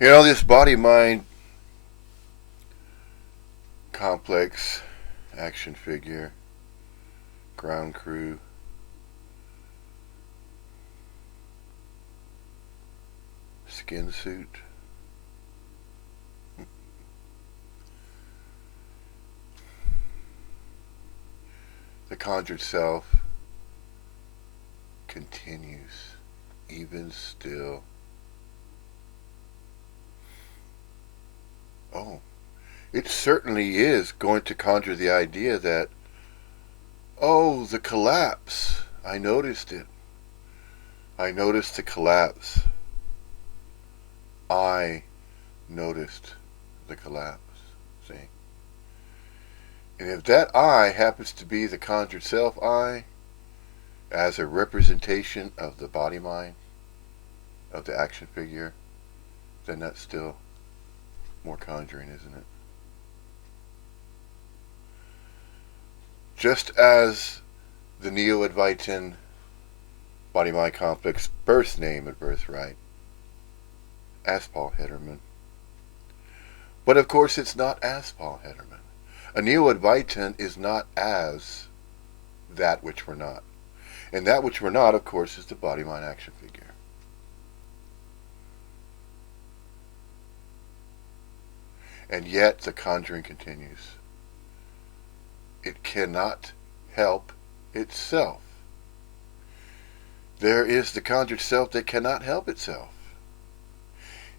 You know, this body-mind complex action figure, ground crew, skin suit. The conjured self continues, even still. Oh, it certainly is going to conjure the idea that, oh, the collapse. I noticed it. I noticed the collapse. I noticed the collapse. See? And if that I happens to be the conjured self I, as a representation of the body mind, of the action figure, then that's still more conjuring, isn't it? Just as the Neo Advaitin body mind complex birth name and birthright, as Paul Hederman. But of course, it's not as Paul Hederman. A Neo Advaitin is not as that which we're not. And that which we're not, of course, is the body mind action figure. And yet the conjuring continues. It cannot help itself. There is the conjured self that cannot help itself.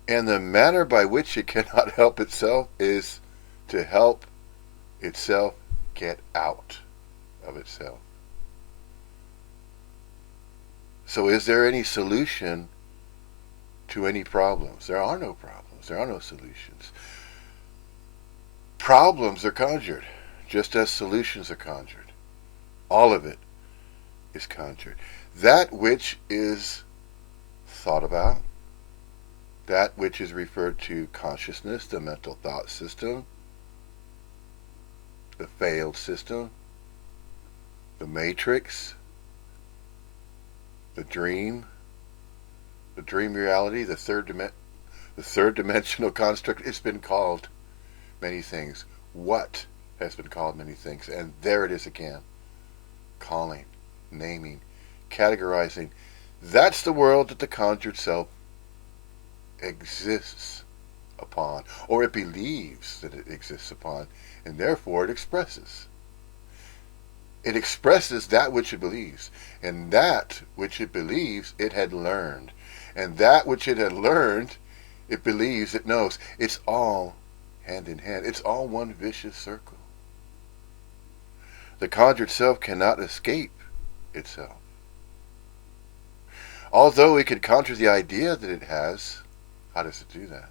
And the manner by which it cannot help itself is to help itself get out of itself. So is there any solution to any problems? There are no problems. There are no solutions. Problems are conjured, just as solutions are conjured. All of it is conjured. That which is thought about, that which is referred to consciousness, the mental thought system, the failed system, the matrix, the dream reality, the third dimensional construct. It's been called many things. What has been called many things? And there it is again. Calling, naming, categorizing. That's the world that the conjured self exists upon, or it believes that it exists upon, and therefore it expresses. It expresses that which it believes, and that which it believes it had learned, and that which it had learned it believes it knows. It's all hand in hand. It's all one vicious circle. The conjured self cannot escape itself. Although it could conjure the idea that it has, how does it do that?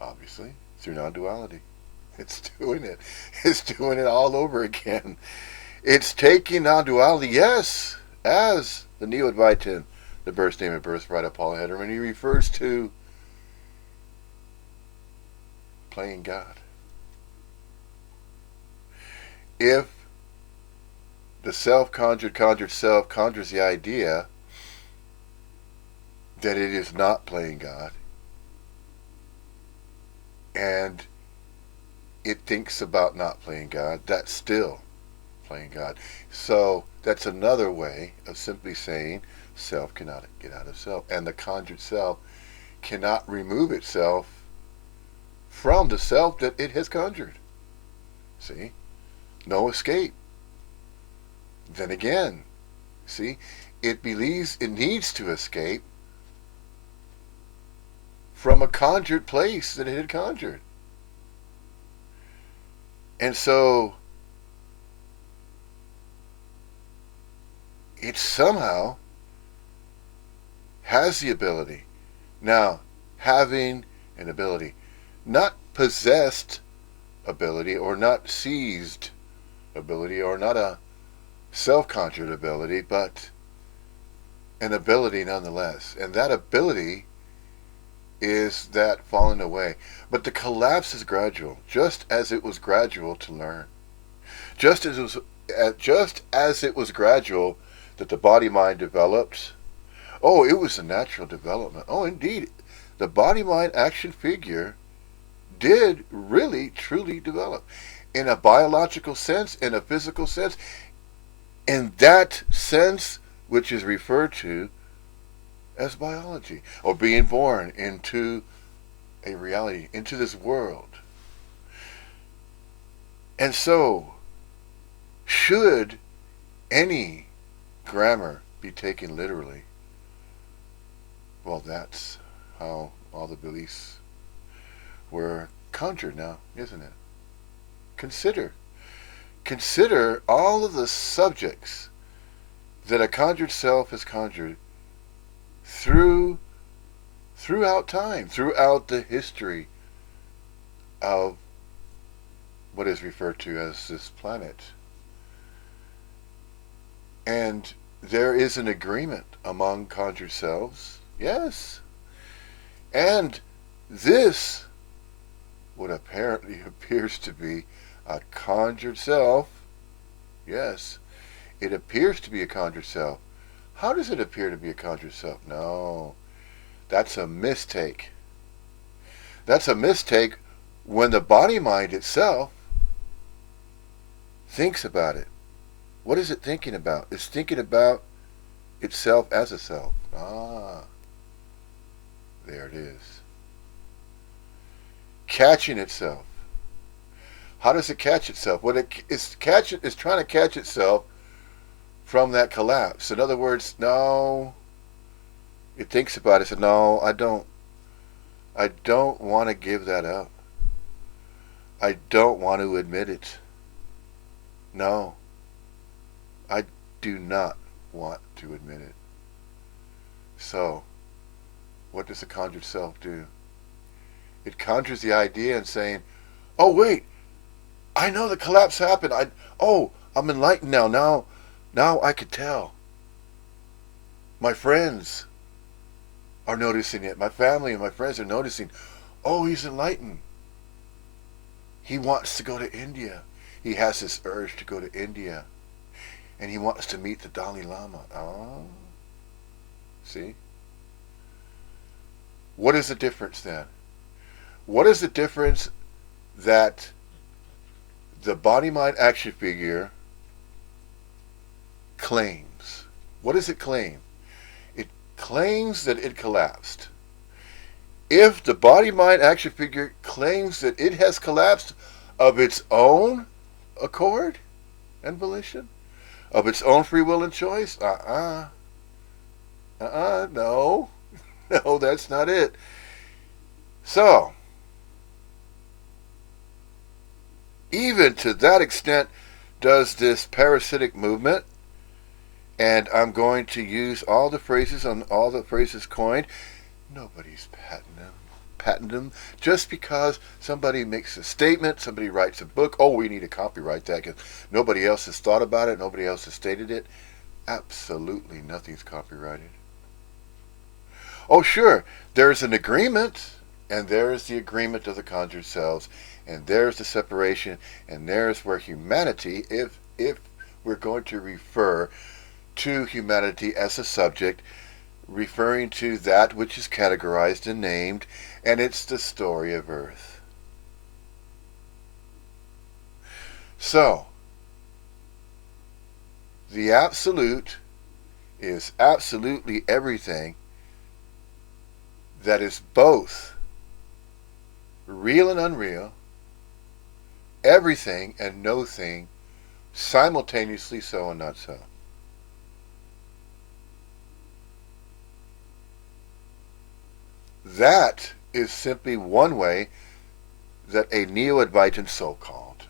Obviously, through non-duality. It's doing it. It's doing it all over again. It's taking non-duality, yes, as the Neo Advaitin, the birth name and birthright of Paul Hederman. He refers to playing God. If the conjured self conjures the idea that it is not playing God, and it thinks about not playing God, that's still playing God. So that's another way of simply saying self cannot get out of self, and the conjured self cannot remove itself from the self that it has conjured. See? No escape. Then again, see, it believes it needs to escape from a conjured place that it had conjured. And so it somehow has the ability. Now, having an ability, not possessed ability or not seized ability or not a self-conjured ability, but an ability nonetheless. And that ability is that falling away. But the collapse is gradual, just as it was gradual to learn. Just as it was gradual that the body-mind developed, Oh, it was a natural development. Oh, indeed. The body mind action figure did really truly develop in a biological sense, in a physical sense, in that sense which is referred to as biology, or being born into a reality, into this world. And so, should any grammar be taken literally, well, that's how all the beliefs were conjured now, isn't it? Consider. Consider all of the subjects that a conjured self has conjured throughout time, throughout the history of what is referred to as this planet. And there is an agreement among conjured selves, yes. And this, what apparently appears to be a conjured self, yes, it appears to be a conjured self. How does it appear to be a conjured self? No, that's a mistake. That's a mistake when the body mind itself thinks about it. What is it thinking about? It's thinking about itself as a self. Ah, there it is. Catching itself. How does it catch itself? What it is trying to catch itself from that collapse. In other words, no, it thinks about it. Said, no, I don't want to give that up. I don't want to admit it. No, I do not want to admit it. So, what does the conjured self do? It conjures the idea and saying, oh wait, I know the collapse happened. I'm enlightened now. Now I could tell. My friends are noticing it. My family and my friends are noticing. Oh, he's enlightened. He wants to go to India. He has this urge to go to India. And he wants to meet the Dalai Lama. Oh, see? What is the difference then? What is the difference that the body-mind action figure claims? What does it claim? It claims that it collapsed. If the body-mind action figure claims that it has collapsed of its own accord and volition, of its own free will and choice, no, no, that's not it. So, even to that extent does this parasitic movement, and I'm going to use all the phrases coined. Nobody's patented them. Just because somebody makes a statement, somebody writes a book, oh, we need to copyright that because nobody else has thought about it, nobody else has stated it. Absolutely nothing's copyrighted. Oh, sure, there's an agreement, and there's the agreement of the conjured selves, and there's the separation, and there's where humanity, if we're going to refer to humanity as a subject, referring to that which is categorized and named, and it's the story of Earth. So, the absolute is absolutely everything that is both real and unreal, everything and no thing, simultaneously so and not so. That is simply one way that a Neo-Advaitin, so-called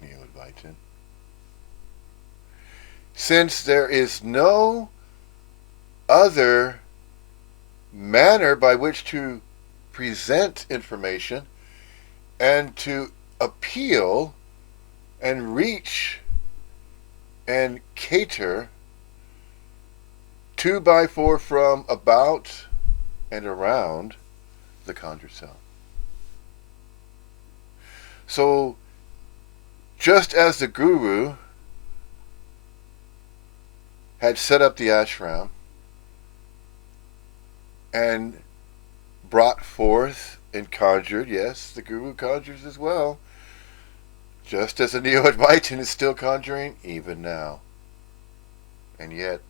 Neo-Advaitin, since there is no other manner by which to present information and to appeal and reach and cater to, by, for, from, about, and around the conjured self. So, just as the guru had set up the ashram and brought forth and conjured. Yes, the Guru conjures as well, just as the Neo-Advaitin is still conjuring even now. And yet,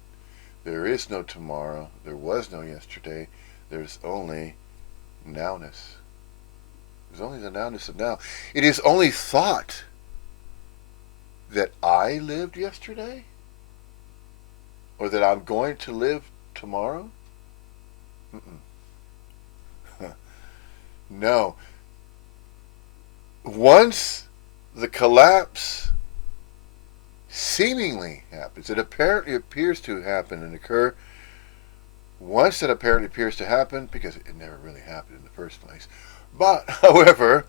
there is no tomorrow, there was no yesterday, there's only nowness. There's only the nowness of now. It is only thought that I lived yesterday, or that I'm going to live tomorrow. No. Once the collapse seemingly happens, it apparently appears to happen and occur. Once it apparently appears to happen, because it never really happened in the first place. But, however,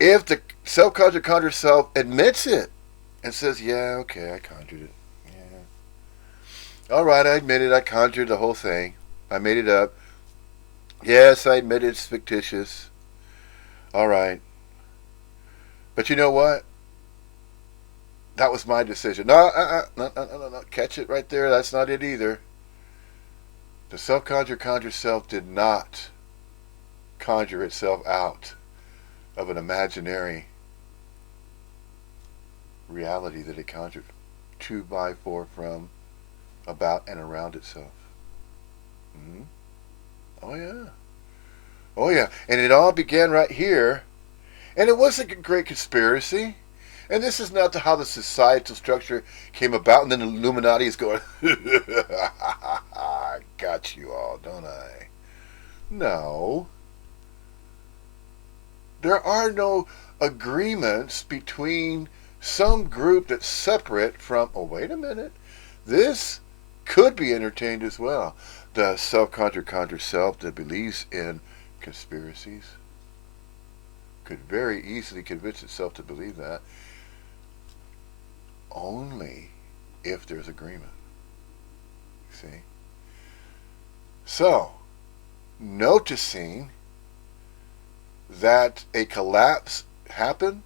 if the self-conjured self admits it and says, yeah, okay, I conjured it. Yeah. All right, I admit it. I conjured the whole thing. I made it up. Yes, I admit it's fictitious. All right. But you know what? That was my decision. No, no. Catch it right there. That's not it either. The self-conjured self did not conjure itself out of an imaginary reality that it conjured 2x4 from, about, and around itself. Mm-hmm. Oh, yeah. Oh, yeah. And it all began right here. And it wasn't a great conspiracy. And this is not how the societal structure came about. And then the Illuminati is going, I got you all, don't I? No. There are no agreements between some group that's separate from, oh, wait a minute, this could be entertained as well. The self-conjured self that believes in conspiracies could very easily convince itself to believe that, only if there's agreement. See? So, noticing that a collapse happened?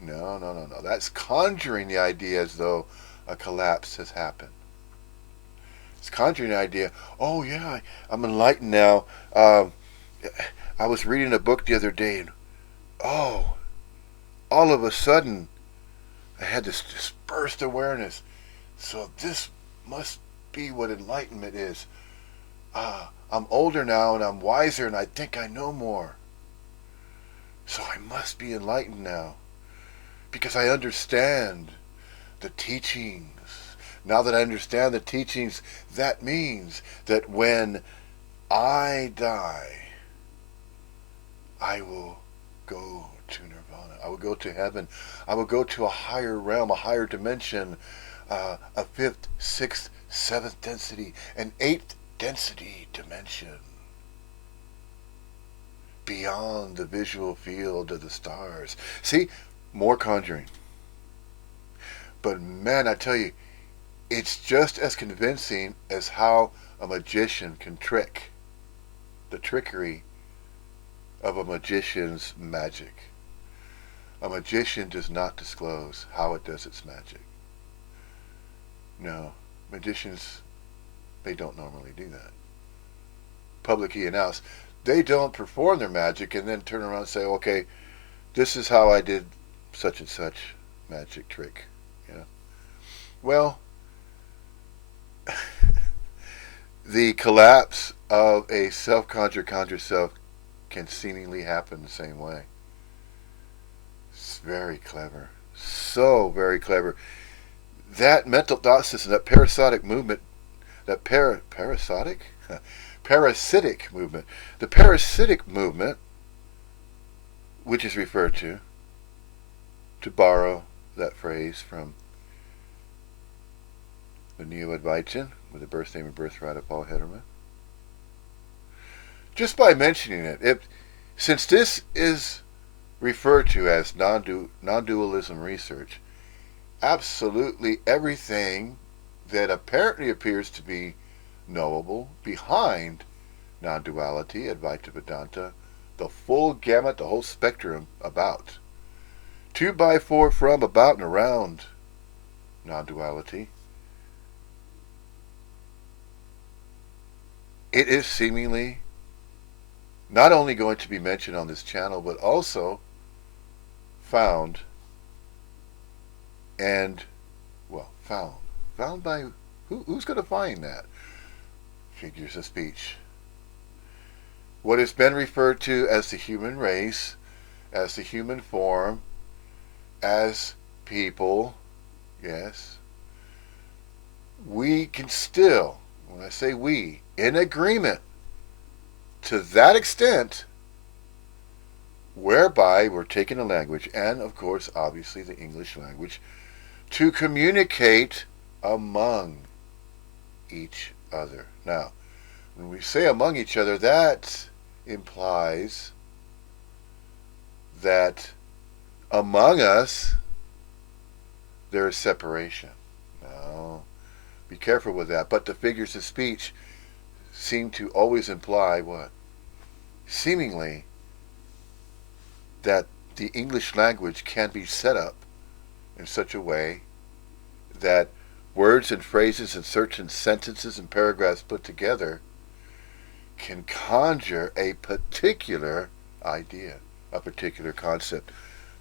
No. That's conjuring the idea as though a collapse has happened. It's conjuring the idea, oh yeah, I'm enlightened now. I was reading a book the other day, and oh, all of a sudden, I had this burst awareness. So this must be what enlightenment is. I'm older now, and I'm wiser, and I think I know more. So I must be enlightened now, because I understand the teachings. Now that I understand the teachings, that means that when I die, I will go to nirvana. I will go to heaven. I will go to a higher realm, a higher dimension, a fifth, sixth, seventh density, an eighth density dimension, beyond the visual field of the stars. See, more conjuring. But man, I tell you, it's just as convincing as how a magician can trick. The trickery of a magician's magic. A magician does not disclose how it does its magic. No, magicians, they don't normally do that. Publicly announce. They don't perform their magic and then turn around and say, okay, this is how I did such and such magic trick. Yeah. Well, the collapse of a self-conjured self can seemingly happen the same way. It's very clever. So very clever. That mental thought system, that parasitic movement, that parasitic? Parasitic movement. The parasitic movement, which is referred to borrow that phrase from the Neo-Advaitin, with the birth name and birthright of Paul Hederman. Just by mentioning it, since this is referred to as non-dualism research, absolutely everything that apparently appears to be knowable behind non-duality, Advaita Vedanta, the full gamut, the whole spectrum about, 2x4 from, about, and around non-duality, it is seemingly not only going to be mentioned on this channel, but also found and, well, found. Found by who's going to find that? Figures of speech. What has been referred to as the human race, as the human form, as people, yes, we can still, when I say we, in agreement to that extent, whereby we're taking a language, and of course, obviously, the English language, to communicate among each other. Now, when we say among each other, that implies that among us there is separation. Now, be careful with that. But the figures of speech seem to always imply what? Seemingly that the English language can be set up in such a way that words and phrases and certain sentences and paragraphs put together can conjure a particular idea, a particular concept,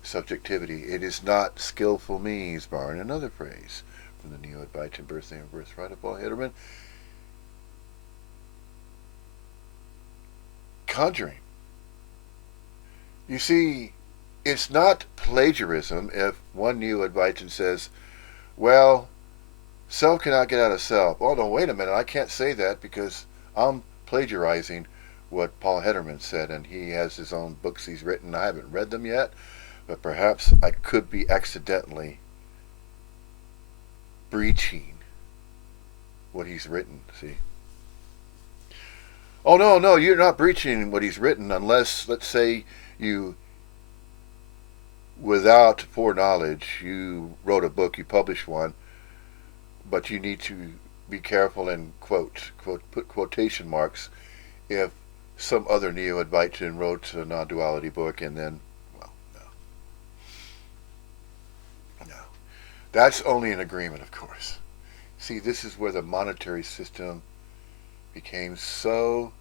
subjectivity. It is not skillful means, barring another phrase from the Neo-Advaitin Birthday and Birthright of Paul Hederman. Conjuring. You see, it's not plagiarism if one Neo-Advaitin says, well, self cannot get out of self. Oh, no, wait a minute, I can't say that because I'm plagiarizing what Paul Hederman said, and he has his own books he's written. I haven't read them yet, but perhaps I could be accidentally breaching what he's written, see? Oh, no, no, you're not breaching what he's written unless, let's say, you, without foreknowledge, you wrote a book, you published one, but you need to be careful and put quotation marks if some other Neo-Advaitin wrote a non-duality book and then, well, no. No. That's only an agreement, of course. See, this is where the monetary system became so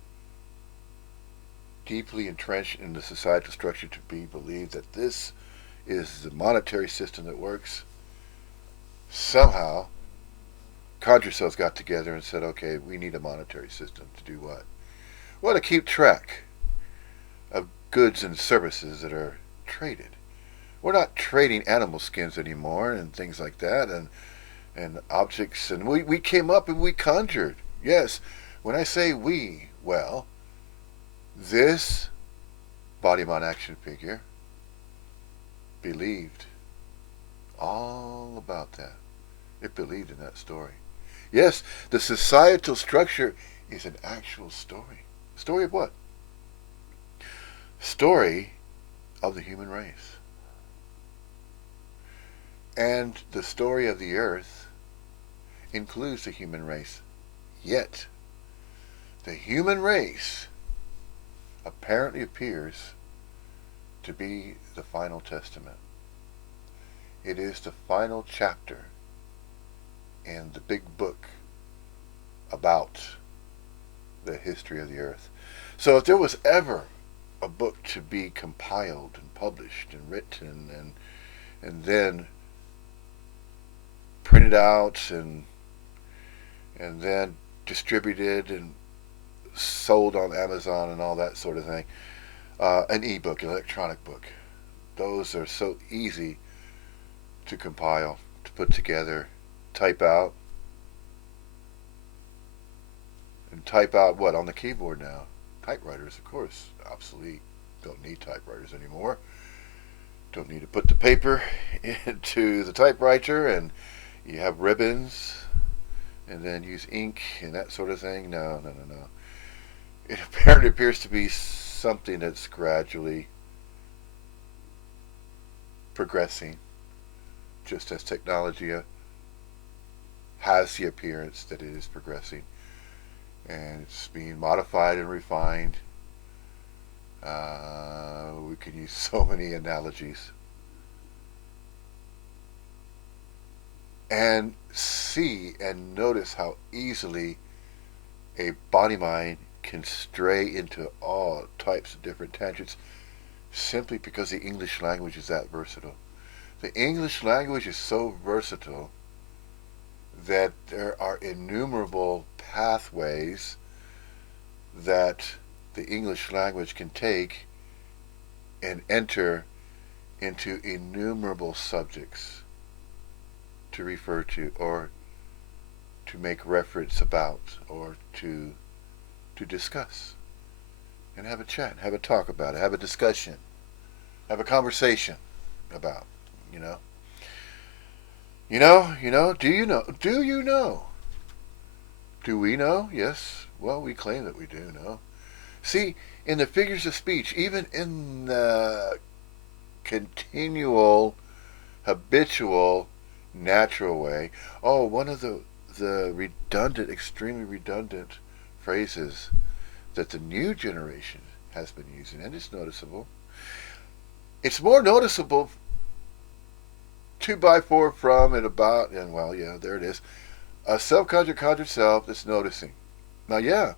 deeply entrenched in the societal structure to be believed that this is the monetary system that works. Somehow, contracells got together and said, okay, we need a monetary system to do what? Well, to keep track of goods and services that are traded. We're not trading animal skins anymore and things like that and objects. And we came up and we conjured. Yes, when I say we, well, this body mind action figure believed all about that. It believed in that story. Yes, the societal structure is an actual story. Story of what? Story of the human race. And the story of the earth includes the human race. Yet, the human race apparently appears to be the final testament. It is the final chapter in the big book about the history of the earth. So if there was ever a book to be compiled and published and written and then printed out and then distributed and sold on Amazon and all that sort of thing, an ebook, an electronic book, those are so easy to compile, to put together, type out. And type out what? On the keyboard now. Typewriters, of course, obsolete. Don't need typewriters anymore. Don't need to put the paper into the typewriter and you have ribbons and then use ink and that sort of thing. No, no, no, no. It apparently appears to be something that's gradually progressing, just as technology has the appearance that it is progressing. And it's being modified and refined. We can use so many analogies. And see and notice how easily a body mind can stray into all types of different tangents simply because the English language is that versatile. The English language is so versatile that there are innumerable pathways that the English language can take and enter into innumerable subjects to refer to, or to make reference about, or to discuss and have a chat, have a talk about it, have a discussion, have a conversation about, you know. Do you know? Do you know? Do we know? Yes. Well, we claim that we do know. See, in the figures of speech, even in the continual, habitual, natural way, one of the redundant, extremely redundant phrases that the new generation has been using, and it's noticeable. It's more noticeable 2 by 4 from and about, and well, yeah, there it is. A self-conjured self that's noticing. Now, yeah,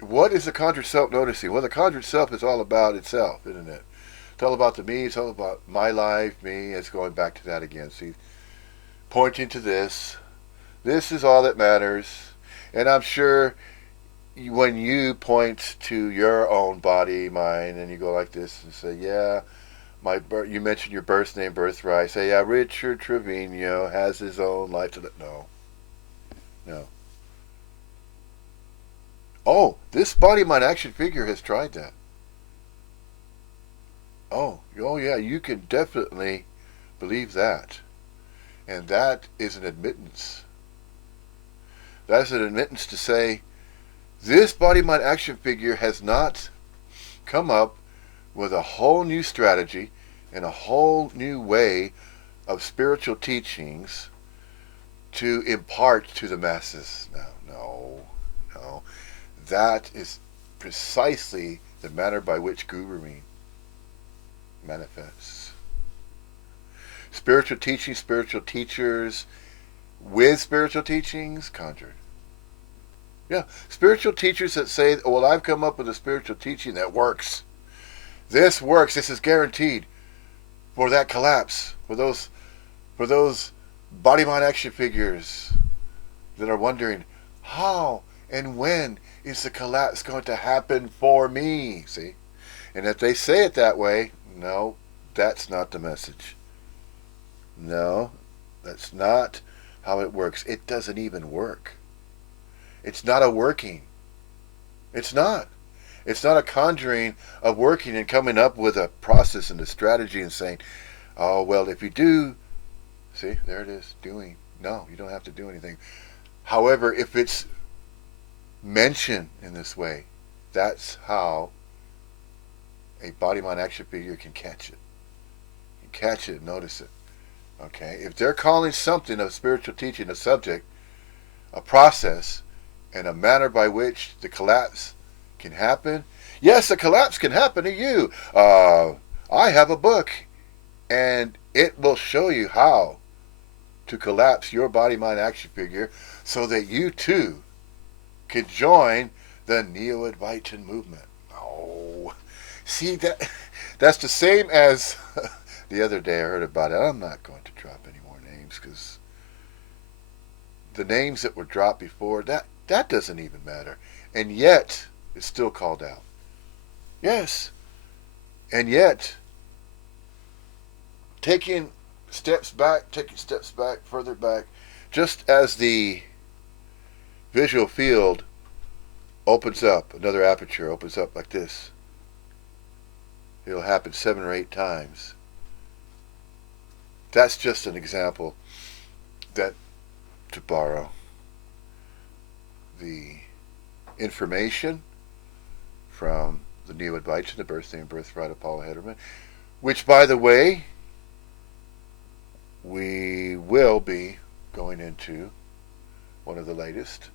what is the conjured self noticing? Well, the conjured self is all about itself, isn't it? It's all about the me. It's all about my life, me. It's going back to that again. See, pointing to this. This is all that matters. And I'm sure when you point to your own body, mind, and you go like this and say, yeah, you mentioned your birth name, birthright. Say, yeah, Richard Trevino has his own life to live. No. No. Oh, this body mind action figure has tried that. Oh yeah, you can definitely believe that. And that is an admittance. That's an admittance to say this body mind action figure has not come up with a whole new strategy and a whole new way of spiritual teachings to impart to the masses. No. That is precisely the manner by which Guru manifests. Spiritual teachings, spiritual teachers with spiritual teachings, conjured. Yeah, spiritual teachers that say, well, I've come up with a spiritual teaching that works. This works. This is guaranteed for that collapse, for those body mind action figures that are wondering how and when is the collapse going to happen for me? See? And if they say it that way, no, that's not the message. No, that's not how it works. It doesn't even work. It's not a working. It's not. It's not a conjuring of working and coming up with a process and a strategy and saying, oh, well, if you do, see, there it is, doing. No, you don't have to do anything. However, if it's mentioned in this way, that's how a body mind action figure can catch it. You can catch it and notice it. Okay? If they're calling something a spiritual teaching, a subject, a process, and a manner by which the collapse can happen, yes, a collapse can happen to you. I have a book, and it will show you how to collapse your body mind action figure so that you too can join the Neo-Advaitin movement. No. See, that's the same as the other day I heard about it. I'm not going to drop any more names because the names that were dropped before, that doesn't even matter. And yet, it's still called out. Yes. And yet, taking steps back, further back, just as the visual field opens up, another aperture opens up like this. It'll happen 7 or 8 times. That's just an example that, to borrow the information from the Neo-Advaitin, the birthday and birthright of Paul Hederman, which, by the way, we will be going into one of the latest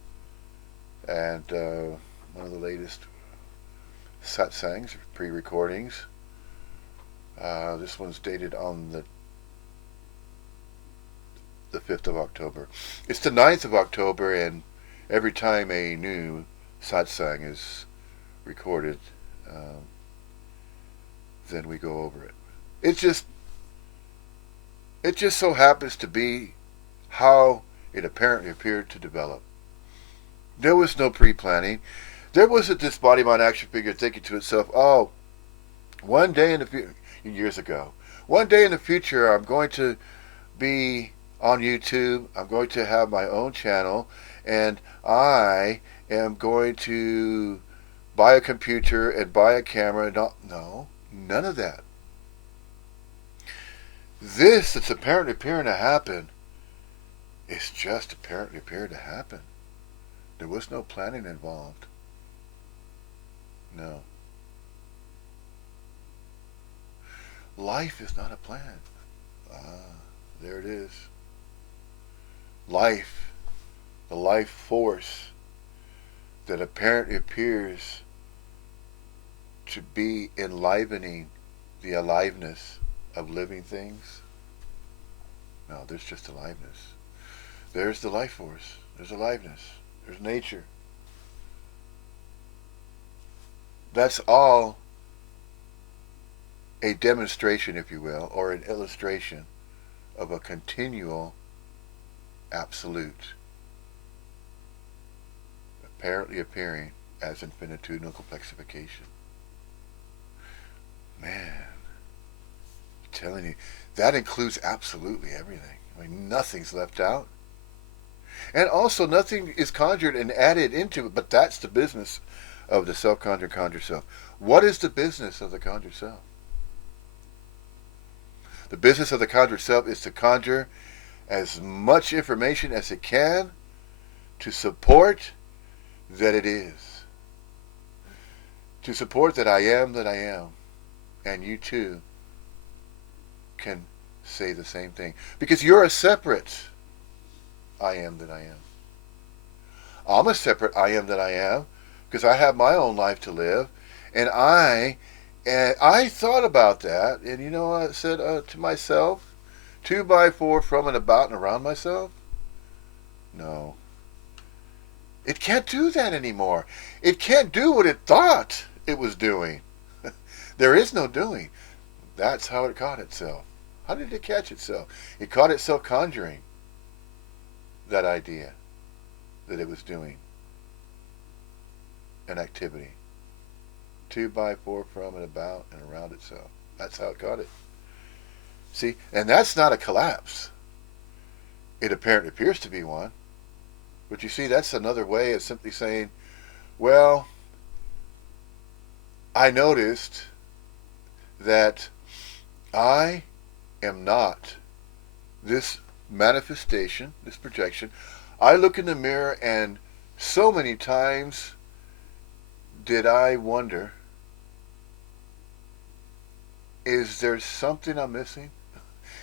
satsangs, pre-recordings. This one's dated on the 5th of October. It's the 9th of October, and every time a new satsang is recorded, um, then we go over it. It just it just so happens to be how it apparently appeared to develop. There was no pre-planning. There wasn't this body mind action figure thinking to itself, "Oh, one day in the future, years ago, one day in the future, I'm going to be on YouTube. I'm going to have my own channel, and I am going to buy a computer and buy a camera." No, none of that. This that's apparently appearing to happen is just apparently appearing to happen. There was no planning involved. No. Life is not a plan. Ah, there it is. Life, the life force that apparently appears to be enlivening the aliveness of living things. No, there's just aliveness. There's the life force. There's aliveness. There's nature. That's all a demonstration, if you will, or an illustration of a continual absolute apparently appearing as infinitudinal complexification. Man, I'm telling you, that includes absolutely everything. I mean, nothing's left out. And also, nothing is conjured and added into it, but that's the business of the self-conjured conjured self. What is the business of the conjured self? The business of the conjured self is to conjure as much information as it can to support that it is. To support that I am that I am. And you too can say the same thing. Because you're a separate I am that I am. I'm a separate I am that I am because I have my own life to live. And I thought about that. And you know, I said to myself, 2x4 from and about and around myself? No. It can't do that anymore. It can't do what it thought it was doing. There is no doing. That's how it caught itself. How did it catch itself? It caught itself conjuring that idea that it was doing an activity. 2x4 from and about and around itself. That's how it caught it. See, and that's not a collapse. It apparently appears to be one. But you see, that's another way of simply saying, well, I noticed that I am not this manifestation, this projection. I look in the mirror and so many times did I wonder, is there something I'm missing?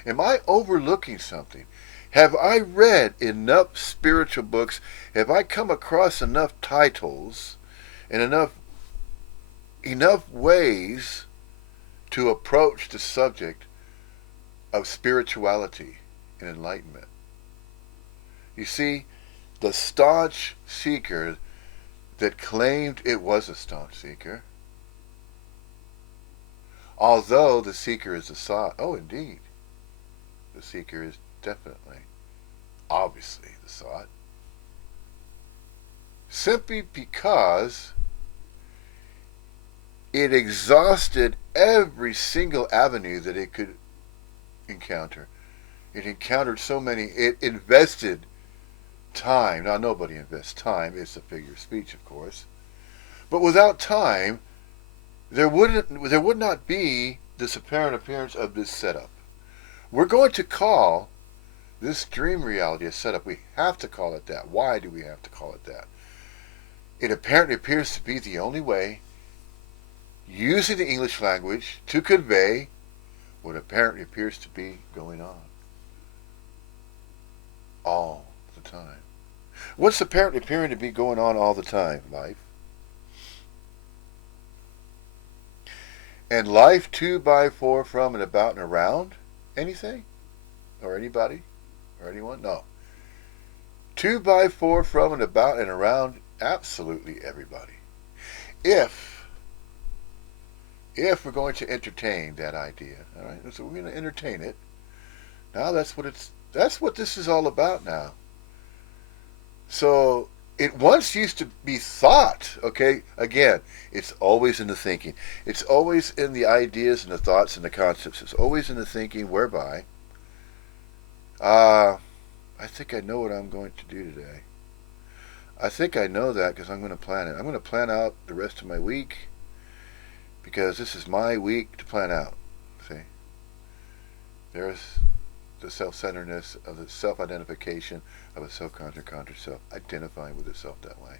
Am I overlooking something? Have I read enough spiritual books? Have I come across enough titles and enough ways to approach the subject of spirituality and enlightenment? You see, the staunch seeker that claimed it was a staunch seeker, although the seeker is a sought, oh indeed, the seeker is definitely, obviously the sought, simply because it exhausted every single avenue that it could encounter. It encountered so many, it invested time. Now nobody invests time, it's a figure of speech of course. But without time, there would not be this apparent appearance of this setup. We're going to call this dream reality a setup. We have to call it that. Why do we have to call it that? It apparently appears to be the only way, using the English language, to convey what apparently appears to be going on all the time. What's apparently appearing to be going on all the time? Life. And life 2x4 from and about and around anything? Or anybody? Or anyone? No. To, by, for, from, and about, and around absolutely everybody. If we're going to entertain that idea, all right, so we're going to entertain it. Now that's what this is all about now. So it once used to be thought, okay, again, it's always in the thinking. It's always in the ideas and the thoughts and the concepts. It's always in the thinking whereby, uh, I think I know what I'm going to do today. I think I know that because I'm going to plan it. I'm going to plan out the rest of my week because this is my week to plan out. See? There's the self-centeredness of the self-identification of a self-conscious self, identifying with itself that way.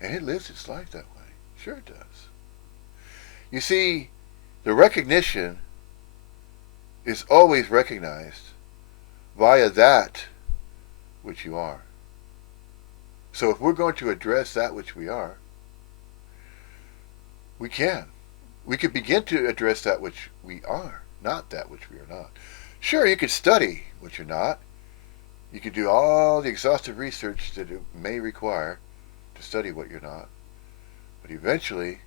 And it lives its life that way. Sure it does. You see, the recognition is always recognized via that which you are. So if we're going to address that which we are, we can. We could begin to address that which we are, not that which we are not. Sure, you could study what you're not. You could do all the exhaustive research that it may require to study what you're not. But eventually,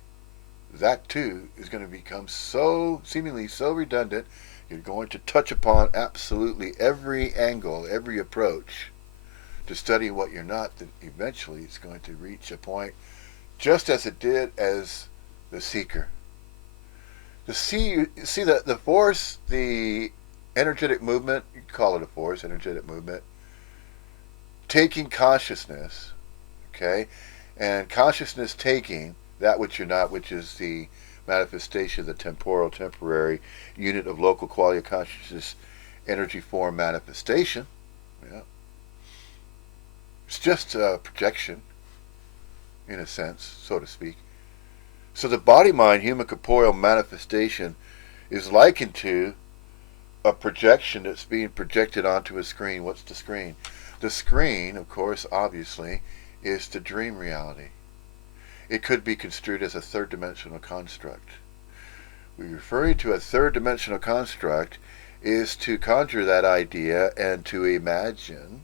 that too is going to become so, seemingly so redundant, you're going to touch upon absolutely every angle, every approach to study what you're not, that eventually it's going to reach a point, just as it did as the seeker. See the force, the energetic movement, you can call it a force, energetic movement, taking consciousness, okay, and consciousness taking that which you're not, which is the manifestation, the temporal, temporary unit of local quality of consciousness, energy form manifestation. Yeah. It's just a projection, in a sense, so to speak. So the body-mind human corporeal manifestation is likened to a projection that's being projected onto a screen. What's the screen? The screen, of course, obviously, is the dream reality. It could be construed as a third-dimensional construct. We're referring to a third-dimensional construct is to conjure that idea and to imagine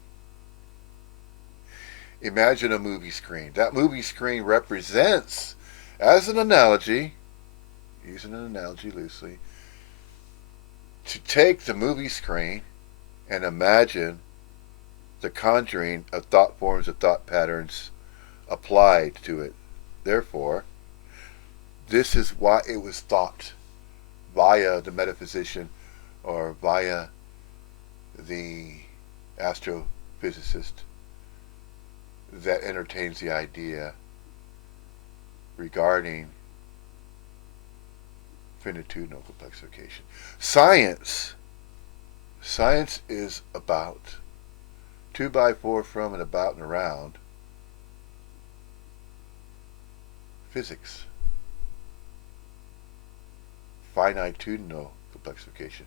a movie screen. That movie screen represents, as an analogy, using an analogy loosely, to take the movie screen and imagine the conjuring of thought forms, of thought patterns applied to it. Therefore, this is why it was thought via the metaphysician or via the astrophysicist that entertains the idea regarding finitudinal complexification. Science is about to, by, for, from, and about, and around physics, finitudinal complexification.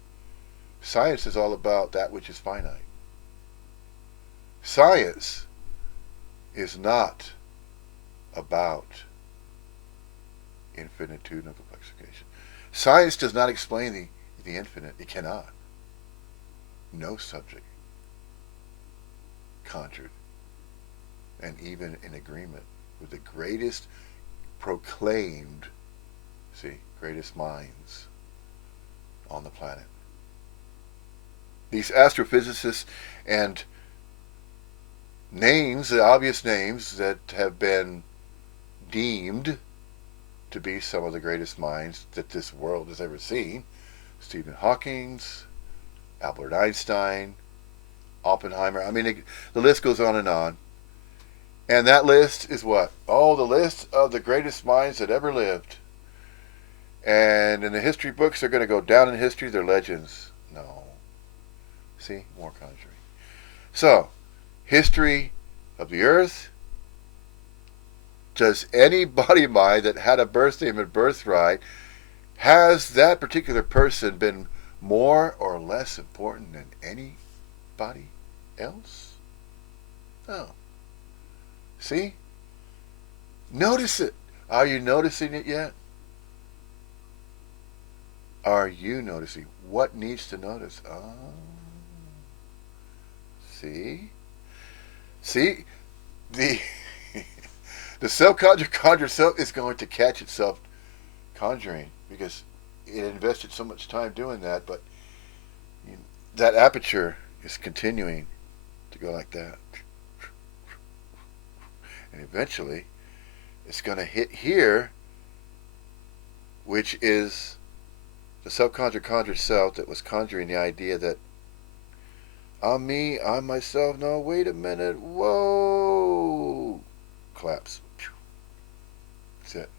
Science is all about that which is finite. Science is not about infinitudinal complexification. Science does not explain the infinite. It cannot. No subject conjured and even in agreement with the greatest proclaimed, greatest minds on the planet. These astrophysicists and names, the obvious names that have been deemed to be some of the greatest minds that this world has ever seen. Stephen Hawking, Albert Einstein, Oppenheimer. I mean, the list goes on and on. And that list is what? Oh, the list of the greatest minds that ever lived. And in the history books, they're going to go down in history. They're legends. No. See? More conjuring. So, history of the earth. Does any body mind that had a birth name and birthright, has that particular person been more or less important than anybody else? No. See? Notice it. Are you noticing it yet? Are you noticing? What needs to notice? Oh. See? See, the the self-conjured self is going to catch itself conjuring because it invested so much time doing that, but that aperture is continuing to go like that. And eventually, it's going to hit here, which is the conjured self that was conjuring the idea that I'm me, I'm myself. No, wait a minute. Whoa. Collapse. That's it.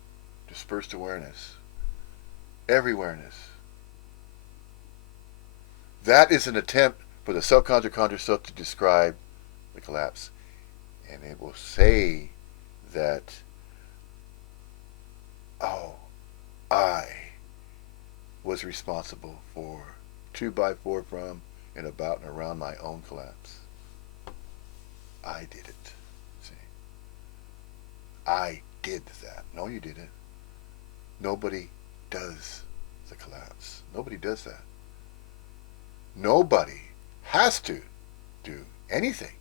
Dispersed awareness. Every awareness. That is an attempt for the conjured self to describe the collapse. And it will say that, oh, I was responsible for 2x4 from and about and around my own collapse. I did it. See? I did that. No, you didn't. Nobody does the collapse. Nobody does that. Nobody has to do anything.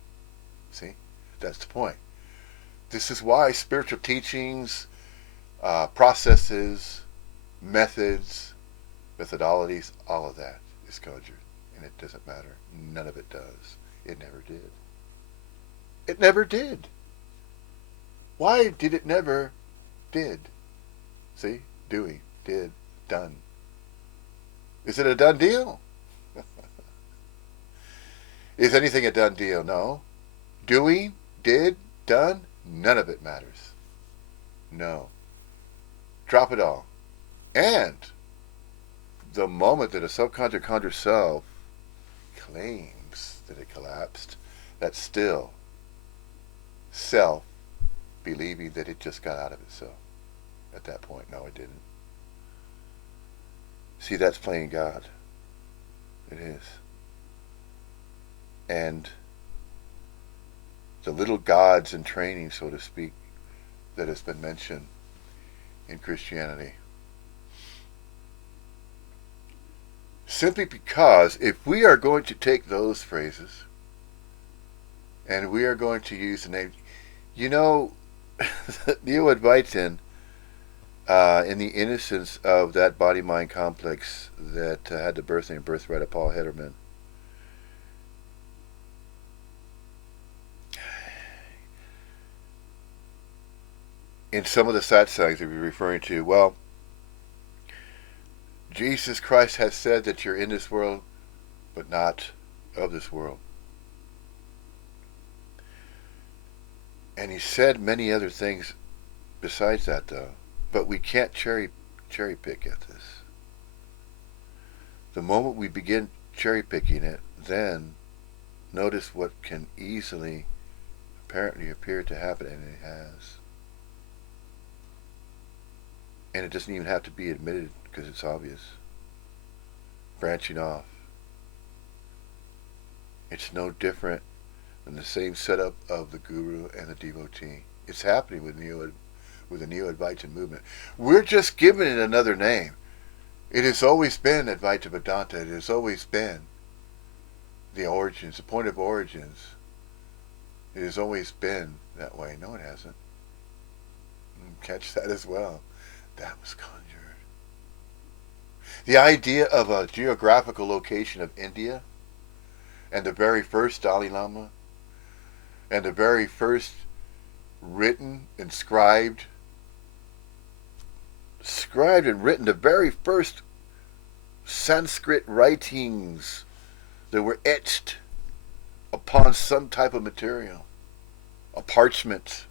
See? That's the point. This is why spiritual teachings, processes, methods, methodologies, all of that is conjured. And it doesn't matter. None of it does. It never did. It never did. Why did it never did? See? Doing, did, done. Is it a done deal? Is anything a done deal? No. Doing, did, done, none of it matters. No. Drop it all. And the moment that a conjured self claims that it collapsed, that's still self believing that it just got out of itself. At that point, no, it didn't. See, that's playing God. It is. And the little gods in training, so to speak, that has been mentioned in Christianity. Simply because if we are going to take those phrases and we are going to use the name, Neo Advaitin, in the innocence of that body-mind complex that had the birthing and birthright of Paul Hederman, in some of the satsangs that we're referring to, well, Jesus Christ has said that you're in this world, but not of this world. And he said many other things besides that, though. But we can't cherry pick at this. The moment we begin cherry picking it, then notice what can easily, apparently, appear to happen, and it has. And it doesn't even have to be admitted because it's obvious. Branching off. It's no different than the same setup of the guru and the devotee. It's happening with the Neo Advaitin movement. We're just giving it another name. It has always been Advaita Vedanta. It has always been the origins, the point of origins. It has always been that way. No, it hasn't. Catch that as well. That was conjured. The idea of a geographical location of India and the very first Dalai Lama and the very first written, inscribed and written, the very first Sanskrit writings that were etched upon some type of material, a parchment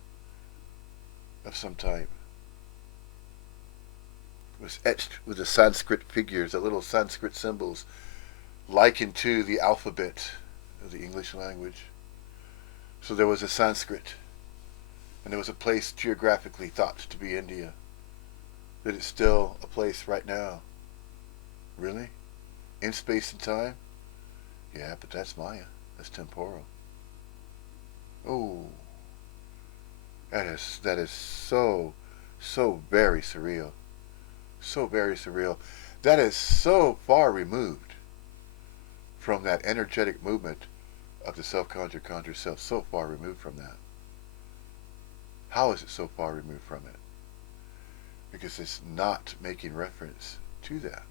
of some type. It was etched with the Sanskrit figures, the little Sanskrit symbols, likened to the alphabet of the English language. So there was a Sanskrit, and there was a place geographically thought to be India. That it's still a place right now. Really? In space and time? Yeah, but that's Maya. That's temporal. Oh, that is so very surreal. So very surreal. That is so far removed from that energetic movement of the self-conjured conjured self so far removed from that? How is it so far removed from it? Because it's not making reference to that.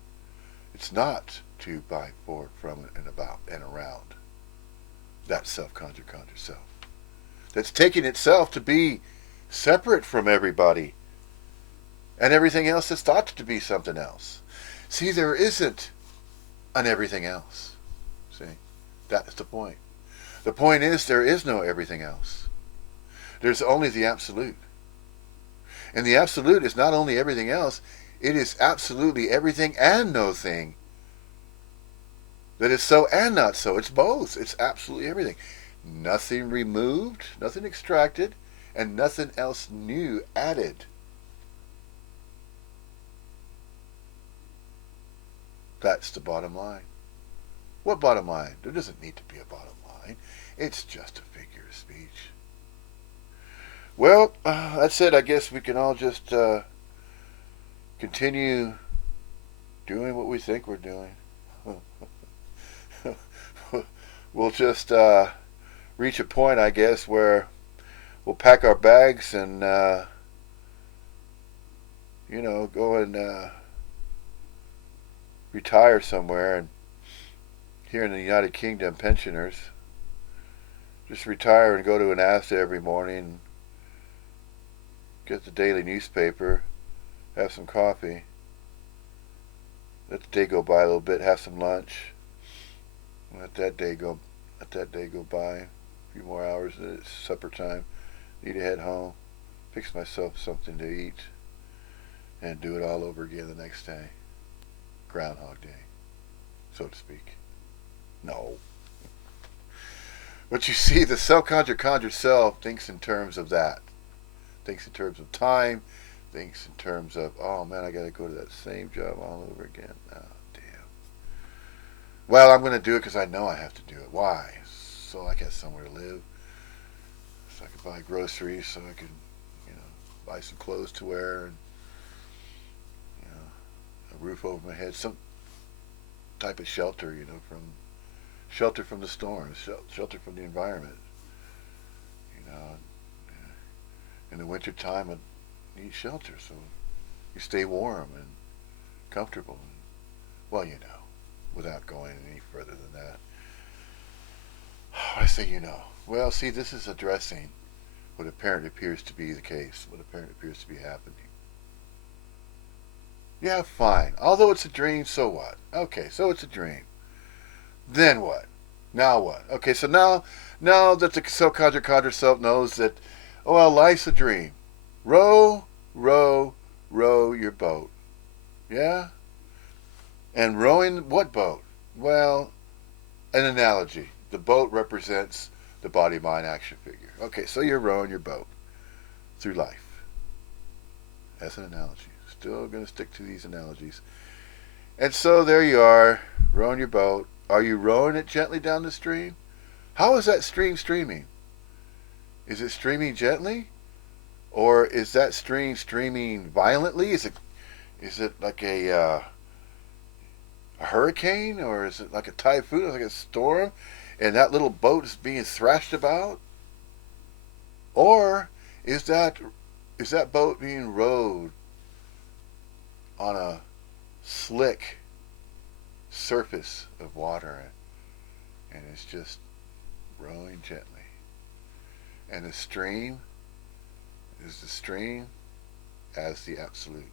It's not to, by, for, from, and about, and around that self-conjured conjured self. That's taking itself to be separate from everybody and everything else that's thought to be something else. See, there isn't an everything else. See, that's the point. The point is there is no everything else. There's only the absolute. And the absolute is not only everything else, it is absolutely everything and no thing that is so and not so. It's both. It's absolutely everything. Nothing removed, nothing extracted, and nothing else new added. That's the bottom line. What bottom line? There doesn't need to be a bottom line. It's just a figure of speech. Well, that's it. I guess we can all just continue doing what we think we're doing. We'll just reach a point, I guess, where we'll pack our bags and, go and retire somewhere. And here in the United Kingdom, pensioners just retire and go to an ASDA every morning, get the daily newspaper, have some coffee, let the day go by a little bit, have some lunch, let that day go by. A few more hours, it's supper time. Need to head home, fix myself something to eat, and do it all over again the next day. Groundhog Day, so to speak. No. But you see, the conjured self thinks in terms of that. Thinks in terms of time. Thinks in terms of, oh man, I gotta go to that same job all over again. Oh, damn. Well, I'm gonna do it because I know I have to do it. Why? So I got somewhere to live. So I can buy groceries. So I can, buy some clothes to wear, and a roof over my head. Some type of shelter, shelter from the storms, shelter from the environment. In the winter time, I need shelter, so you stay warm and comfortable. Well, without going any further than that. I say, Well, see, this is addressing what apparently appears to be the case, what apparently appears to be happening. Yeah, fine. Although it's a dream, so what? Okay, so it's a dream. Then what? Now what? Okay, so now that the self-conjured self knows that, oh, well, life's a dream. Row, row, row your boat. Yeah? And rowing what boat? Well, an analogy. The boat represents the body-mind action figure. Okay, so you're rowing your boat through life. That's an analogy. Still going to stick to these analogies. And so there you are, rowing your boat. Are you rowing it gently down the stream? How is that stream streaming? Is it streaming gently? Or is that stream streaming violently? Is it like a hurricane? Or is it like a typhoon, like a storm? And that little boat is being thrashed about? Or is that boat being rowed on a slick surface of water, and it's just rowing gently? And the stream is the stream as the absolute,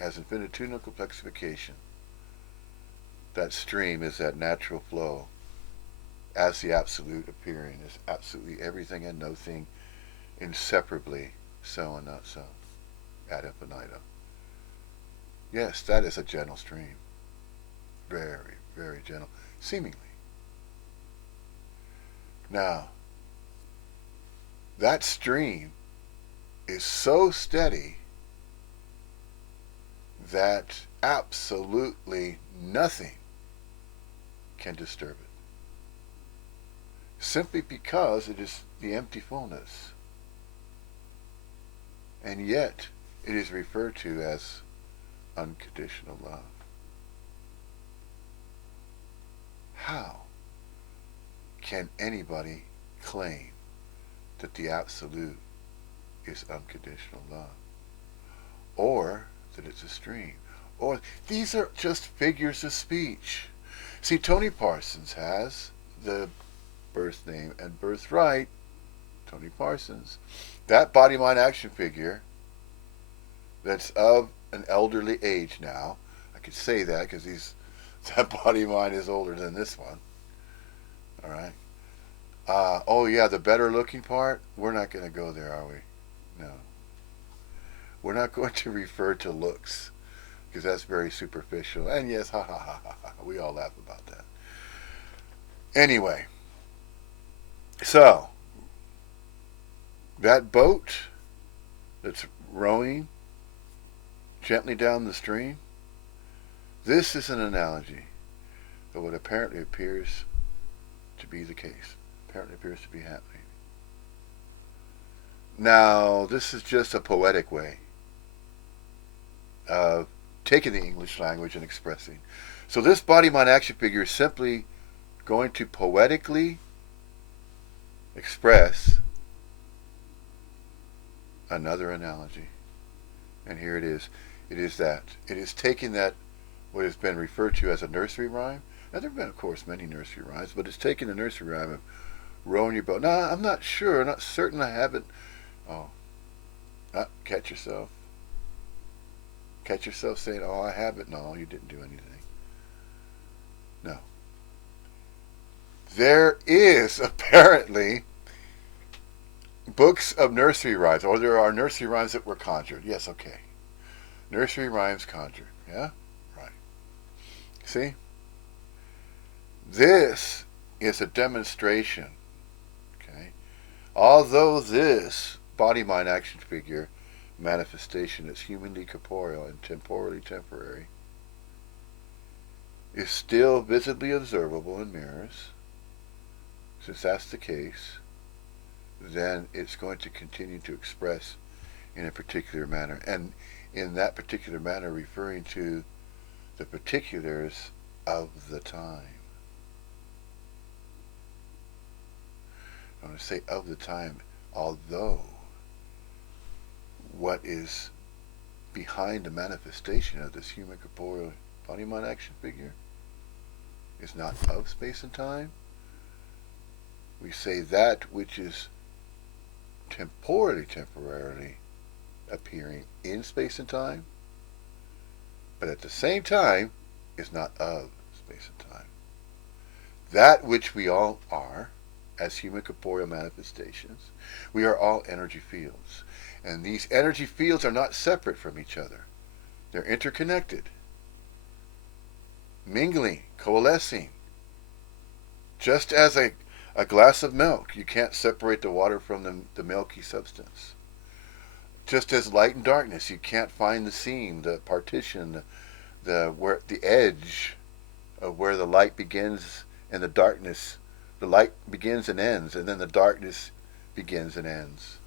as infinitesimal complexification. That stream is that natural flow as the absolute appearing as absolutely everything and nothing, inseparably so and not so, ad infinitum. Yes, that is a gentle stream. Very, very gentle, seemingly. Now, that stream is so steady that absolutely nothing can disturb it. Simply because it is the empty fullness. And yet, it is referred to as unconditional love. How can anybody claim that the absolute is unconditional love, or that it's a stream, or these are just figures of speech. See, Tony Parsons has the birth name and birthright, Tony Parsons. That body mind action figure that's of an elderly age now. I could say that because that body mind is older than this one. All right. Oh yeah, the better looking part. We're not going to go there, are we? No. We're not going to refer to looks because that's very superficial. And yes, ha ha ha ha ha. We all laugh about that. Anyway, so that boat that's rowing gently down the stream, this is an analogy of what apparently appears to be the case, apparently appears to be happening. Now, this is just a poetic way of taking the English language and expressing. So this body mind action figure is simply going to poetically express another analogy. And here it is. It is that. It is taking that, what has been referred to as a nursery rhyme. Now, there have been, of course, many nursery rhymes, but it's taking a nursery rhyme of rowing your boat. Now, I'm not sure, I'm not certain I haven't. Oh, catch yourself. Catch yourself saying, oh, I haven't. No, you didn't do anything. No. There is apparently books of nursery rhymes, or there are nursery rhymes that were conjured. Yes, okay. Nursery rhymes conjured. Yeah? Right. See? This is a demonstration. Okay? Although this body mind action figure manifestation is humanly corporeal and temporally temporary, is still visibly observable in mirrors. Since that's the case, then it's going to continue to express in a particular manner, and in that particular manner referring to the particulars of the time. I want to say of the time, although what is behind the manifestation of this human corporeal body mind action figure is not of space and time. We say that which is temporarily appearing in space and time, but at the same time is not of space and time. That which we all are as human corporeal manifestations, we are all energy fields. And these energy fields are not separate from each other. They're interconnected, mingling, coalescing. Just as a glass of milk, you can't separate the water from the milky substance. Just as light and darkness, you can't find the seam, the partition, the edge of where the light begins and the darkness. The light begins and ends, and then the darkness begins and ends.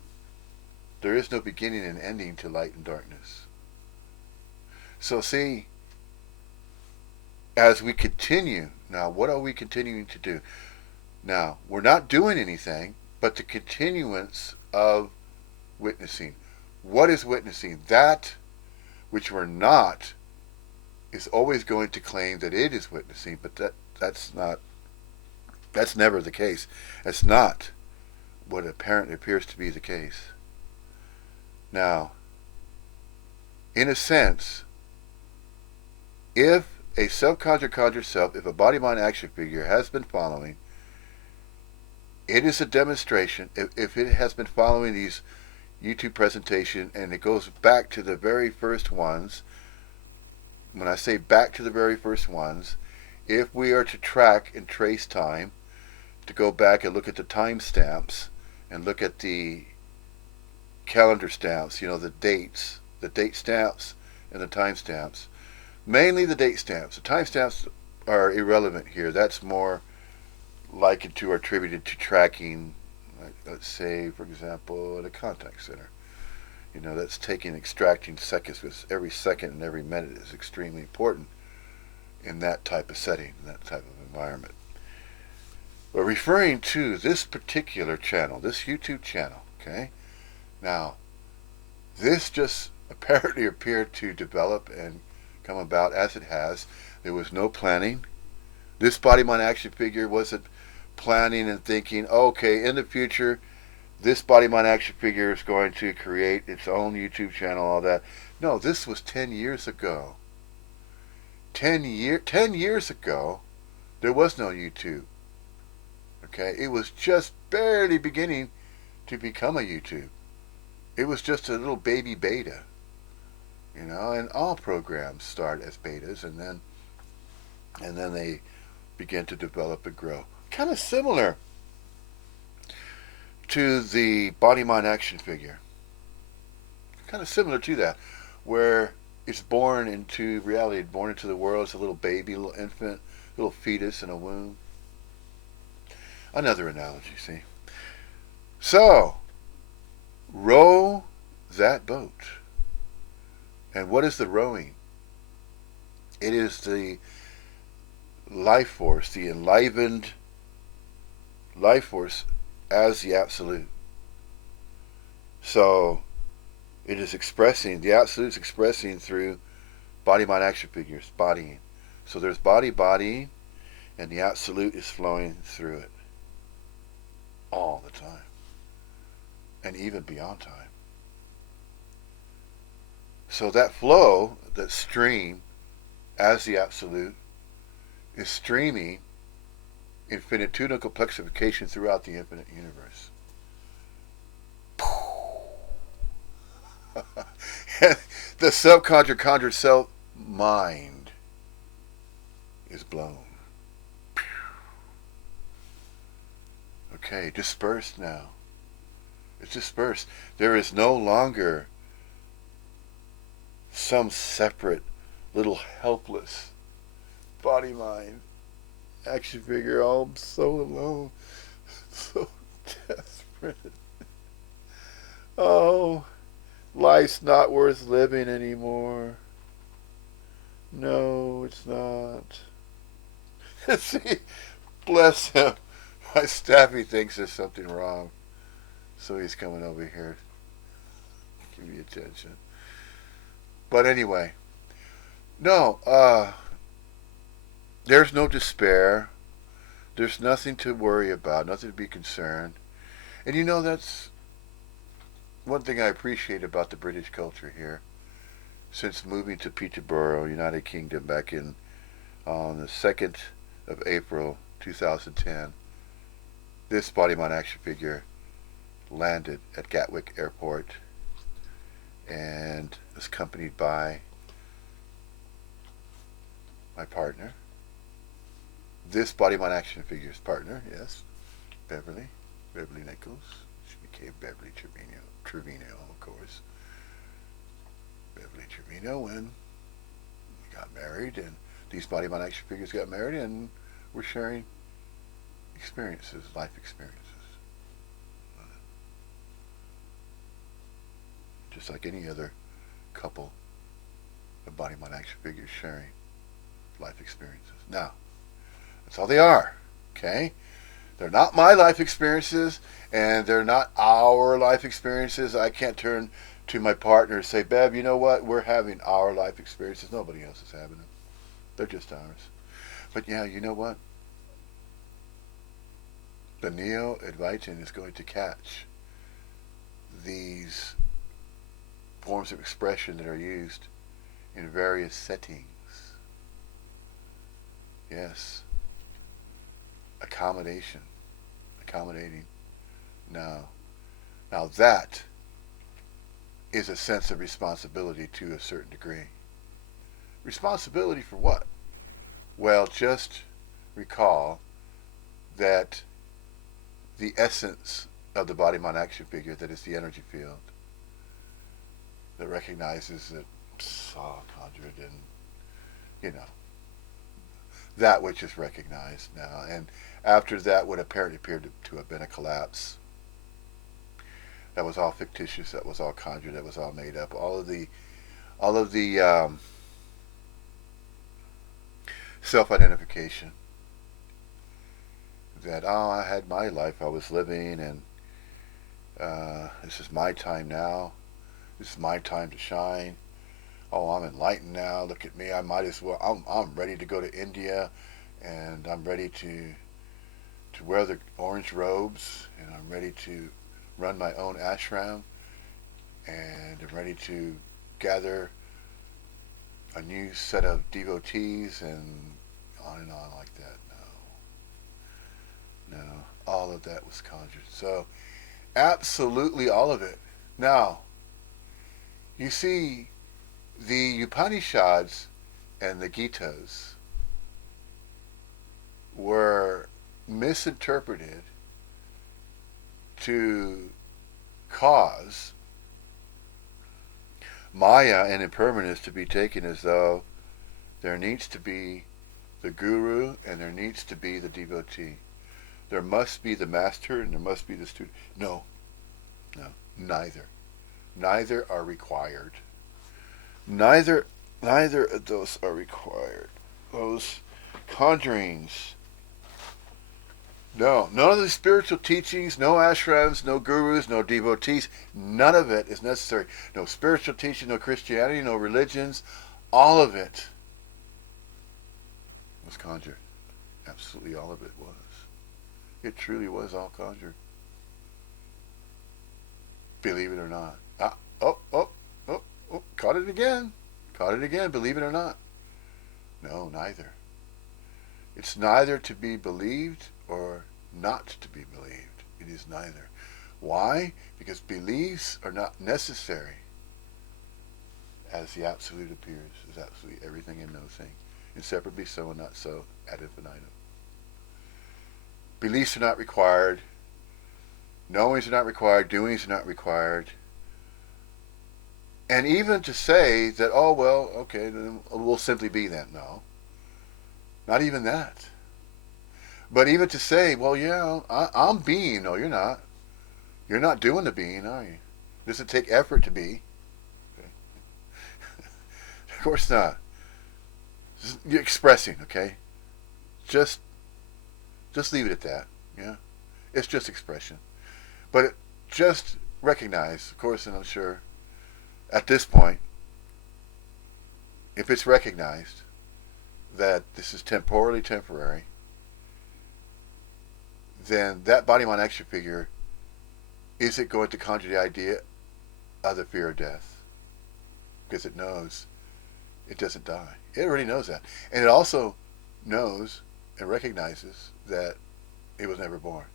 There is no beginning and ending to light and darkness. So see, as we continue, now what are we continuing to do? Now, we're not doing anything but the continuance of witnessing. What is witnessing? That which we're not is always going to claim that it is witnessing, but that's never the case. That's not what apparently appears to be the case. Now, in a sense, if a self-conjured self, if a body-mind action figure has been following, it is a demonstration. If it has been following these YouTube presentations, and it goes back to the very first ones, when I say back to the very first ones, if we are to track and trace time, to go back and look at the time stamps and look at the calendar stamps, the dates, the date stamps and the time stamps. Mainly the date stamps. The time stamps are irrelevant here. That's more likened to or attributed to tracking, like, let's say, for example, at a contact center. That's extracting seconds, because every second and every minute is extremely important in that type of setting, in that type of environment. But referring to this particular channel, this YouTube channel, okay? Now, this just apparently appeared to develop and come about as it has. There was no planning. This body mind action figure wasn't planning and thinking, okay, in the future, this body mind action figure is going to create its own YouTube channel, all that. No, this was 10 years ago. 10 years ago, there was no YouTube. Okay, it was just barely beginning to become a YouTube. It was just a little baby beta, and all programs start as betas, and then they begin to develop and grow. Kind of similar to the body mind action figure. Kind of similar to that, where it's born into reality, born into the world as a little baby, little infant, little fetus in a womb. Another analogy, see? So, row that boat. And what is the rowing? It is the life force, the enlivened life force as the absolute. So, it is expressing, the absolute is expressing through body, mind, action figures, bodying. So there's bodying, and the absolute is flowing through it all the time, and even beyond time. So that flow, that stream, as the absolute, is streaming infinitudinal complexification throughout the infinite universe. The conjured self mind is blown. Okay, dispersed now. It's dispersed. There is no longer some separate little helpless body mind action figure. Oh, I'm so alone, so desperate. Oh, life's not worth living anymore. No, it's not. See, bless him. My staffy thinks there's something wrong, so he's coming over here. Give me attention. But anyway, no, there's no despair. There's nothing to worry about, nothing to be concerned. And that's one thing I appreciate about the British culture here. Since moving to Peterborough, United Kingdom, back on the 2nd of April 2010, this body mind action figure landed at Gatwick Airport and was accompanied by my partner. This body mind action figure's partner, yes, Beverly Nichols. She became Beverly Trevino, of course. Beverly Trevino when we got married, and these body mind action figures got married, and we're sharing experiences, life experiences. Just like any other couple of body mind action figures sharing life experiences. Now, that's all they are, okay? They're not my life experiences, and they're not our life experiences. I can't turn to my partner and say, Bev, you know what? We're having our life experiences. Nobody else is having them. They're just ours. But yeah, you know what? The Neo Advaitin is going to catch these forms of expression that are used in various settings. Yes. Accommodating. Now that is a sense of responsibility to a certain degree. Responsibility for what? Well, just recall that the essence of the body mind action figure, that is the energy field, that recognizes that Conjured, and that which is recognized now, and after that what apparently appeared to have been a collapse, that was all fictitious, that was all conjured, that was all made up. All of the self-identification that, oh, I had my life I was living, and this is my time now. This is my time to shine. Oh, I'm enlightened now. Look at me. I might as well. I'm ready to go to India, and I'm ready to wear the orange robes, and I'm ready to run my own ashram, and I'm ready to gather a new set of devotees, and on like that. No, no, all of that was conjured. So absolutely all of it. Now, you see, the Upanishads and the Gitas were misinterpreted to cause Maya and impermanence to be taken as though there needs to be the guru and there needs to be the devotee. There must be the master and there must be the student. No, no, neither. Neither are required. Neither of those are required. Those conjurings. No, none of the spiritual teachings, no ashrams, no gurus, no devotees, none of it is necessary. No spiritual teaching, no Christianity, no religions, all of it was conjured. Absolutely all of it was. It truly was all conjured. Believe it or not. Caught it again. Caught it again, believe it or not. No, neither. It's neither to be believed or not to be believed. It is neither. Why? Because beliefs are not necessary as the absolute appears, as absolutely everything and no thing. Inseparably so and not so, ad infinitum. Beliefs are not required. Knowings are not required. Doings are not required. And even to say that, oh, well, okay, then we'll simply be that. No. Not even that. But even to say, well, yeah, I'm being. No, you're not. You're not doing the being, are you? Does it take effort to be? Okay. Of course not. You're expressing, okay? Just leave it at that. Yeah. It's just expression. But just recognize, of course, and I'm sure at this point, if it's recognized that this is temporally temporary, then that body mind extra figure isn't going to conjure the idea of the fear of death, because it knows it doesn't die. It already knows that. And it also knows and recognizes that it was never born.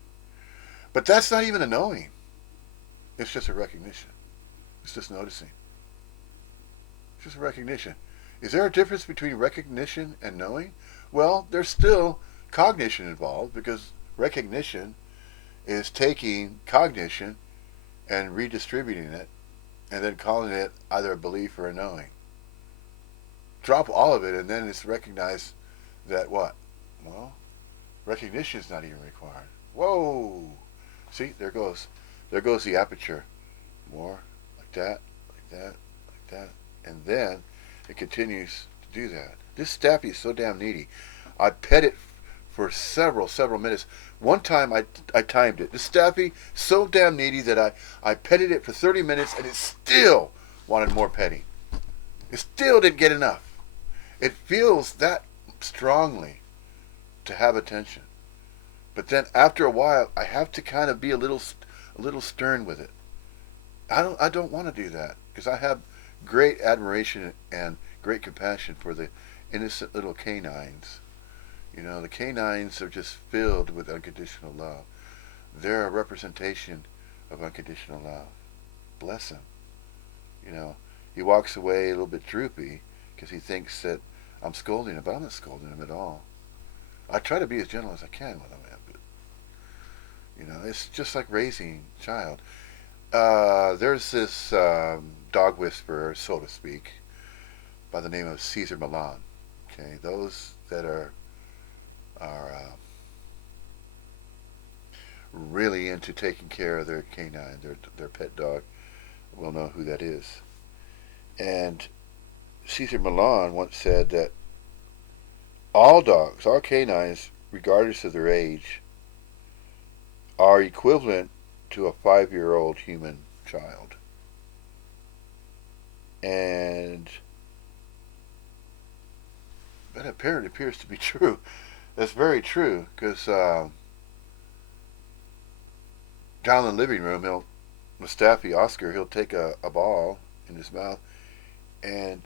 But that's not even a knowing. It's just a recognition. It's just noticing. It's just a recognition. Is there a difference between recognition and knowing? Well, there's still cognition involved, because recognition is taking cognition and redistributing it and then calling it either a belief or a knowing. Drop all of it and then it's recognized that what? Well, recognition is not even required. Whoa! See, there goes. There goes the aperture. More, like that, like that, like that. And then it continues to do that. This Staffy is so damn needy. I pet it for several minutes. One time I timed it. This Staffy, so damn needy that I petted it for 30 minutes and it still wanted more petting. It still didn't get enough. It feels that strongly to have attention. But then after a while, I have to kind of be a little stern with it. I don't want to do that, because I have great admiration and great compassion for the innocent little canines. You know, the canines are just filled with unconditional love. They're a representation of unconditional love. Bless him. You know, he walks away a little bit droopy because he thinks that I'm scolding him, but I'm not scolding him at all. I try to be as gentle as I can with him, but you know, it's just like raising a child. There's this dog whisperer, so to speak, by the name of Caesar Milan. Okay, those that are really into taking care of their canine, their pet dog, will know who that is. And Caesar Milan once said that all dogs, all canines, regardless of their age, are equivalent to a 5-year-old human child. And that apparently appears to be true. That's very true because down in the living room, Mustafi Oscar, he'll take a ball in his mouth and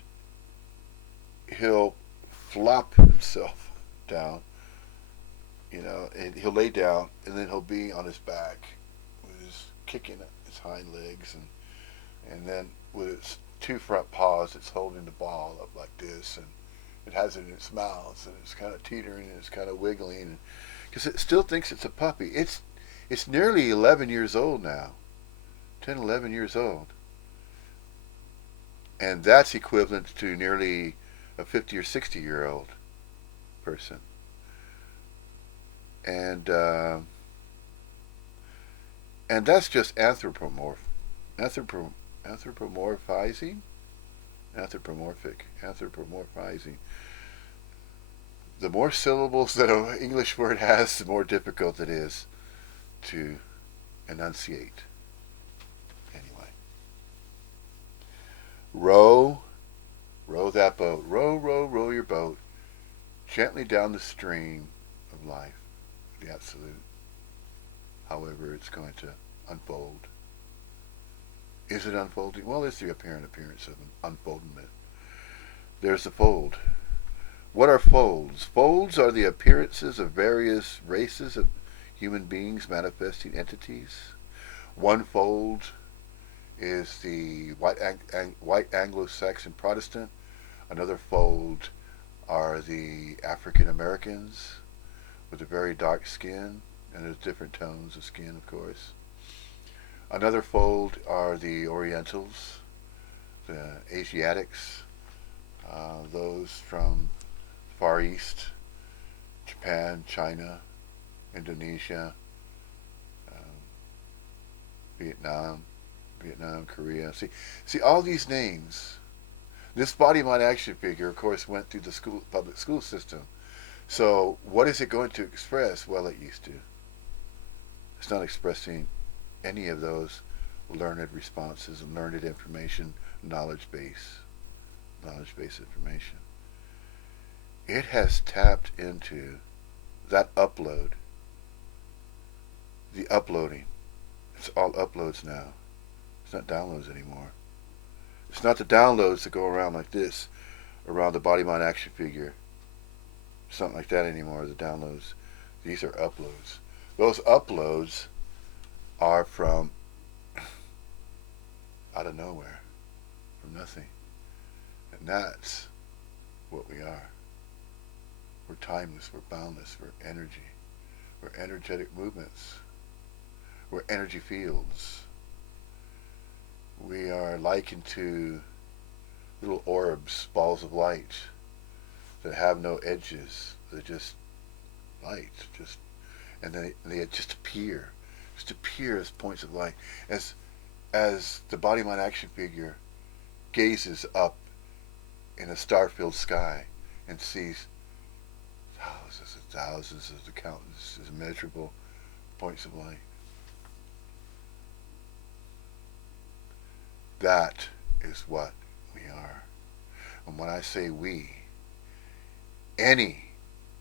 he'll flop himself down, and he'll lay down and then he'll be on his back with his kicking his hind legs and then with its two front paws, it's holding the ball up like this and it has it in its mouth and it's kind of teetering and it's kind of wiggling because it still thinks it's a puppy. It's nearly 11 years old now, 10, 11 years old, and that's equivalent to nearly a 50 or 60-year-old person. And and that's just anthropomorphizing, anthropomorphizing. The more syllables that an English word has, the more difficult it is to enunciate. Anyway, row, row that boat. Row, row, row your boat gently down the stream of life, the absolute, however it's going to unfold. Is it unfolding? Well, it's the appearance of an unfoldment. There's the fold. What are folds? Folds are the appearances of various races of human beings manifesting entities. One fold is the white Anglo-Saxon Protestant. Another fold are the African Americans with a very dark skin, and there's different tones of skin, of course. Another fold are the Orientals, the Asiatics, those from Far East, Japan, China, Indonesia, Vietnam, Korea. See all these names. This body mind action figure, of course, went through the public school system. So what is it going to express? Well, it used to. It's not expressing any of those learned responses and learned information, knowledge-based information. It has tapped into that upload, the uploading. It's all uploads now. It's not downloads anymore. It's not the downloads that go around like this, around the body mind action figure, something like that anymore, the downloads. These are uploads. Those uploads are from out of nowhere, from nothing. And that's what we are. We're timeless, we're boundless, we're energy. We're energetic movements. We're energy fields. We are likened to little orbs, balls of light that have no edges. They're just light, and then they just appear as points of light. As the body mind action figure gazes up in a star-filled sky and sees thousands and thousands of the countless, immeasurable points of light. That is what we are. And when I say we, any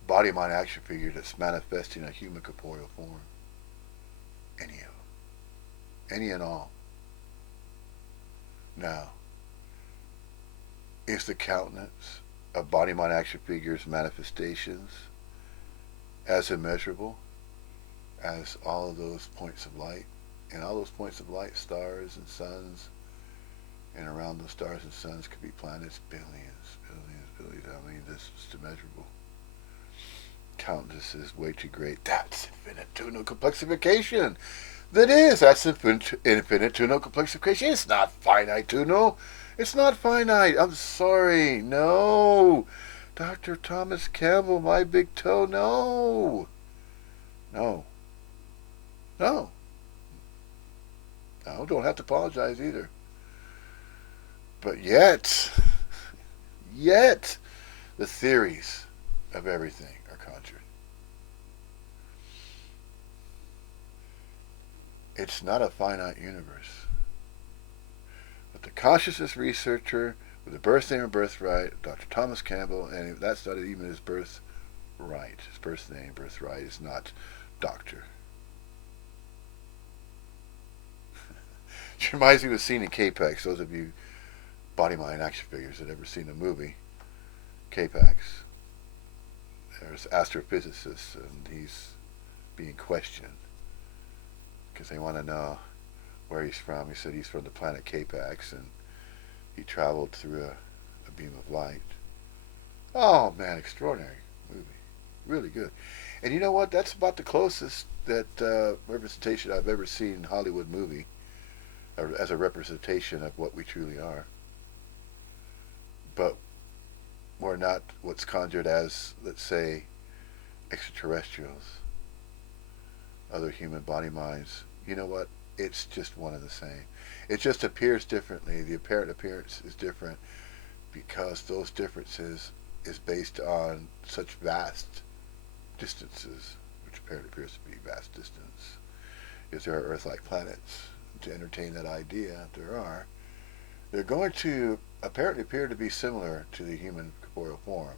body mind action figure that's manifesting a human corporeal form, any of them, any and all. Now, is the countenance of body mind action figures manifestations as immeasurable as all of those points of light? And all those points of light, stars and suns, and around those stars and suns could be planets, billions. I mean, this is immeasurable. Countless is way too great. That's infinitude complexification. That's infinitude complexification. It's not finite, no. It's not finite. I'm sorry. No. Dr. Thomas Campbell, my big toe, no. No. No. No, don't have to apologize either. But yet, the theories of everything are conjured. It's not a finite universe. But the consciousness researcher with a birth name and birthright, Dr. Thomas Campbell, and that's not even his birthright. His birth name, birthright is not doctor. It reminds me of a scene in K-Pax. Those of you body mind action figures that ever seen the movie K-Pax. There's an astrophysicist and he's being questioned because they want to know where he's from. He said he's from the planet K-Pax and he traveled through a beam of light. Oh man, extraordinary movie, really good. And you know what? That's about the closest that representation I've ever seen in a Hollywood movie as a representation of what we truly are. But we're not what's conjured as, let's say, extraterrestrials, other human body minds. You know what? It's just one of the same. It just appears differently. The apparent appearance is different because those differences is based on such vast distances, which apparently appears to be vast distance. If there are Earth-like planets, to entertain that idea, there are, they're going to apparently appear to be similar to the human corporeal form,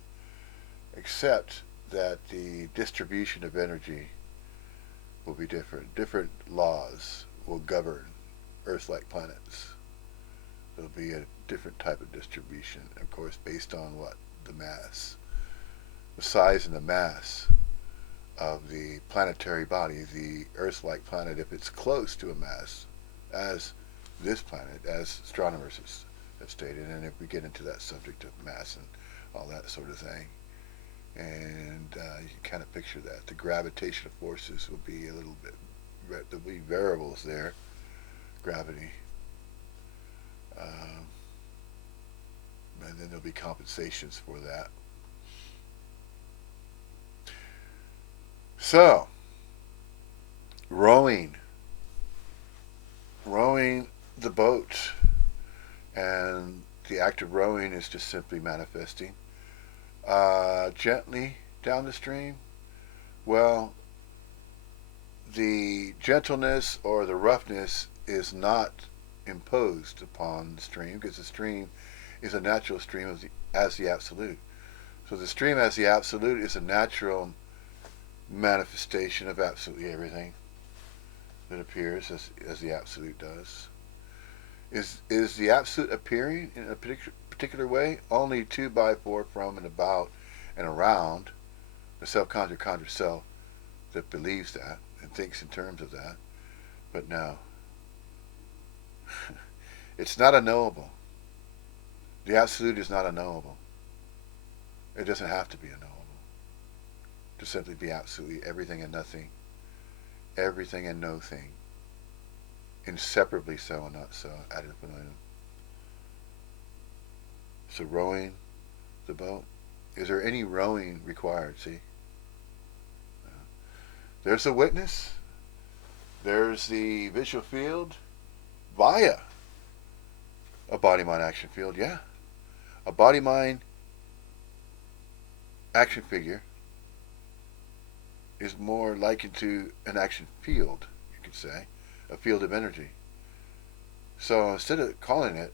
except that the distribution of energy will be different. Different laws will govern Earth-like planets. There'll be a different type of distribution, of course, based on what? The mass. The size and the mass of the planetary body, the Earth-like planet, if it's close to a mass, as this planet, as astronomers have stated, and if we get into that subject of mass and all that sort of thing, and you can kind of picture that. The gravitational forces will be a little bit, there'll be variables there, gravity, and then there'll be compensations for that. So, rowing the boat, and the act of rowing is just simply manifesting gently down the stream. Well, the gentleness or the roughness is not imposed upon the stream because the stream is a natural stream as the absolute. So the stream as the absolute is a natural manifestation of absolutely everything that appears as the absolute does. Is the absolute appearing in a particular way? Only to, by, for, from, and about, and around the self-conscious self that believes that and thinks in terms of that. But no. It's not unknowable. The absolute is not unknowable. It doesn't have to be unknowable. To simply be absolutely everything and nothing. Everything and no thing. Inseparably so and not so. Ad infinitum. So rowing the boat. Is there any rowing required? See? There's the witness. There's the visual field via a body-mind action field. Yeah. A body-mind action figure is more likened to an action field, you could say. A field of energy. So instead of calling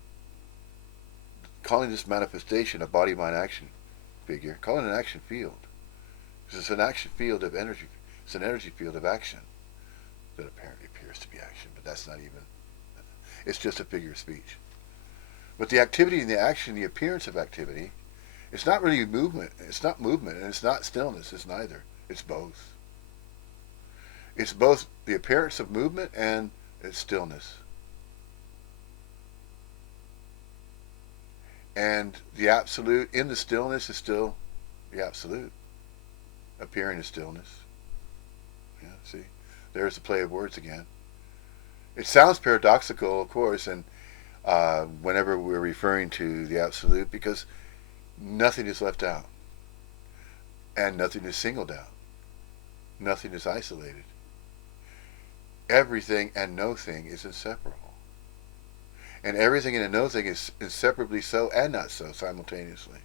this manifestation a body-mind action figure, call it an action field. Because it's an action field of energy. It's an energy field of action that apparently appears to be action, but that's not even, it's just a figure of speech. But the activity and the action, the appearance of activity, it's not really movement. It's not movement, and it's not stillness. It's neither. It's both. It's both the appearance of movement and its stillness. And the absolute in the stillness is still the absolute, appearing as stillness. Yeah, see? There's the play of words again. It sounds paradoxical, of course, and whenever we're referring to the absolute, because nothing is left out. And nothing is singled out. Nothing is isolated. Everything and no thing is inseparable. And everything and no thing is inseparably so and not so simultaneously.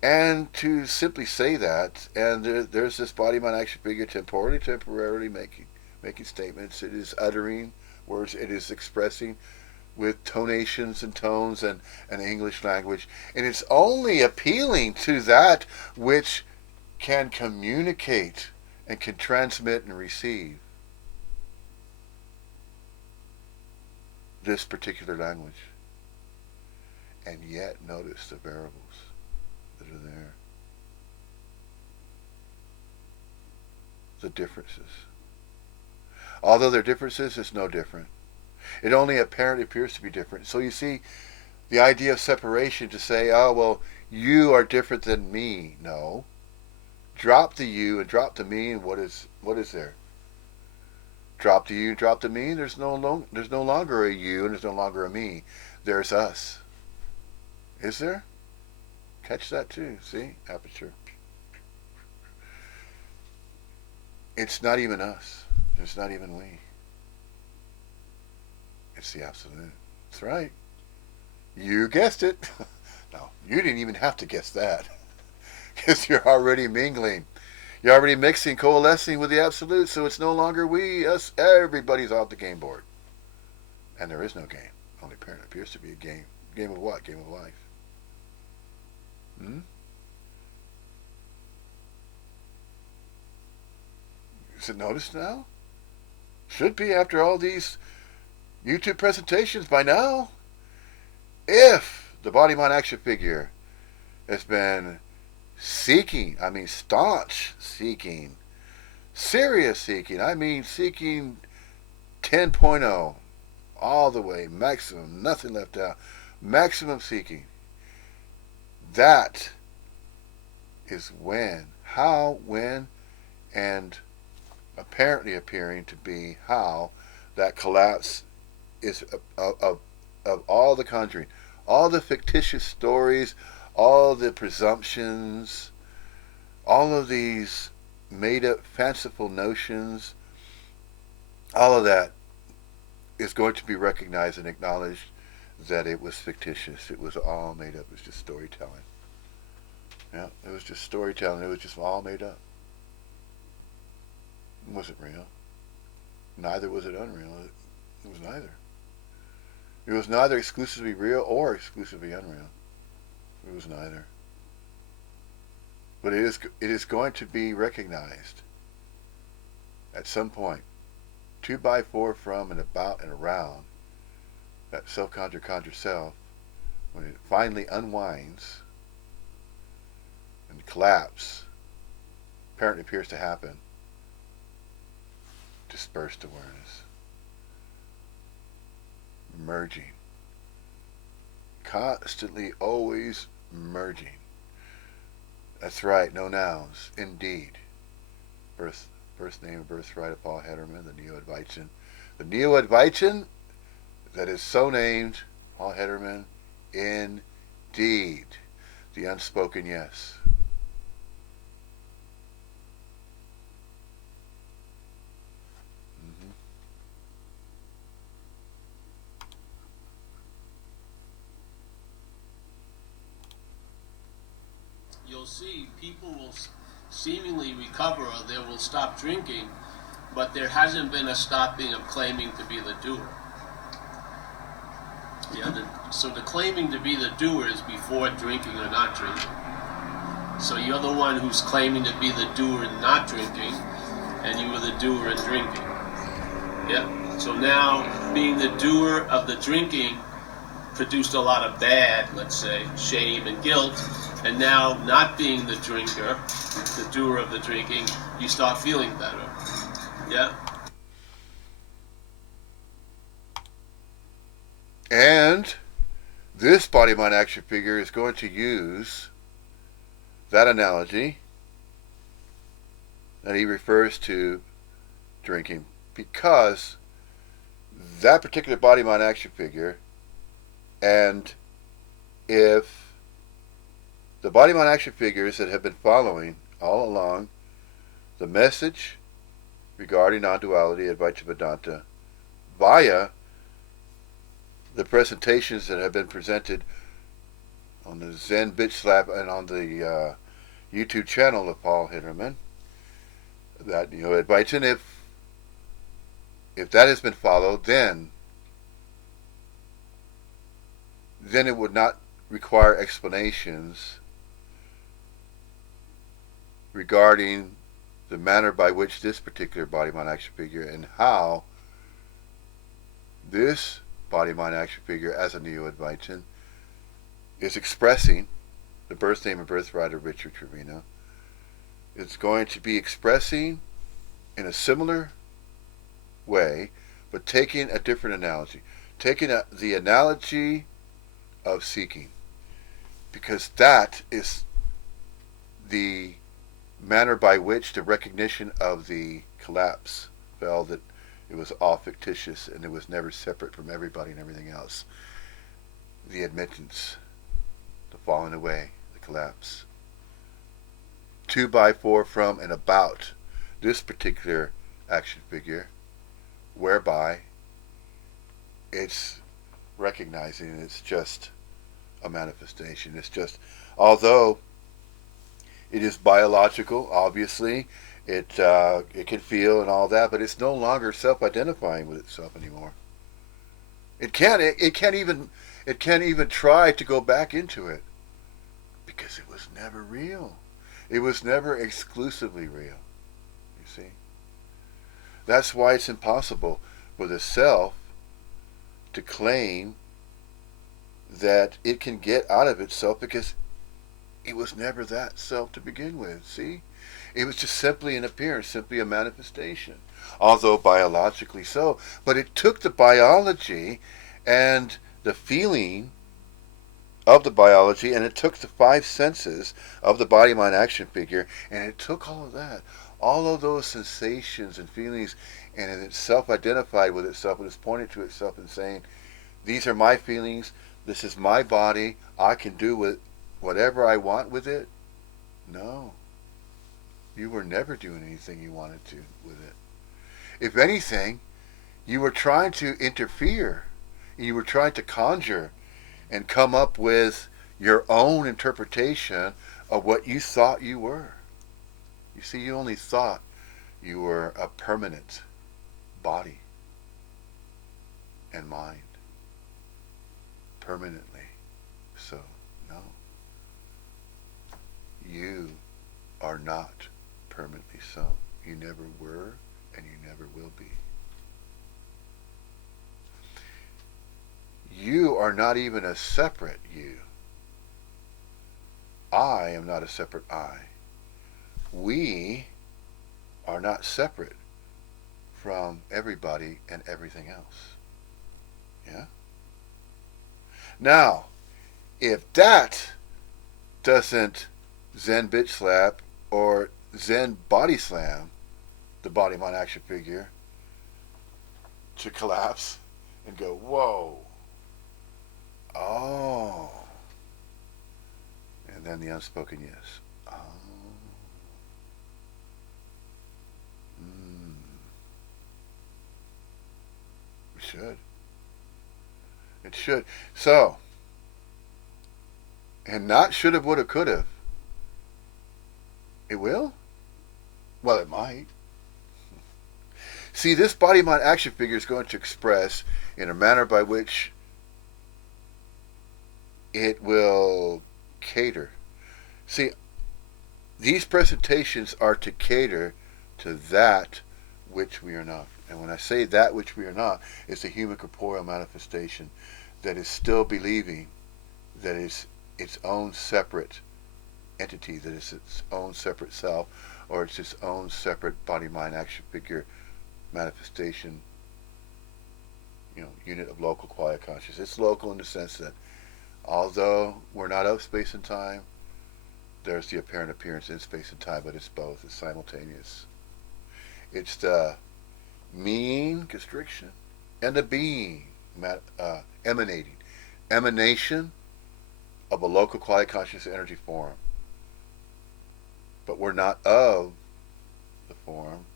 And to simply say that, and there's this body-mind action figure temporarily making statements. It is uttering words. It is expressing with tonations and tones and English language. And it's only appealing to that which can communicate and can transmit and receive this particular language. And yet, notice the variables that are there, the differences. Although they're differences, it's no different. It only apparently appears to be different. So you see, the idea of separation to say, oh, well, you are different than me. No. Drop the you and drop the me, and what is there? Drop the you, drop the me, there's no longer a you and there's no longer a me. There's us. Is there? Catch that too. See? Aperture. It's not even us. It's not even we. It's the absolute. That's right. You guessed it. No, you didn't even have to guess that. Because you're already mingling. You're already mixing, coalescing with the absolute, so it's no longer we, us, everybody's off the game board. And there is no game. Only apparently appears to be a game. Game of what? Game of life. Is it noticed now? Should be after all these YouTube presentations by now. If the body mind action figure has been seeking, I mean staunch seeking, serious seeking, I mean seeking 10.0 all the way, maximum, nothing left out, maximum seeking. That is when, how, when, and apparently appearing to be how that collapse is of all the conjuring, all the fictitious stories, all the presumptions, all of these made up fanciful notions, all of that is going to be recognized and acknowledged that it was fictitious. It was all made up. It was just storytelling. Yeah, it was just storytelling. It was just all made up. It wasn't real. Neither was it unreal. It was neither. It was neither exclusively real or exclusively unreal. It was neither. But it is going to be recognized at some point, 2 by 4 from and about and around that self-conjure conjure self, when it finally unwinds and collapse, apparently appears to happen, dispersed awareness, merging, constantly always merging. That's right, no nouns, indeed. Birth name and birthright of Paul Hederman, the Neo-Advaitin. The Neo-Advaitin that is so named, Paul Hederman, indeed. The unspoken yes. You'll see people will seemingly recover or they will stop drinking, but there hasn't been a stopping of claiming to be the doer. Yeah, so the claiming to be the doer is before drinking or not drinking. So you're the one who's claiming to be the doer and not drinking, and you were the doer and drinking. Yeah. So now being the doer of the drinking produced a lot of bad, let's say, shame and guilt. And now, not being the drinker, the doer of the drinking, you start feeling better. Yeah? And this body mind action figure is going to use that analogy that he refers to drinking, because that particular body mind action figure, and if the body mind action figures that have been following all along the message regarding non-duality, Advaita Vedanta, via the presentations that have been presented on the Zen Bitch Slap and on the YouTube channel of Paul Hederman, that, Advaitin, if If that has been followed, then it would not require explanations regarding the manner by which this particular body mind action figure and how this body mind action figure as a neo Advaitin is expressing the birth name and birthright of Richard Trevino. It's going to be expressing in a similar way, but taking a different analogy. Taking the analogy of seeking, because that is the manner by which the recognition of the collapse fell, that it was all fictitious and it was never separate from everybody and everything else. The admittance, the falling away, the collapse. 2 by 4 from and about this particular action figure, whereby it's recognizing it's just a manifestation. It's just, although it is biological, obviously, it can feel and all that, but it's no longer self-identifying with itself anymore. It can't even try to go back into it, because it was never real. It was never exclusively real. You see? That's why it's impossible for the self to claim that it can get out of itself, because it was never that self to begin with. See? It was just simply an appearance, simply a manifestation, although biologically so. But it took the biology and the feeling of the biology, and it took the 5 senses of the body mind action figure, and it took all of that, all of those sensations and feelings, and it self-identified with itself, and it's pointing to itself and saying, these are my feelings, this is my body, I can do with whatever I want with it. No, you were never doing anything you wanted to with it. If anything, you were trying to interfere, you were trying to conjure and come up with your own interpretation of what you thought you were. You see, you only thought you were a permanent body and mind. Permanently. So, no. You are not permanently so. You never were, and you never will be. You are not even a separate you. I am not a separate I. We are not separate from everybody and everything else. Yeah? Now, if that doesn't Zen bitch slap or Zen body slam the body mind action figure to collapse and go, whoa, oh, and then the unspoken yes, oh, it should. It should. So, and not should have, would have, could have. It will? Well, it might. See, this body mind action figure is going to express in a manner by which it will cater. See, these presentations are to cater to that which we are not. And when I say that which we are not, it's a human corporeal manifestation that is still believing that it's its own separate entity, that it's its own separate self, or it's its own separate body mind action figure manifestation, unit of local quiet consciousness. It's local in the sense that although we're not of space and time, there's the apparent appearance in space and time, but it's both. It's simultaneous. It's the mean constriction and the being emanation of a local quiet consciousness energy form. But we're not of the form.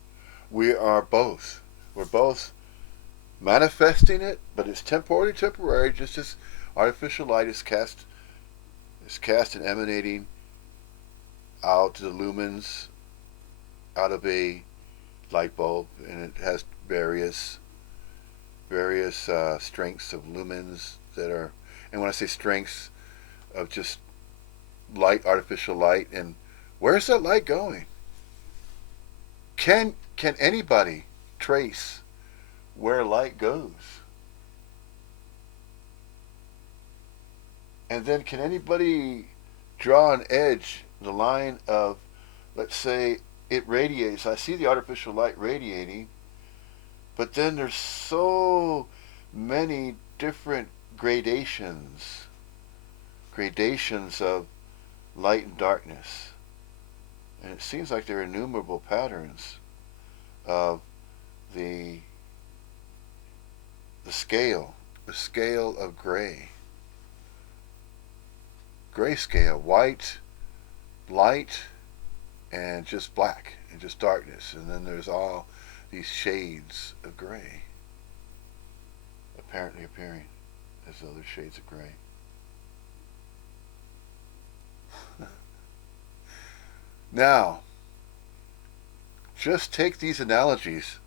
We are both. We're both manifesting it, but it's temporary, just as artificial light is cast and emanating out to the lumens out of a light bulb, and it has various various strengths of lumens that are, and when I say strengths of just light, artificial light, and where's that light going? Can anybody trace where light goes? And then can anybody draw an edge, the line of, let's say, it radiates. I see the artificial light radiating, but then there's so many different gradations of light and darkness. And it seems like there are innumerable patterns of the the scale, the scale of gray. Grayscale, white, light, and just black, and just darkness. And then there's all these shades of gray apparently appearing as other shades of gray. Now, just take these analogies.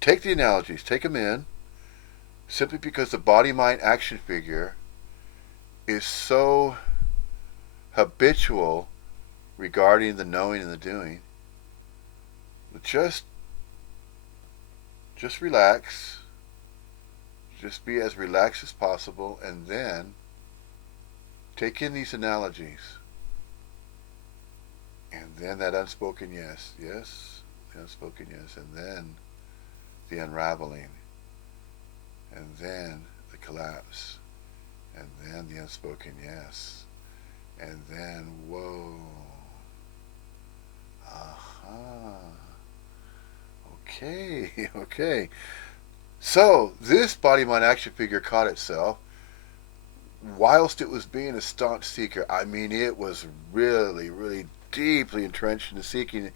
Take the analogies, take them in, simply because the body-mind action figure is so habitual regarding the knowing and the doing. Just relax. Just be as relaxed as possible, and then take in these analogies. And then that unspoken yes, the unspoken yes, and then the unraveling, and then the collapse, and then the unspoken yes, and then whoa, aha, okay, okay. So this body-mind action figure caught itself whilst it was being a staunch seeker. I mean, it was really, really deeply entrenched in the seeking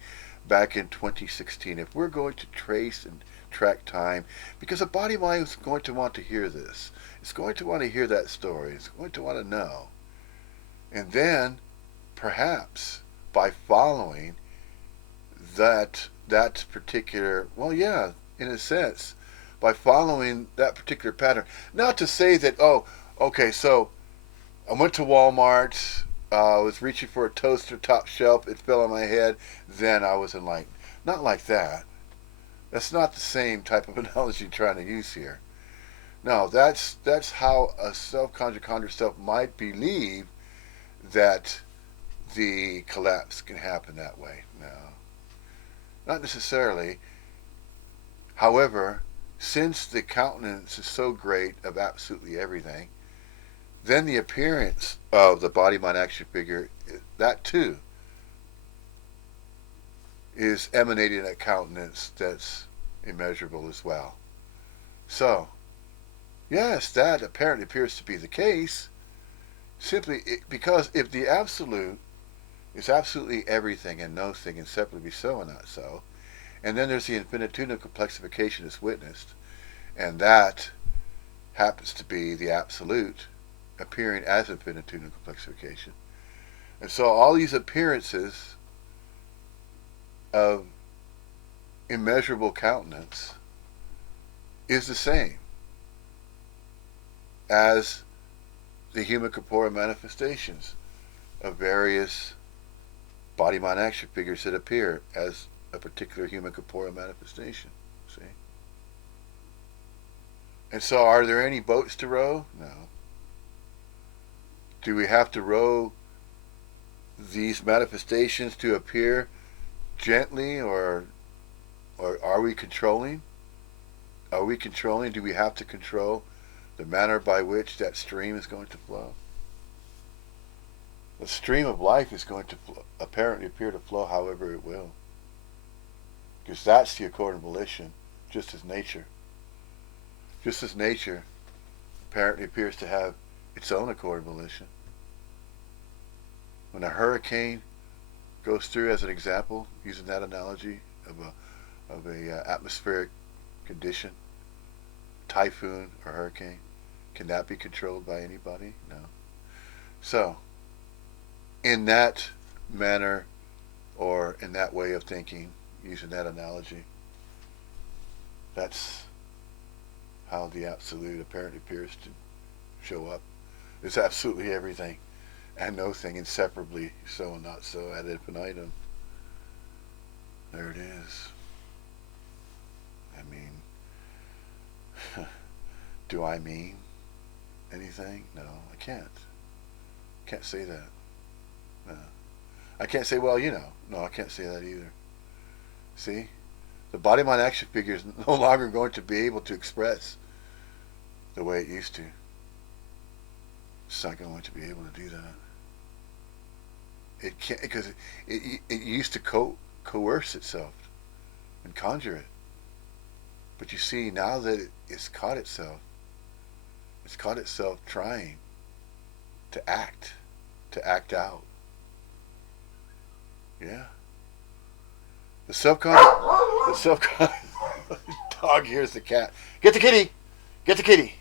back in 2016. If we're going to trace and track time, because the body mind is going to want to hear this, it's going to want to hear that story, it's going to want to know, and then perhaps by following that particular, well, yeah, in a sense, by following that particular pattern. Not to say that, oh, okay, so I went to Walmart, I was reaching for a toaster top shelf, it fell on my head, then I was enlightened. Not like that. That's not the same type of analogy you're trying to use here. No, that's how a self-conjured self might believe that the collapse can happen that way. No, not necessarily. However, since the countenance is so great of absolutely everything, then the appearance of the body-mind action figure, that too, is emanating a countenance that's immeasurable as well. So, yes, that apparently appears to be the case, simply because if the absolute is absolutely everything and no thing inseparably so and not so, and then there's the infinitudinal complexification that's witnessed, and that happens to be the absolute appearing as infinitudinal complexification. And so all these appearances of immeasurable countenance is the same as the human corporeal manifestations of various body-mind action figures that appear as a particular human corporeal manifestation. See? And so are there any boats to row? No. Do we have to row these manifestations to appear gently, or are we controlling? Are we controlling? Do we have to control the manner by which that stream is going to flow? The stream of life is going to apparently appear to flow however it will, because that's the accord and volition, just as nature. Just as nature apparently appears to have its own accord and volition. When a hurricane goes through, as an example, using that analogy of a atmospheric condition, typhoon or hurricane, can that be controlled by anybody? No. So, in that manner, or in that way of thinking, using that analogy, that's how the absolute apparently appears to show up. It's absolutely everything and no thing, inseparably so and not so, ad infinitum. There it is. I mean, do I mean anything? No, I can't. Can't say that. No. I can't say, well, No, I can't say that either. See? The body mind action figure is no longer going to be able to express the way it used to. It's not going to be able to do that. It can't, because it used to coerce itself and conjure it. But you see, now that it's caught itself trying to act out. Yeah. The subconscious dog hears the cat. Get the kitty! Get the kitty!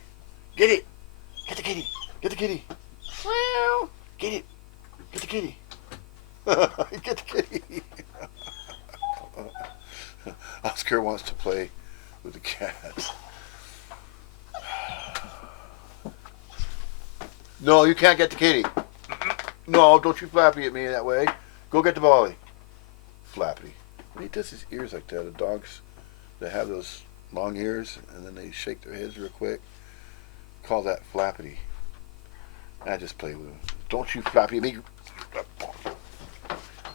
Get it! Get the kitty! Get the kitty! Meow! Get it! Get the kitty! Get the kitty! Oscar wants to play with the cat. No, you can't get the kitty. No, don't you flappy at me that way. Go get the volley. Flappy. When he does his ears like that, the dogs that have those long ears and then they shake their heads real quick, call that flappity. I just play with him. Don't you flappy at me.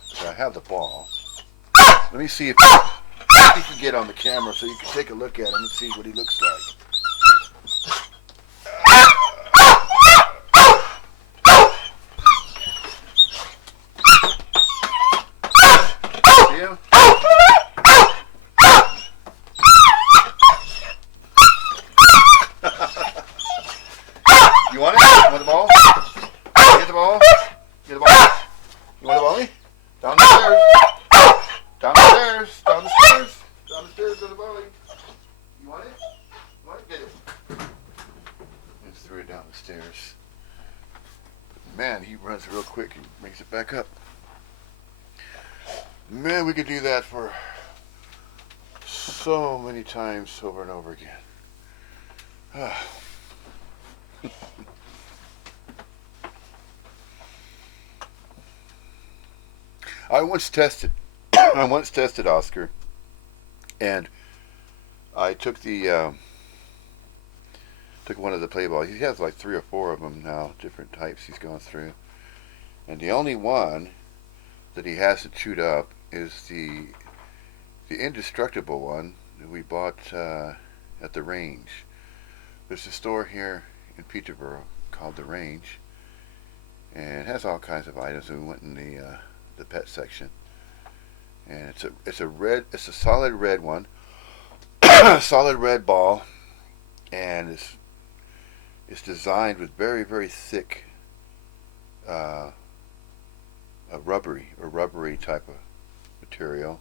So I have the ball. Let me see if you can get on the camera so you can take a look at him and see what he looks like. Man, he runs real quick and brings it back up. Man, we could do that for so many times over and over again. I once tested Oscar, and I took one of the play balls. He has like 3 or 4 of them now, different types he's gone through. And the only one that he hasn't chewed up is the indestructible one that we bought at the Range. There's a store here in Peterborough called the Range, and it has all kinds of items. And we went in the pet section, and it's a solid red one, solid red ball, and it's designed with very, very thick rubbery type of material,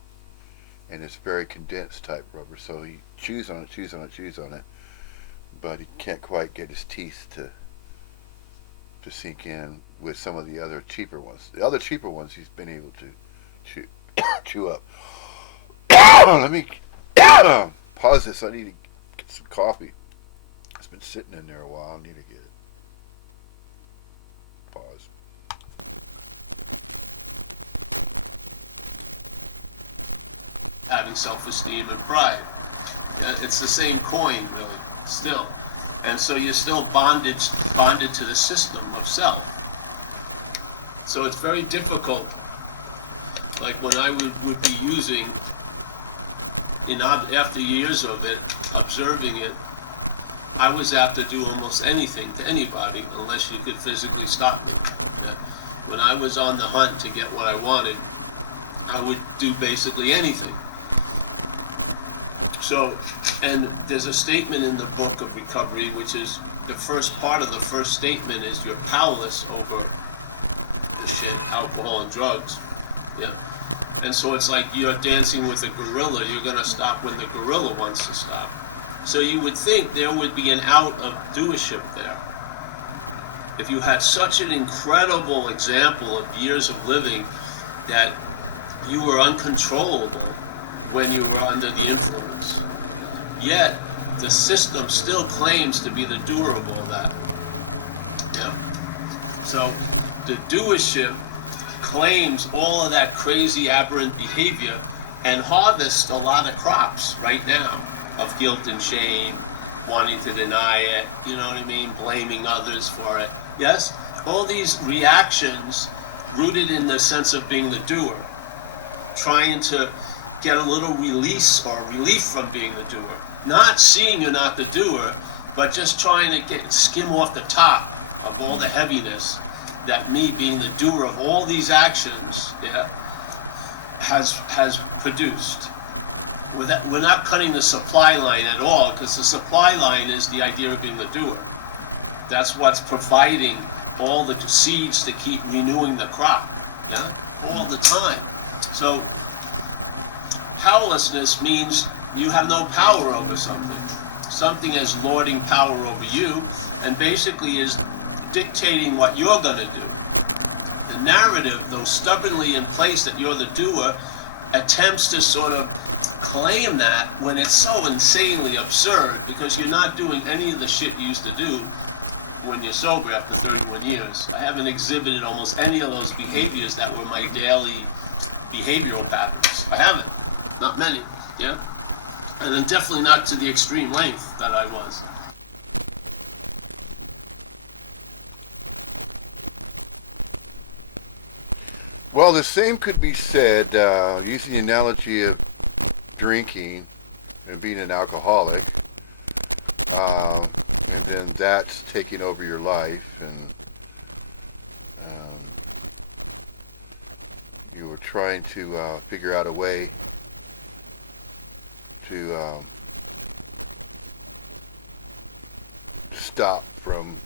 and it's very condensed type rubber, so he chews on it, but he can't quite get his teeth to sink in with some of the other cheaper ones. The other cheaper ones he's been able to chew up. Let me pause this. I need to get some coffee. It's been sitting in there a while. I need to get it. Pause. Having self-esteem and pride. Yeah, it's the same coin, really, still. And so you're still bonded to the system of self. So it's very difficult. Like when I would be using, after years of it, observing it, I was apt to do almost anything to anybody unless you could physically stop me. Yeah. When I was on the hunt to get what I wanted, I would do basically anything. So, and there's a statement in the book of recovery, which is the first part of the first statement is you're powerless over the shit, alcohol and drugs. Yeah. And so it's like you're dancing with a gorilla. You're going to stop when the gorilla wants to stop. So you would think there would be an out of doership there. If you had such an incredible example of years of living that you were uncontrollable when you were under the influence. Yet, the system still claims to be the doer of all that. Yeah. So the doership claims all of that crazy aberrant behavior and harvests a lot of crops right now of guilt and shame, wanting to deny it, you know what I mean, blaming others for it. Yes? All these reactions rooted in the sense of being the doer, trying to get a little release or relief from being the doer. Not seeing you're not the doer, but just trying to skim off the top of all the heaviness that me being the doer of all these actions, yeah, has produced. We're not cutting the supply line at all, because the supply line is the idea of being the doer. That's what's providing all the seeds to keep renewing the crop, yeah, all the time. So powerlessness means you have no power over something. Something is lording power over you, and basically is dictating what you're going to do. The narrative, though stubbornly in place that you're the doer, attempts to sort of claim that when it's so insanely absurd, because you're not doing any of the shit you used to do when you're sober after 31 years. I haven't exhibited almost any of those behaviors that were my daily behavioral patterns. I haven't. Not many, yeah? And then definitely not to the extreme length that I was. Well, the same could be said, using the analogy of drinking and being an alcoholic, and then that's taking over your life, and you were trying to figure out a way to stop from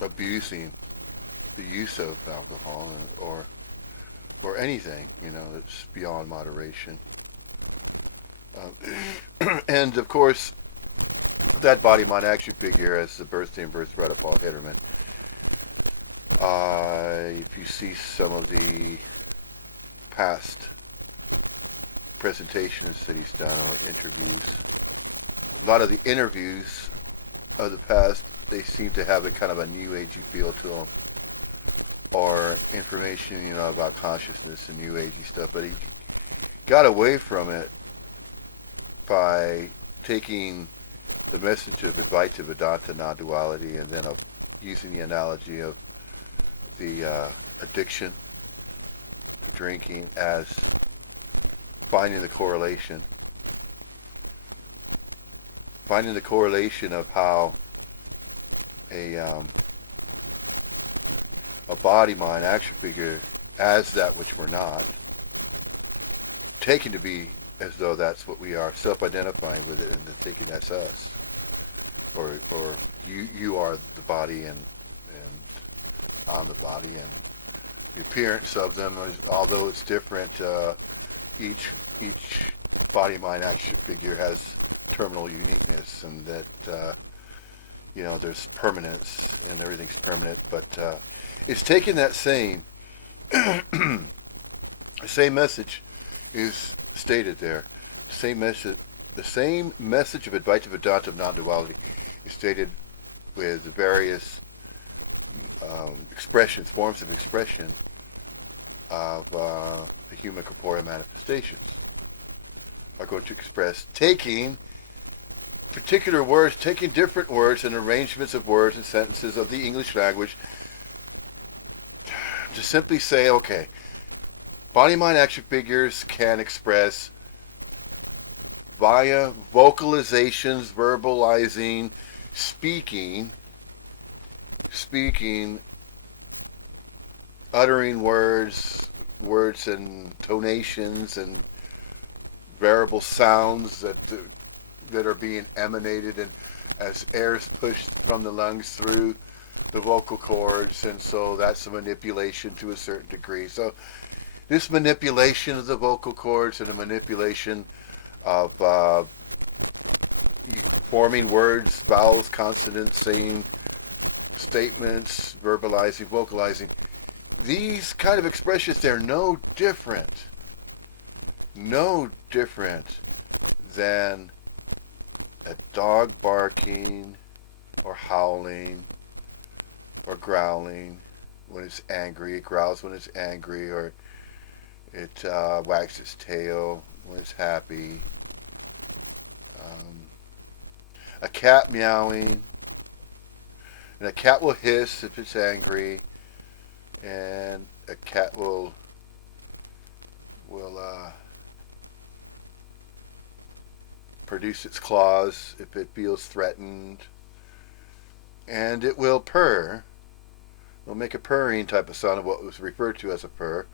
abusing the use of alcohol or anything, that's beyond moderation. And of course, that body mind action figure as the birthday and birthright of Paul Hitterman. If you see some of the past presentations that he's done or interviews, a lot of the interviews of the past, they seem to have a kind of a new agey feel to them, or information, about consciousness and new agey stuff. But he got away from it by taking the message of Advaita Vedanta non-duality, and then of using the analogy of the addiction to drinking as finding the correlation of how a body mind action figure as that which we're not, taken to be as though that's what we are, self-identifying with it and then thinking that's us, or you are the body and I'm the body, and the appearance of them is, although it's different, each body mind action figure has terminal uniqueness, and that there's permanence and everything's permanent, but it's taking that same same message is stated there. The same message of Advaita Vedanta of non-duality is stated with the various forms of expression of the human corporeal manifestations are going to express taking particular words, taking different words and arrangements of words and sentences of the English language to simply say, okay, body mind action figures can express via vocalizations, verbalizing, speaking, uttering words and tonations and variable sounds that are being emanated, and as air is pushed from the lungs through the vocal cords, and so that's a manipulation to a certain degree. So this manipulation of the vocal cords and a manipulation of forming words, vowels, consonants, saying statements, verbalizing, vocalizing, these kind of expressions, they're no different no different than a dog barking or howling or growling when it's angry. It growls when it's angry, or it wags its tail when it's happy. Um, a cat meowing, and a cat will hiss if it's angry, and a cat will produce its claws if it feels threatened, and it will purr. It'll make a purring type of sound of what was referred to as a purr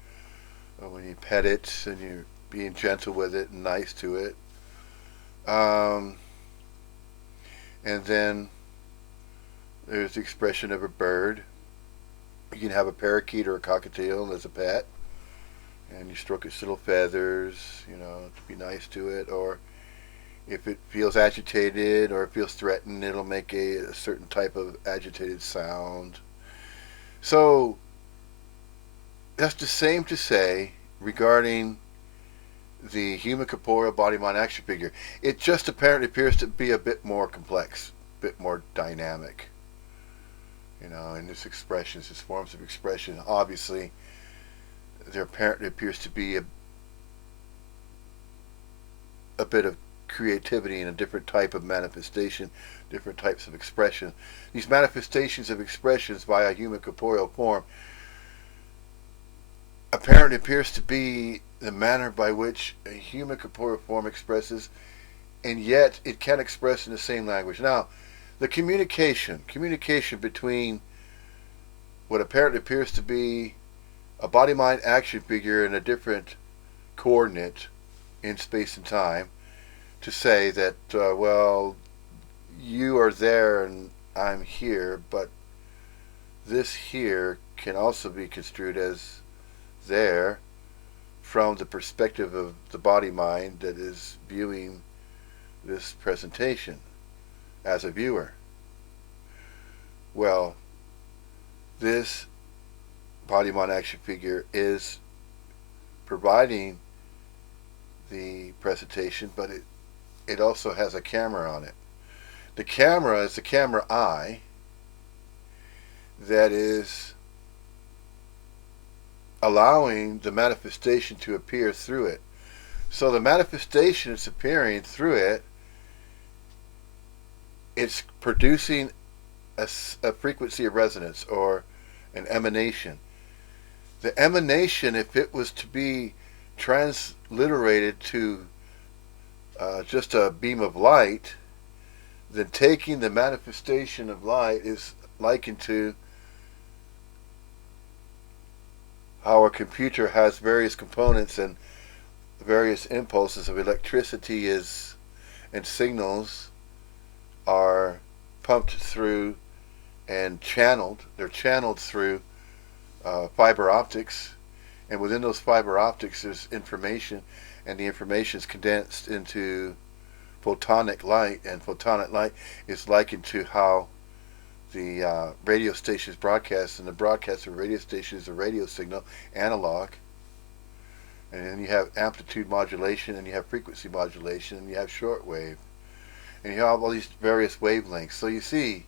when you pet it and you're being gentle with it and nice to it. Um, and then there's the expression of a bird. You can have a parakeet or a cockatiel as a pet, and you stroke its little feathers, to be nice to it. Or if it feels agitated or it feels threatened, it'll make a certain type of agitated sound. So that's the same to say regarding the human corporeal body mind action figure. It just apparently appears to be a bit more complex, a bit more dynamic, in its expressions, its forms of expression. Obviously, there apparently appears to be a bit of creativity and a different type of manifestation, different types of expression. These manifestations of expressions via human corporeal form apparently appears to be the manner by which a human corporeal form expresses, and yet it can express in the same language. Now, the communication between what apparently appears to be a body mind action figure in a different coordinate in space and time, to say that, well, you are there and I'm here, but this here can also be construed as there from the perspective of the body mind that is viewing this presentation as a viewer. Well, this body mind action figure is providing the presentation, but it also has a camera on it. The camera is the camera eye that is allowing the manifestation to appear through it. So the manifestation is appearing through it. It's producing a frequency of resonance or an emanation. The emanation, if it was to be transliterated to just a beam of light, then taking the manifestation of light is likened to how a computer has various components and various impulses of electricity and signals are pumped through and channeled. They're channeled through fiber optics, and within those fiber optics there's information, and the information is condensed into photonic light, and photonic light is likened to how the radio station is broadcast, and the broadcast of radio station is a radio signal, analog, and then you have amplitude modulation, and you have frequency modulation, and you have shortwave, and you have all these various wavelengths. So you see,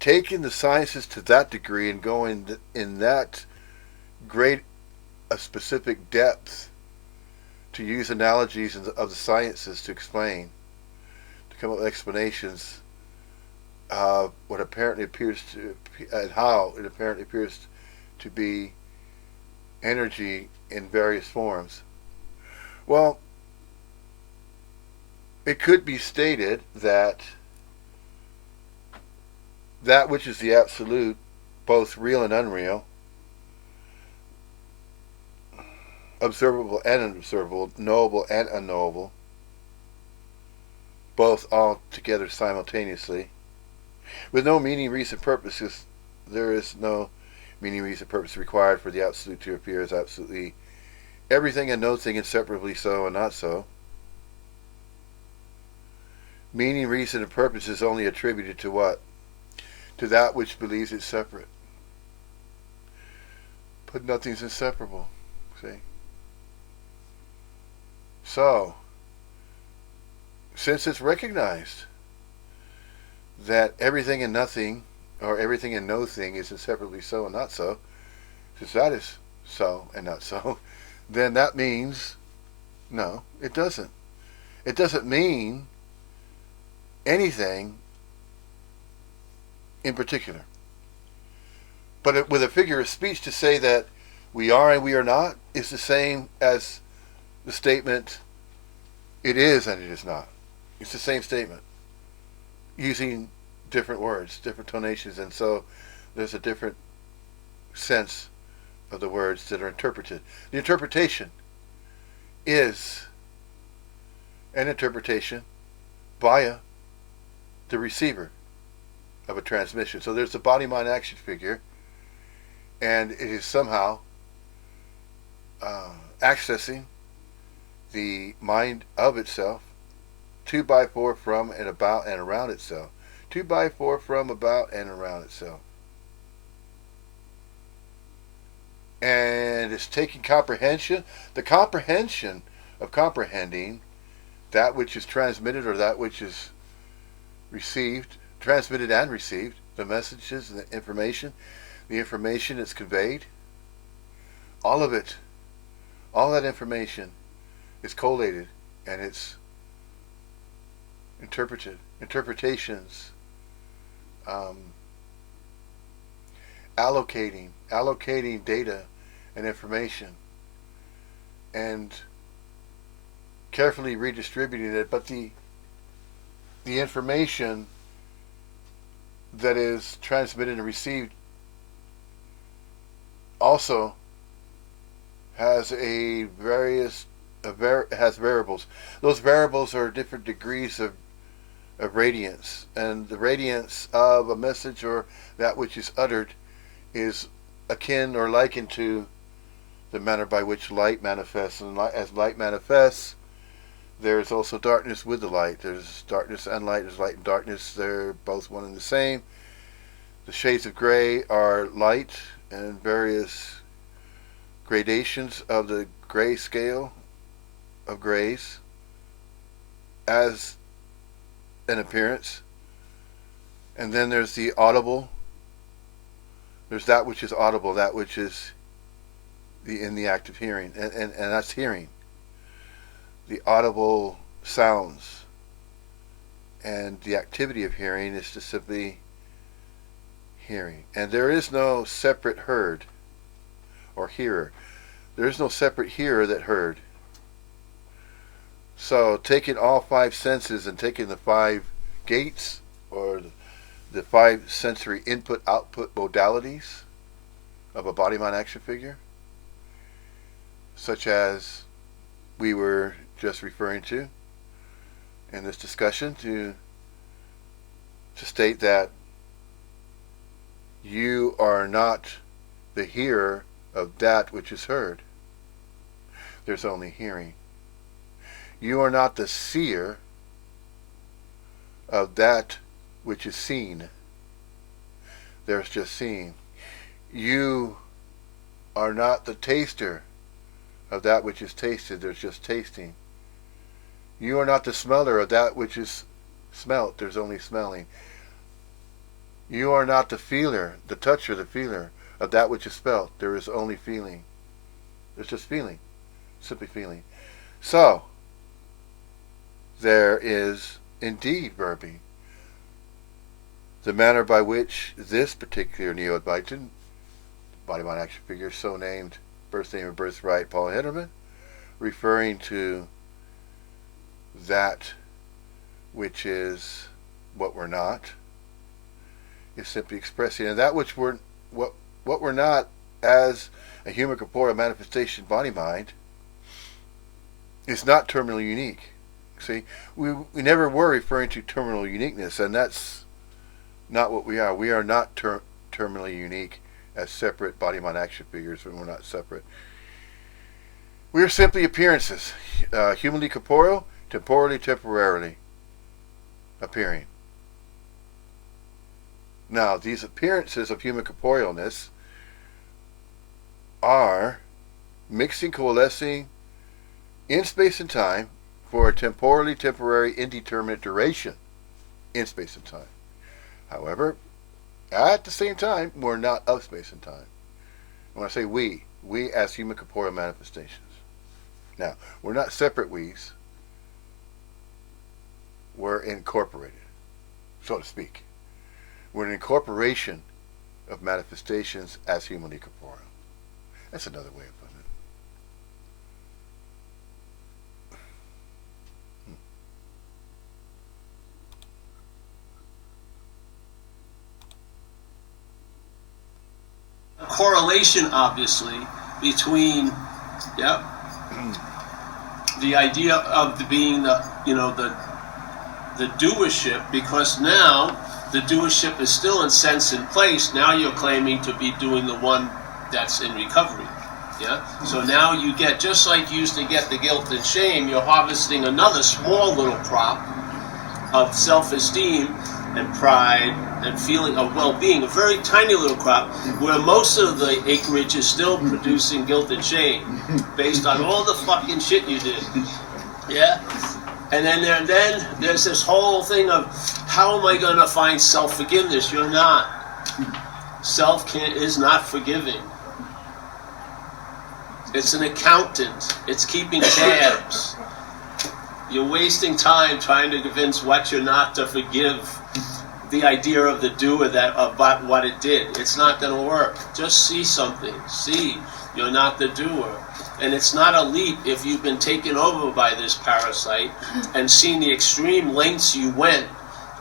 taking the sciences to that degree and going in that great a specific depth to use analogies of the sciences to explain, to come up with explanations of what apparently appears to, and how it apparently appears to be energy in various forms. Well, it could be stated that that which is the absolute, both real and unreal, observable and unobservable, knowable and unknowable, both all together simultaneously, with no meaning, reason, purpose, because there is no meaning, reason, purpose required for the absolute to appear as absolutely everything and no thing inseparably so and not so. Meaning, reason, and purpose is only attributed to what? To that which believes it's separate. But nothing's inseparable, see? So, since it's recognized that everything and nothing, or everything and no thing, is inseparably so and not so, since that is so and not so, then that means no, it doesn't. It doesn't mean anything in particular. But with a figure of speech to say that we are and we are not is the same as the statement it is and it is not. It's the same statement using different words, different tonations, and so there's a different sense of the words that are interpreted. The interpretation is an interpretation via the receiver of a transmission. So there's the body mind action figure, and it is somehow accessing the mind of itself, 2x4 from and about and around itself. 2x4 from, about, and around itself. And it's taking comprehension, the comprehension of comprehending that which is transmitted or that which is received, transmitted and received, the messages and the information that's conveyed, all of it, all that information is collated and it's interpreted. Interpretations, allocating data and information, and carefully redistributing it. But the information that is transmitted and received also has has variables. Those variables are different degrees of radiance, and the radiance of a message or that which is uttered is akin or likened to the manner by which light manifests. And as light manifests, there's also darkness with the light. There's darkness and light. There's light and darkness. They're both one and the same. The shades of gray are light and various gradations of the gray scale of grays as an appearance. And then there's the audible. There's that which is audible, that which is in the act of hearing, and that's hearing. The audible sounds and the activity of hearing is just simply hearing. And there is no separate heard or hearer. There is no separate hearer that heard. So taking all five senses and taking the five gates or the five sensory input-output modalities of a body-mind action figure, such as we were just referring to in this discussion, to state that you are not the hearer of that which is heard. There's only hearing. You are not the seer of that which is seen. There's just seeing. You are not the taster of that which is tasted. There's just tasting. You are not the smeller of that which is smelt. There's only smelling. You are not the feeler, the toucher, the feeler of that which is felt. There is only feeling. There's just feeling. Simply feeling. So, there is indeed verbing. The manner by which this particular Neo-Advaitin, body-mind action figure, so named, birth name and birthright, Paul Henderman, referring to that which is what we're not, is simply expressing, and that which we're what we're not as a human corporeal manifestation body-mind is not terminally unique. See, we never were referring to terminal uniqueness, and that's not what we are. We are not terminally unique as separate body-mind action figures when we're not separate. We are simply appearances, humanly corporeal, temporarily appearing. Now, these appearances of human corporealness are mixing, coalescing, in space and time for a temporary indeterminate duration in space and time. However, at the same time, we're not of space and time. When I say we as human corporeal manifestations. Now, we're not separate we's. We're incorporated, so to speak. We're an incorporation of manifestations as humanly corporeal. That's another way of putting A correlation, obviously, between, yep, the idea of being the doership, because now the doership is still in sense in place. Now you're claiming to be doing the one that's in recovery. Yeah? So now you get, just like you used to get the guilt and shame, you're harvesting another small little crop of self-esteem and pride and feeling of well-being, a very tiny little crop, where most of the acreage is still producing guilt and shame based on all the fucking shit you did. Yeah? And then there's this whole thing of, how am I going to find self-forgiveness? You're not. Is not forgiving. It's an accountant. It's keeping tabs. You're wasting time trying to convince what you're not to forgive the idea of the doer about what it did. It's not going to work. Just see something. See, you're not the doer. And it's not a leap if you've been taken over by this parasite and seen the extreme lengths you went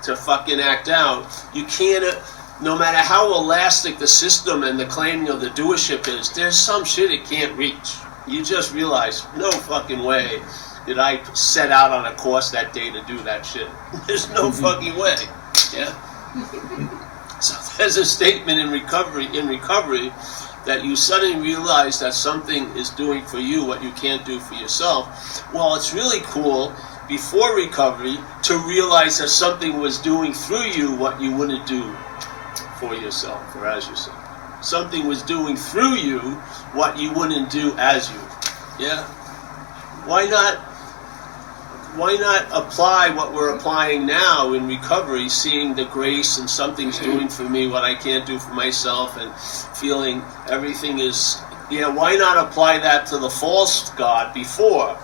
to fucking act out. You can't, no matter how elastic the system and the claiming of the doership is, there's some shit it can't reach. You just realize, no fucking way did I set out on a course that day to do that shit. There's no fucking way. Yeah? So there's a statement in recovery that you suddenly realize that something is doing for you what you can't do for yourself. Well, it's really cool before recovery to realize that something was doing through you what you wouldn't do for yourself or as yourself. Something was doing through you what you wouldn't do as you. Yeah? Why not apply what we're applying now in recovery, seeing the grace and something's doing for me what I can't do for myself, and feeling everything is, why not apply that to the false God before?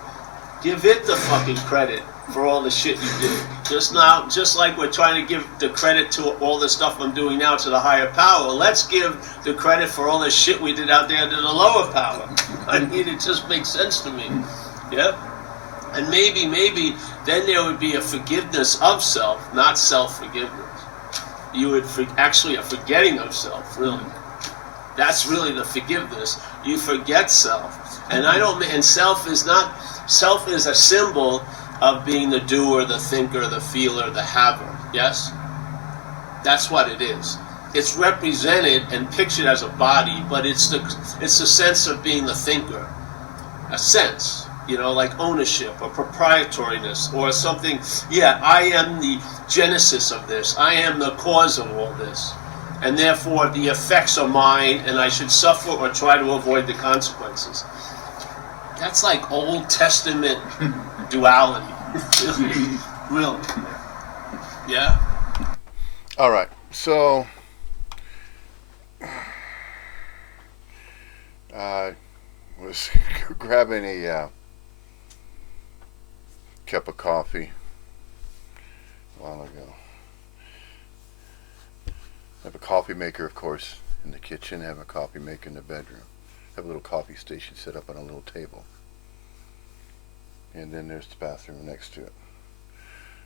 Give it the fucking credit for all the shit you did. Just like we're trying to give the credit to all the stuff I'm doing now to the higher power, let's give the credit for all the shit we did out there to the lower power. I mean, it just makes sense to me. Yeah? And maybe then there would be a forgiveness of self, not self-forgiveness. You would actually a forgetting of self, really. That's really the forgiveness. You forget self. And self is a symbol of being the doer, the thinker, the feeler, the haver. Yes? That's what it is. It's represented and pictured as a body, but it's the sense of being the thinker. A sense. Like ownership or proprietoriness or something. Yeah, I am the genesis of this. I am the cause of all this. And therefore the effects are mine and I should suffer or try to avoid the consequences. That's like Old Testament duality. Really. Yeah? All right. So, I was grabbing a cup of coffee a while ago. I have a coffee maker, of course, in the kitchen. I have a coffee maker in the bedroom. I have a little coffee station set up on a little table. And then there's the bathroom next to it.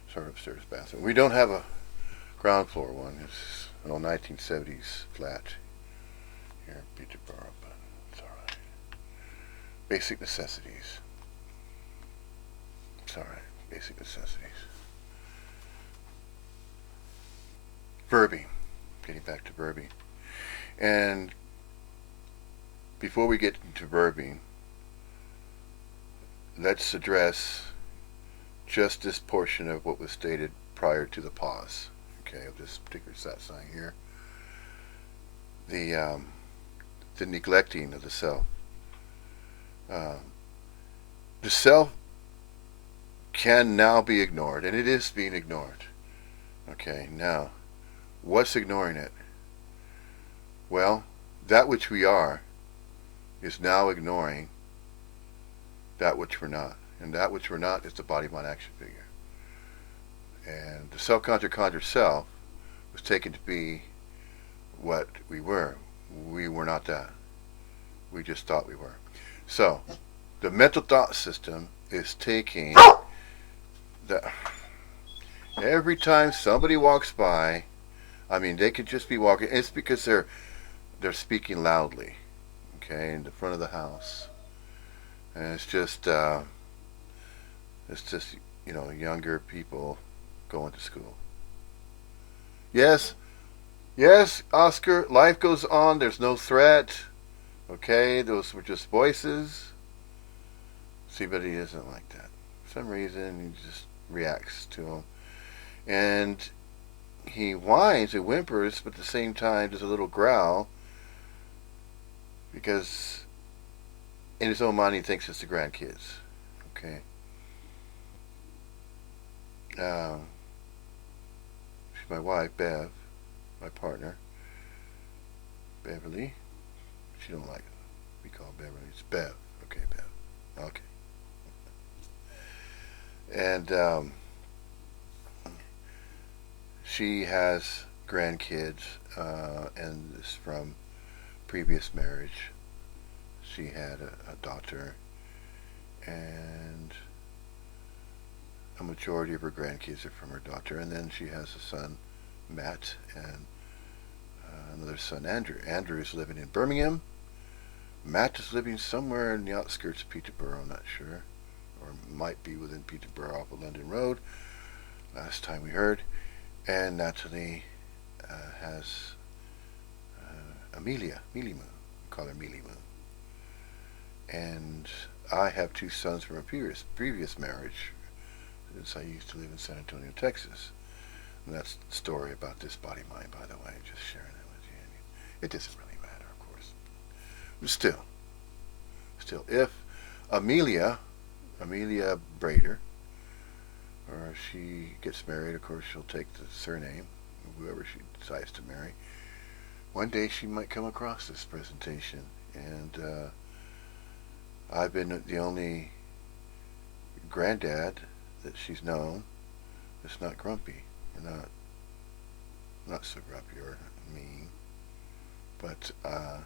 It's our upstairs bathroom. We don't have a ground floor one. It's an old 1970s flat here in Peterborough, but it's alright. Basic necessities. It's alright. Basic necessities. Verbing. Getting back to verbing. And before we get into verbing, let's address just this portion of what was stated prior to the pause, okay, of this particular satsang here. The neglecting of the self. The self can now be ignored, and it is being ignored. Okay, now, what's ignoring it? Well, that which we are is now ignoring that which we're not. And that which we're not is the body, mind, action figure. And the self-conjured self was taken to be what we were. We were not that. We just thought we were. So, the mental thought system is taking the. Every time somebody walks by, I mean, they could just be walking. It's because they're speaking loudly, okay, in the front of the house, and it's just younger people going to school. Yes, yes, Oscar. Life goes on. There's no threat. Okay, those were just voices. See, but he isn't like that. For some reason, he just reacts to them, and he whines and whimpers, but at the same time, there's a little growl because in his own mind, he thinks it's the grandkids. Okay. Um, she's my wife, Bev, my partner, Beverly. She don't like it. We call Beverly. It's Bev. Okay, Bev. Okay. And she has grandkids, and it's from previous marriage. She had a daughter, and a majority of her grandkids are from her daughter. And then she has a son, Matt, and another son, Andrew. Andrew is living in Birmingham. Matt is living somewhere in the outskirts of Peterborough, I'm not sure. Or might be within Peterborough off of London Road, last time we heard. And Natalie has Amelia, Mealy Moon. We call her Mealy Moon. And I have two sons from a previous marriage, since I used to live in San Antonio, Texas. And that's the story about this body mind, by the way. Just sharing that with you. It doesn't really matter, of course. But still, if Amelia Brader, or she gets married, of course she'll take the surname of whoever she decides to marry. One day she might come across this presentation, and I've been the only granddad that she's known that's not grumpy, or not so grumpy or mean, but I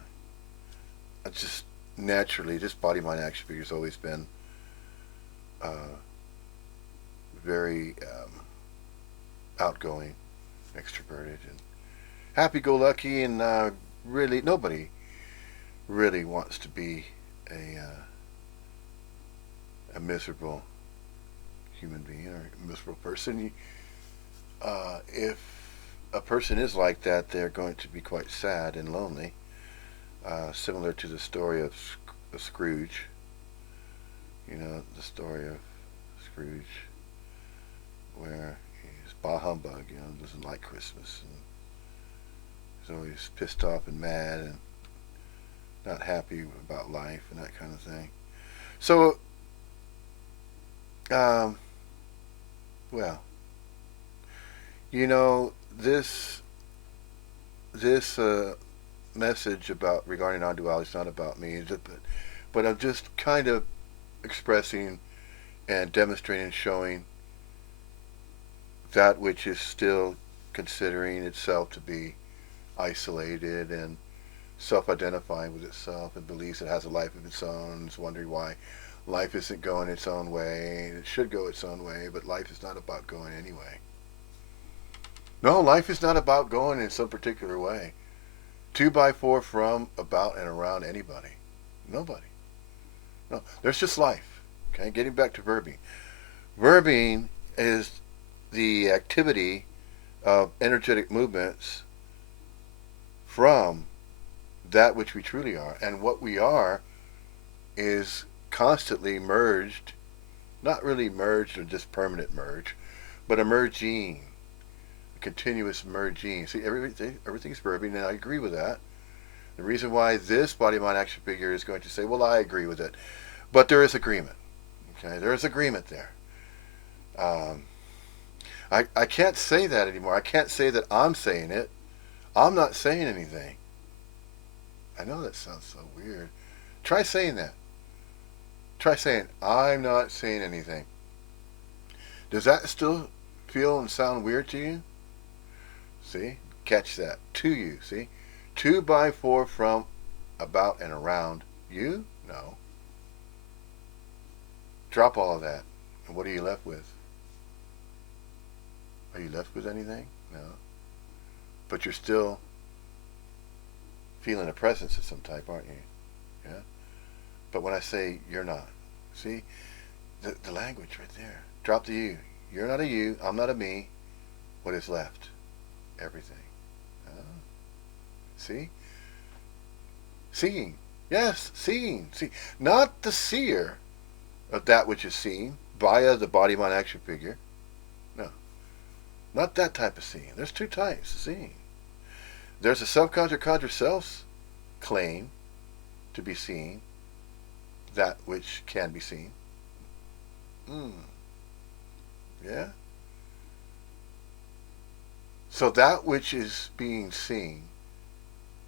just naturally, this body mind action figure has always been very outgoing, extroverted, and happy-go-lucky, and really nobody really wants to be a miserable human being or a miserable person. If a person is like that, they're going to be quite sad and lonely, similar to the story of Scrooge. You know, the story of Scrooge, where he's bah humbug, doesn't like Christmas, and he's always pissed off and mad and not happy about life and that kind of thing. So, well, this message about regarding non-duality is not about me, but I'm just kind of expressing and demonstrating and showing that which is still considering itself to be isolated and self-identifying with itself and believes it has a life of its own and is wondering why life isn't going its own way. It should go its own way, but life is not about going anyway. No, life is not about going in some particular way. 2x4 from, about, and around anybody. Nobody. No, there's just life. Okay, getting back to verbing. Verbing is the activity of energetic movements from that which we truly are. And what we are is constantly merged, not really merged or just permanent merge, but a merging, a continuous merging. See, everything's verbing, and I agree with that. The reason why this body mind action figure is going to say, well, I agree with it. But there is agreement. Okay, there's agreement there. Um, I can't say that anymore. I can't say that I'm saying it. I'm not saying anything. I know that sounds so weird. Try saying that. Try saying, I'm not saying anything. Does that still feel and sound weird to you? See? Catch that. To you, see? To by for from about and around you? No. Drop all of that. And what are you left with? Are you left with anything? No. But you're still feeling a presence of some type, aren't you? Yeah? But when I say you're not, see? The language right there. Drop the you. You're not a you. I'm not a me. What is left? Everything. See? Seeing. Yes, seeing. See, not the seer of that which is seen via the body, mind, action figure. No, not that type of seeing. There's two types of seeing. There's a subconscious conscious self's claim to be seen, that which can be seen. Yeah. So that which is being seen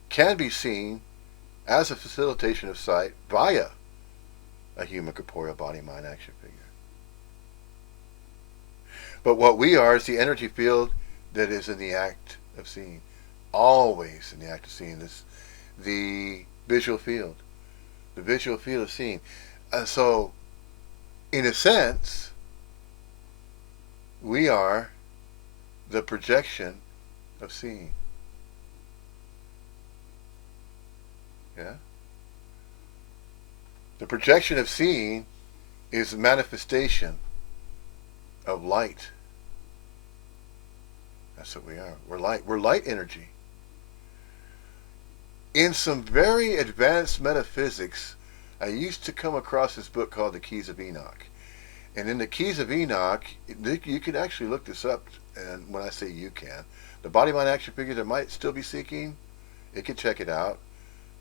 can be seen as a facilitation of sight via a human corporeal body, mind, action figure. But what we are is the energy field that is in the act of seeing. Always in the act of seeing. This, the visual field. The visual field of seeing. And so, in a sense, we are the projection of seeing. Yeah? The projection of seeing is a manifestation of light. That's what we are. We're light. We're light energy. In some very advanced metaphysics, I used to come across this book called The Keys of Enoch. And in The Keys of Enoch, you can actually look this up, and when I say you can, the body, mind, action figure that might still be seeking, it can check it out.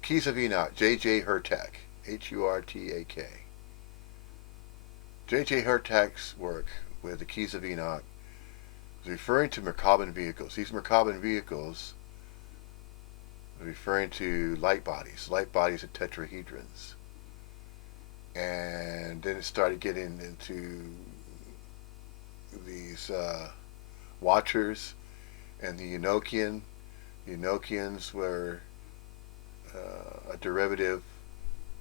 Keys of Enoch, J.J. Hurtak, Hurtak. J.J. Hurtak's work with the Keys of Enoch is referring to Merkabah vehicles. These Merkabah vehicles are referring to light bodies of tetrahedrons. And then it started getting into these watchers and the Enochian. The Enochians were a derivative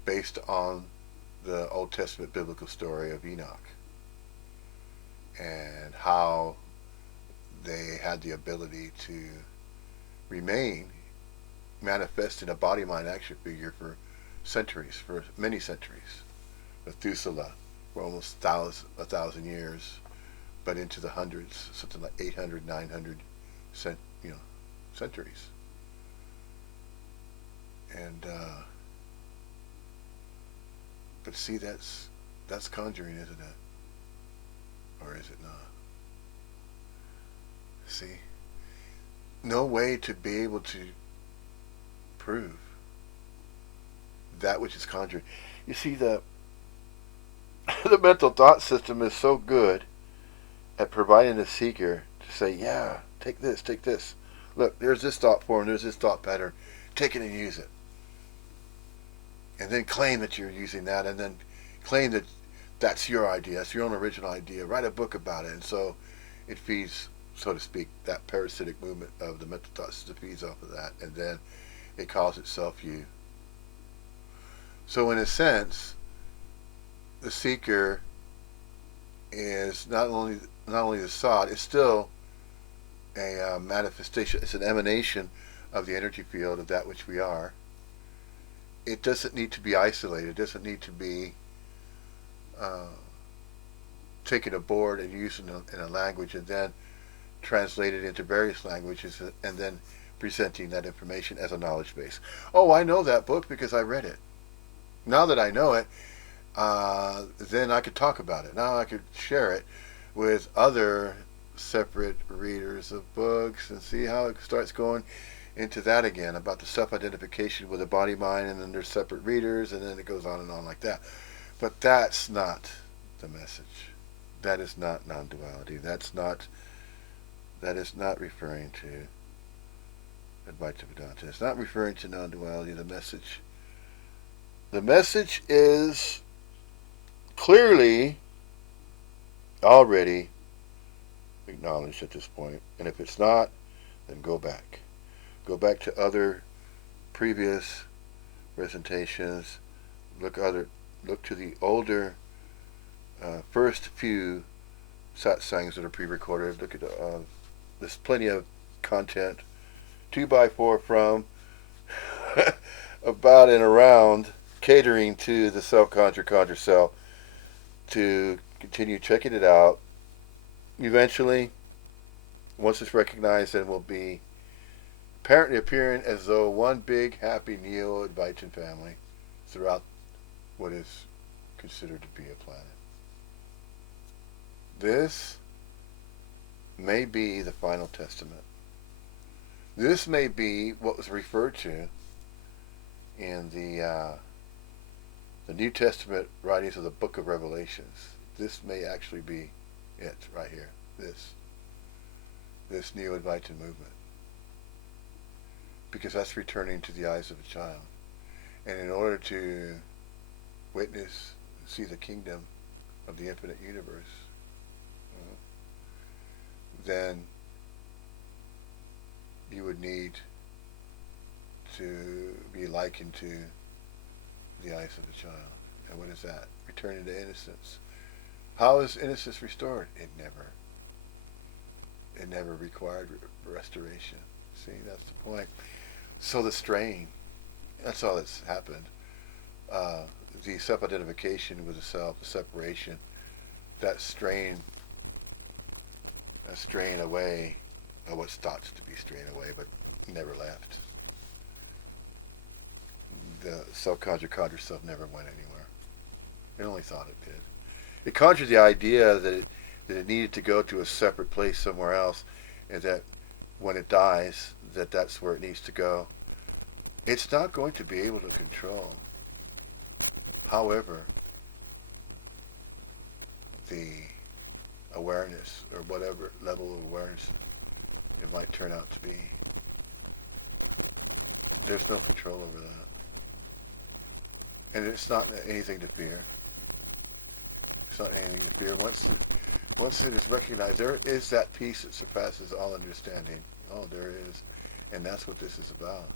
based on the Old Testament biblical story of Enoch and how they had the ability to remain manifest in a body, mind, action figure for centuries, for many centuries. Methuselah for almost 1,000 years, but into the hundreds, something like 800, 900 centuries. And but see, that's conjuring, isn't it? Or is it not? See, no way to be able to prove that which is conjured. You see, the mental thought system is so good at providing the seeker to say, yeah, take this, take this. Look, there's this thought form, there's this thought pattern. Take it and use it. And then claim that you're using that, and then claim that that's your idea, that's your own original idea. Write a book about it. And so it feeds, so to speak, that parasitic movement of the mental thought system feeds off of that. And then it calls itself you. So in a sense, the seeker is not only the sought, it's still a manifestation. It's an emanation of the energy field of that which we are. It doesn't need to be isolated. It doesn't need to be taken aboard and used in a language and then translated into various languages and then presenting that information as a knowledge base. Oh, I know that book because I read it. Now that I know it, then I could talk about it. Now I could share it with other separate readers of books and see how it starts going into that again about the self-identification with the body mind, and then there's separate readers, and then it goes on and on like that. But that's not the message. That is not non-duality. That is not referring to Advaitins. It's not referring to non-duality. The message is clearly already acknowledged at this point. And if it's not, then go back. Go back to other previous presentations. Look to the older first few satsangs that are pre-recorded. Look at there's plenty of content. 2x4 from about and around catering to the self-conjure self to continue checking it out. Eventually, once it's recognized, then we'll be apparently appearing as though one big happy Neo-Advaitin family throughout what is considered to be a planet. This may be the final testament. This may be what was referred to in the New Testament writings of the Book of Revelations. This may actually be it right here. This Neo-Advaitin movement. Because that's returning to the eyes of a child. And in order to witness, see the kingdom of the infinite universe, then you would need to be likened to the eyes of a child. And what is that? Returning to innocence. How is innocence restored? It never required restoration. See, that's the point. So the strain, that's all that's happened. The self-identification with the self, the separation, that strain away, or what's thought to be strain away, but never left. The self-conjure self never went anywhere. It only thought it did. It conjured the idea that it needed to go to a separate place somewhere else, and that when it dies, that's where it needs to go. It's not going to be able to control, however, the awareness, or whatever level of awareness it might turn out to be. There's no control over that. And it's not anything to fear. It's not anything to fear. Once it is recognized, there is that peace that surpasses all understanding. Oh, there is. And that's what this is about.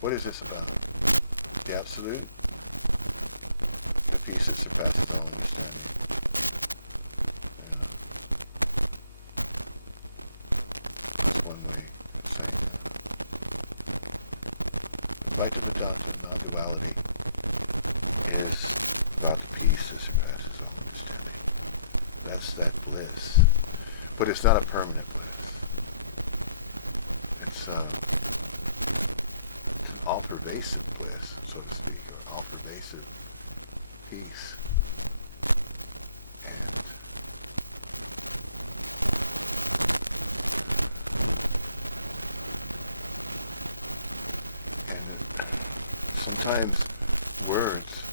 What is this about? The Absolute? The peace that surpasses all understanding. That's one way of saying that. Advaita Vedanta, non-duality, is about the peace that surpasses all understanding. That's that bliss. But it's not a permanent bliss. It's an all-pervasive bliss, so to speak, or all-pervasive peace. And sometimes words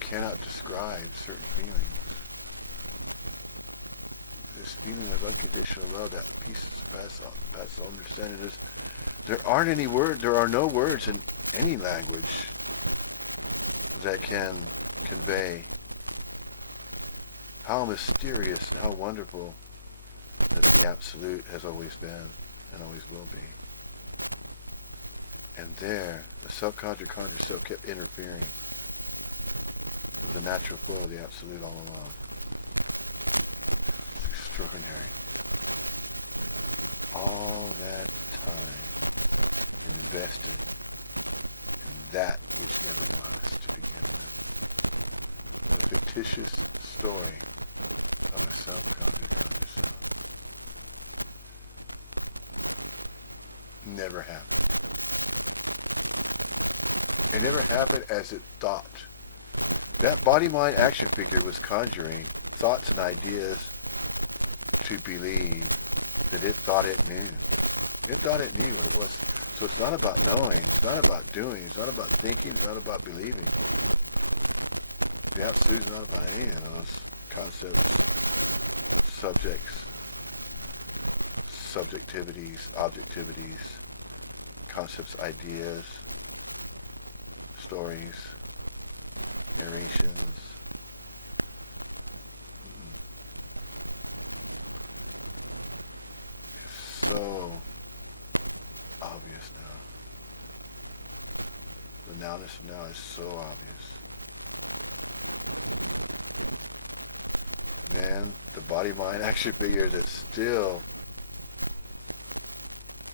cannot describe certain feelings. This feeling of unconditional love, that peace that surpasses all understanding, there aren't any words, there are no words in any language that can convey how mysterious and how wonderful that the Absolute has always been and always will be. And there, the self-conjure self kept interfering with the natural flow of the Absolute all along. It's extraordinary. All that time invested in that which never was to begin with. A fictitious story of a self-conjure self. Never happened. It never happened as it thought. That body-mind action figure was conjuring thoughts and ideas to believe that it thought it knew. It thought it knew what it was. So it's not about knowing, it's not about doing, it's not about thinking, it's not about believing. The absolute is not about any of those concepts, subjects, subjectivities, objectivities, concepts, ideas, stories, narrations. It's so obvious now. The nowness of now is so obvious. Man, the body mind action figure that still,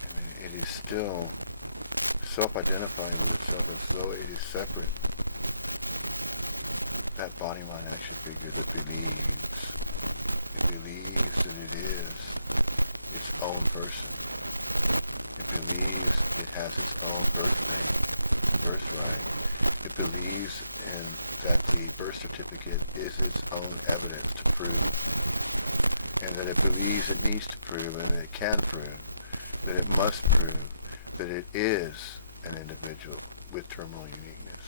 I mean, it is still self-identifying with itself as though it is separate. That body mind action figure that believes, it believes that it is its own person. It believes it has its own birth name, birthright. It believes in that the birth certificate is its own evidence to prove, and that it believes it needs to prove, and that it can prove, that it must prove that it is an individual with terminal uniqueness.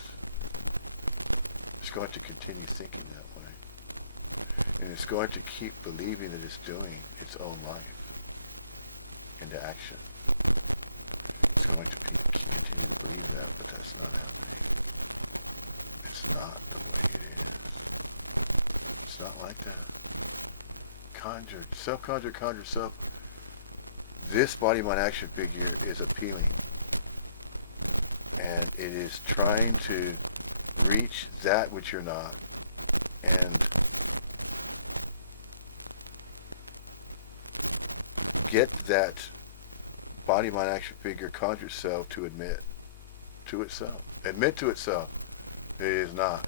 It's going to continue thinking that way, and it's going to keep believing that it's doing its own life into action. It's going to continue to believe that, but that's not happening. It's not the way it is. It's not like that. Conjured, conjured self. This body mind action figure is appealing, and it is trying to reach that which you're not, and get that body mind action figure conjured self to admit to itself it is not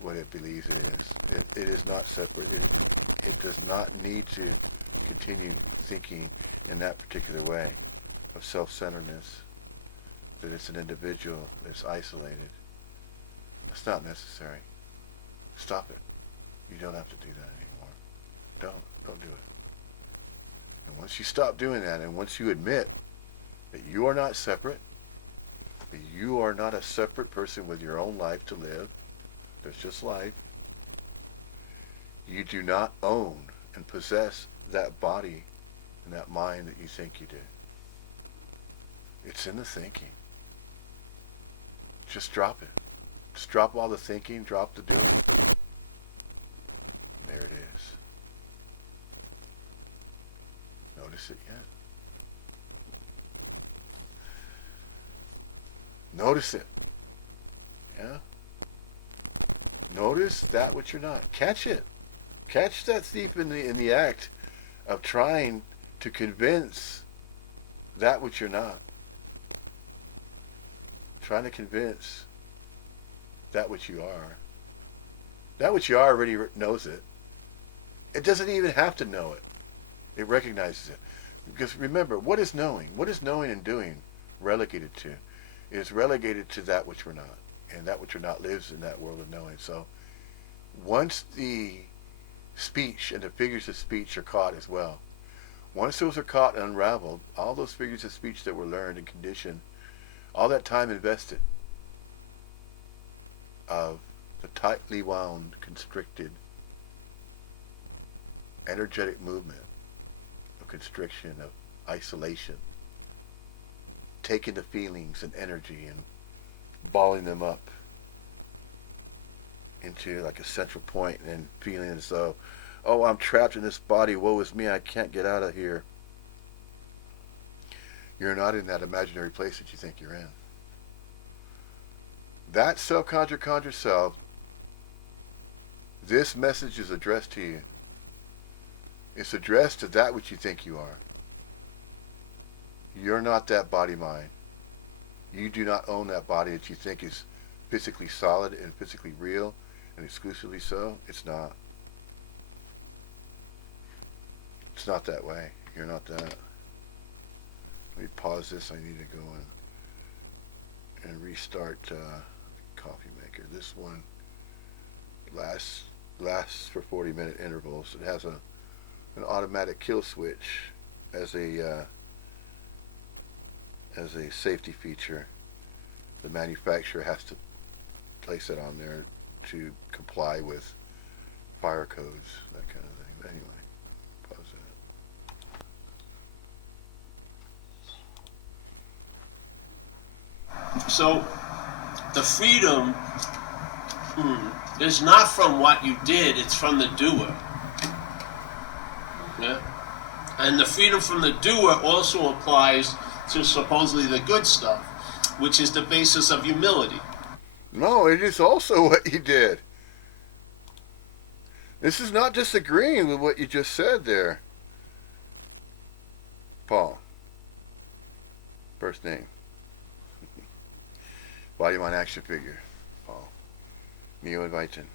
what it believes it is. It is not separate. It does not need to continue thinking in that particular way of self-centeredness, that it's an individual, it's isolated. It's not necessary. Stop it. You don't have to do that anymore. Don't do it. And once you stop doing that, and once you admit that you are not separate, that you are not a separate person with your own life to live, there's just life, you do not own and possess that body and that mind that you think you do. It's in the thinking. Just drop it. Just drop all the thinking, drop the doing. There it is. Notice it yet? Notice it. Yeah? Notice that which you're not. Catch it. Catch that thief in the act of trying to convince that which you're not. Trying to convince that which you are. That which you are already knows it. It doesn't even have to know it. It recognizes it. Because remember, what is knowing? What is knowing and doing relegated to? It is relegated to that which we're not. And that which we're not lives in that world of knowing. So once the speech and the figures of speech are caught as well, once those are caught and unraveled, all those figures of speech that were learned and conditioned, all that time invested of the tightly wound, constricted, energetic movement of constriction, of isolation, taking the feelings and energy and balling them up into like a central point, and then feeling as though, oh, I'm trapped in this body, woe is me, I can't get out of here. You're not in that imaginary place that you think you're in. That self-conjured self, this message is addressed to you. It's addressed to that which you think you are. You're not that body mind. You do not own that body that you think is physically solid and physically real and exclusively so. It's not. It's not that way. You're not that. Let me pause this. I need to go and restart coffee maker. This one lasts for 40-minute intervals. It has an automatic kill switch as a safety feature. The manufacturer has to place it on there to comply with fire codes, that kind of thing. But anyway, pause that. So the freedom is not from what you did, it's from the doer. Yeah? And the freedom from the doer also applies to supposedly the good stuff, which is the basis of humility. No, it is also what you did. This is not disagreeing with what you just said there, Paul. First name. Body, mind, action figure. Paul. Neo Advaitin.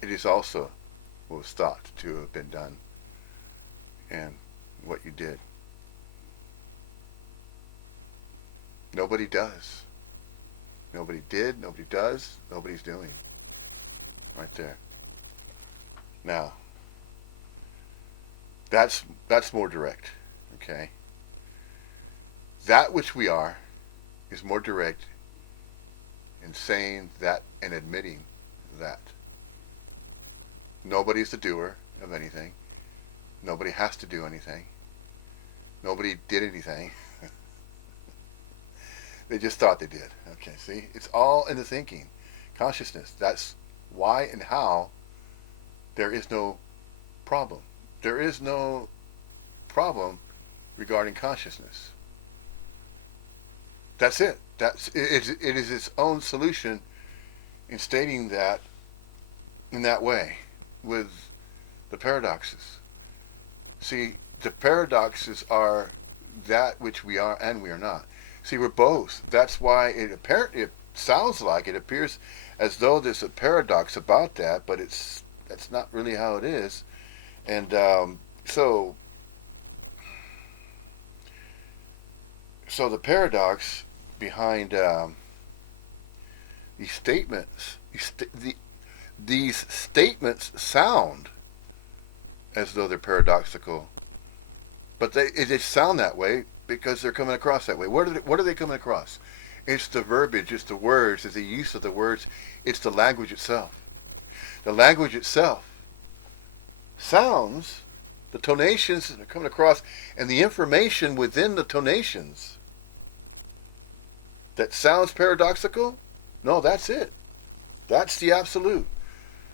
It is also what was thought to have been done and what you did. Nobody does. Nobody did, nobody does, nobody's doing. Right there. Now, that's more direct, okay? That which we are is more direct in saying that and admitting that. Nobody's the doer of anything. Nobody has to do anything. Nobody did anything. They just thought they did. Okay, see? It's all in the thinking. Consciousness. That's why and how there is no problem. There is no problem regarding consciousness. That's it. It is its own solution in stating that in that way with the paradoxes. See, the paradoxes are that which we are and we are not. See, we're both. That's why it sounds like, it appears as though there's a paradox about that, but that's not really how it is. And so the paradox behind these statements, these statements sound as though they're paradoxical, but they sound that way because they're coming across that way. What are they coming across? It's the verbiage, it's the words, it's the use of the words, it's the language itself. The language itself sounds, the tonations that are coming across, and the information within the tonations that sounds paradoxical, no, that's it. That's the absolute.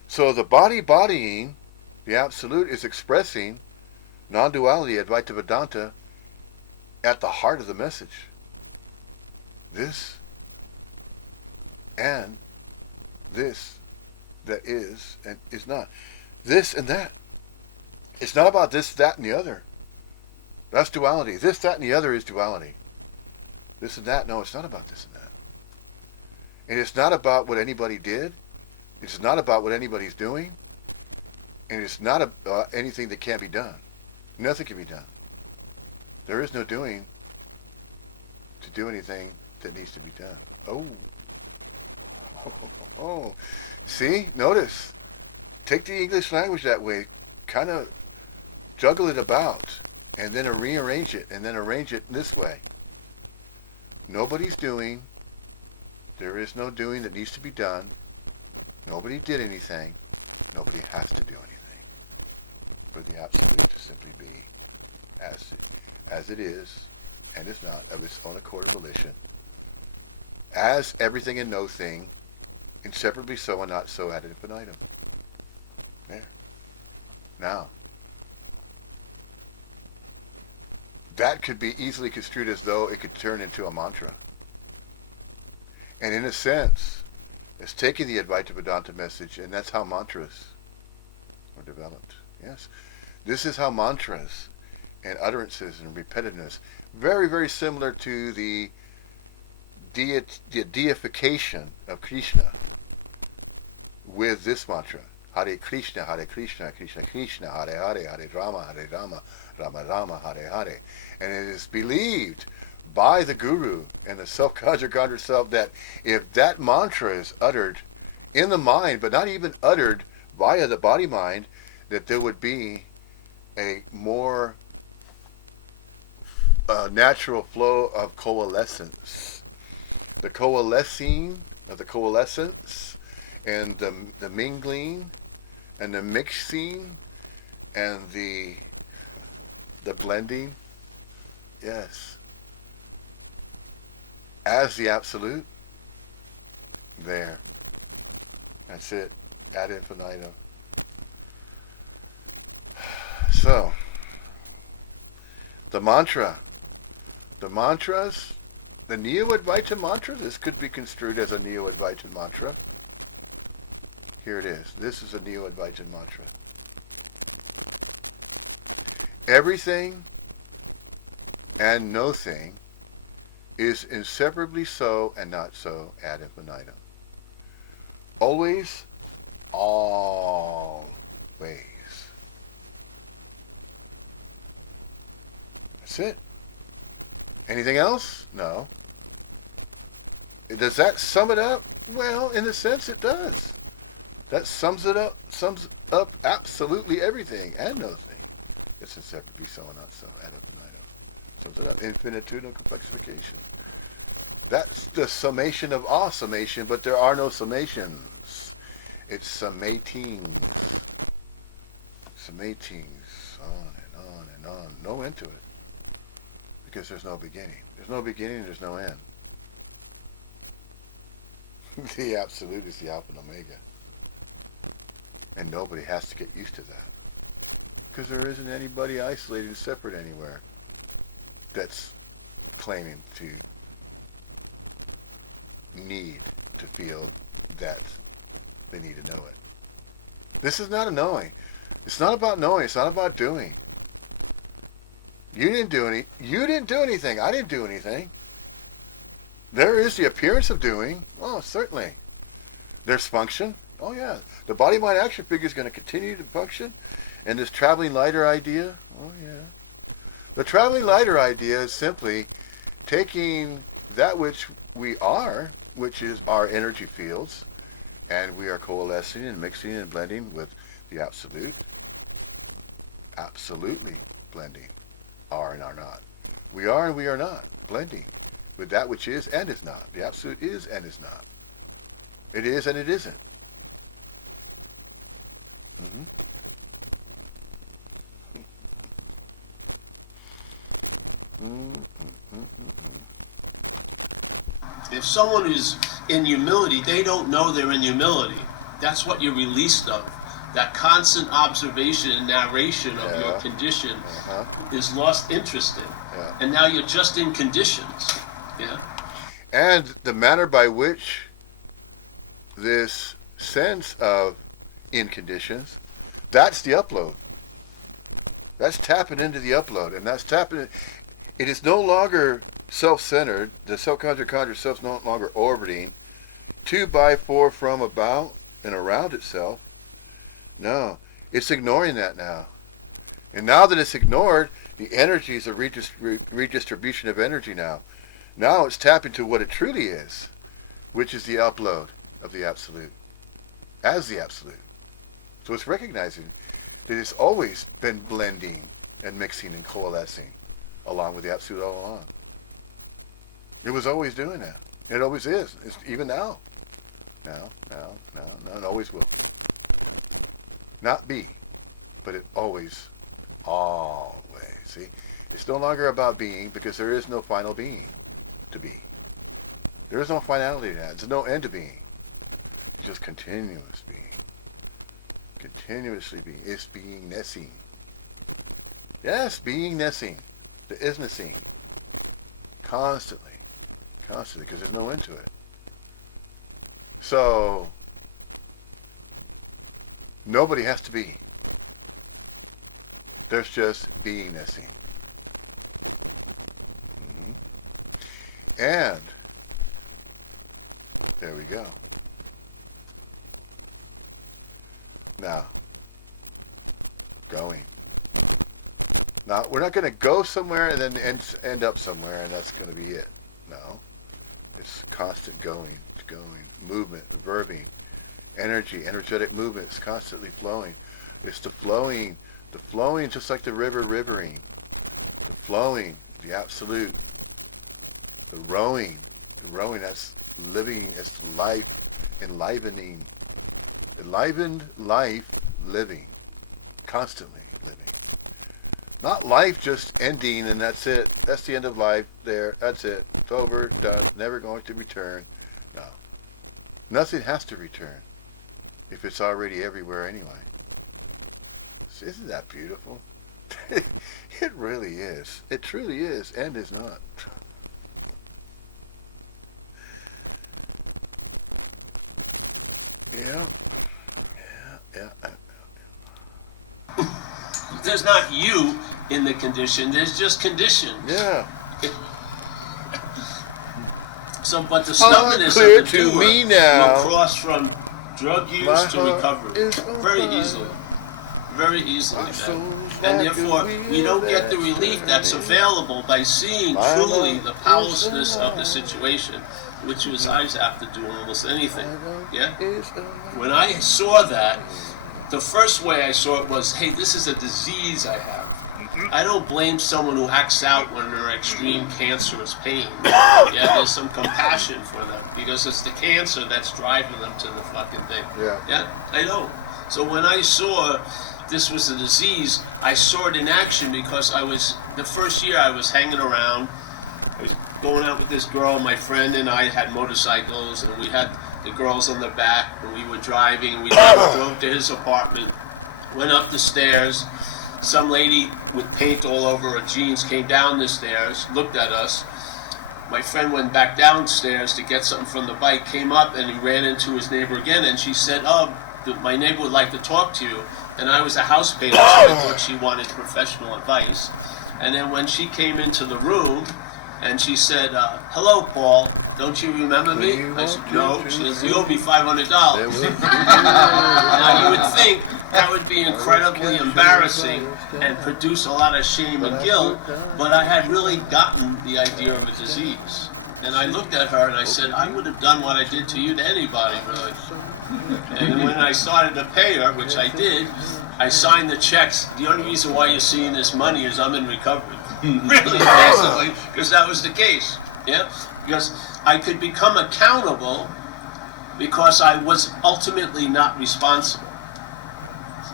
So the bodying, the absolute, is expressing non-duality, Advaita Vedanta, at the heart of the message. This and this that is and is not. This and that. It's not about this, that, and the other. That's duality. This, that, and the other is duality. This and that, no, it's not about this and that. And it's not about what anybody did. It's not about what anybody's doing. And it's not about anything that can't be done. Nothing can be done. There is no doing to do anything that needs to be done. Oh. See? Notice. Take the English language that way. Kind of juggle it about. And then rearrange it. And then arrange it this way. Nobody's doing. There is no doing that needs to be done. Nobody did anything. Nobody has to do anything. For the absolute to simply be as it is and is not, of its own accord of volition, as everything and no thing, inseparably so and not so ad infinitum. There. Now, that could be easily construed as though it could turn into a mantra. And in a sense, it's taking the Advaita Vedanta message, and that's how mantras are developed. Yes. This is how mantras and utterances and repetitiveness, very, very similar to the deification of Krishna with this mantra. Hare Krishna, Krishna Krishna, Hare Hare, Hare Rama, Rama Rama, Hare Hare. And it is believed by the Guru and the self-conjured self that if that mantra is uttered in the mind, but not even uttered via the body-mind, that there would be a more natural flow of coalescence the coalescing of the coalescence, and the mingling, and the mixing, and the blending. Yes, as the absolute. There, that's it. Ad infinitum. So, the mantra, the mantras, the Neo-Advaitin mantra. This could be construed as a Neo-Advaitin mantra. Here it is. This is a Neo-Advaitin mantra. Everything and no thing is inseparably so and not so ad infinitum. Always, always. That's it. Anything else? No. Does that sum it up? Well, in a sense, it does. That sums up absolutely everything and no thing. It's inseparably so and not so ad infinitum. Sums it up. Infinitudinal complexification. That's the summation of all summation, but there are no summations. It's summatings. Summatings. On and on and on. No end to it. Because there's no beginning. There's no beginning, there's no end. The absolute is the Alpha and Omega. And nobody has to get used to that. Because there isn't anybody isolated and separate anywhere that's claiming to need to feel that they need to know it. This is not a knowing. It's not about knowing. It's not about doing. You didn't do anything. I didn't do anything. There is the appearance of doing. Oh, certainly. There's function. Oh, yeah. The body-mind action figure is going to continue to function. And this traveling lighter idea. Oh, yeah. The traveling lighter idea is simply taking that which we are, which is our energy fields, and we are coalescing and mixing and blending with the absolute. Absolutely blending. Are and are not. We are and we are not. Blending with that which is and is not. The absolute is and is not. It is and it isn't. Mm-hmm. If someone is in humility, they don't know they're in humility. That's what you're released of. That constant observation and narration of your condition is lost interest in. Yeah. And now you're just in conditions. Yeah. And the manner by which this sense of in conditions, that's the upload. That's tapping into the upload. And that's tapping in. It is no longer self-centered. The self-conjured self is no longer orbiting to, by, for, from, about, and around itself. No, it's ignoring that now. And now that it's ignored, the energy is a redistribution of energy now. Now it's tapping to what it truly is, which is the upload of the absolute, as the absolute. So it's recognizing that it's always been blending and mixing and coalescing along with the absolute all along. It was always doing that. It always is. It's even now. Now, and always will be. Not be, but it always. See? It's no longer about being because there is no final being to be. There is no finality to that. There's no end to being. It's just continuous being. Continuously being. It's beingnessing. Yes, beingnessing. The isnessing. Constantly, because there's no end to it. So, nobody has to be. There's just beingnessing. Mm-hmm. And, there we go. Now, going. Now, we're not going to go somewhere and then end up somewhere and that's going to be it. No. It's constant going, movement, verbing, energetic movement. It's constantly flowing. It's the flowing just like the river rivering. The flowing, the absolute. The rowing, Rowing, that's living, it's life, enlivening, enlivened life living, constantly living. Not life just ending and that's it. That's the end of life. There, that's it. It's over, done, never going to return. No. Nothing has to return if it's already everywhere anyway. Isn't that beautiful? It really is. It truly is, and is not. Yeah, yeah, yeah. There's not you in the condition. There's just conditions. Yeah. So, but the stubbornness of Clear the to doer me now. will cross from drug use My to heart recovery is on very fire. easily. Very easily, My man. soul's And like a therefore, wheel you don't get the that's relief that's turning. available by seeing My truly love the is powerlessness of the alive. situation, which was I have to do almost anything. My love Yeah. is alive. When I saw that, the first way I saw it was, hey, this is a disease I have. I don't blame someone who acts out when they're extreme cancerous pain. Yeah, there's some compassion for them because it's the cancer that's driving them to the fucking thing. Yeah. Yeah, I know. So when I saw this was a disease, I saw it in action because the first year I was hanging around. I was going out with this girl, my friend and I had motorcycles, and we had the girls on the back, and we were driving. We drove to his apartment, went up the stairs. Some lady with paint all over her jeans came down the stairs, looked at us. My friend went back downstairs to get something from the bike, came up, and he ran into his neighbor again, and she said, oh, my neighbor would like to talk to you. And I was a house painter, so I thought she wanted professional advice. And then when she came into the room, and she said, hello, Paul, don't you remember me? I said, no. She said, you owe me $500. Now, you would think that would be incredibly embarrassing and produce a lot of shame and guilt, but I had really gotten the idea of a disease. And I looked at her and I said, I would have done what I did to you to anybody, really. And when I started to pay her, which I did, I signed the checks. The only reason why you're seeing this money is I'm in recovery. Really, basically, because that was the case. Yeah? Because I could become accountable because I was ultimately not responsible.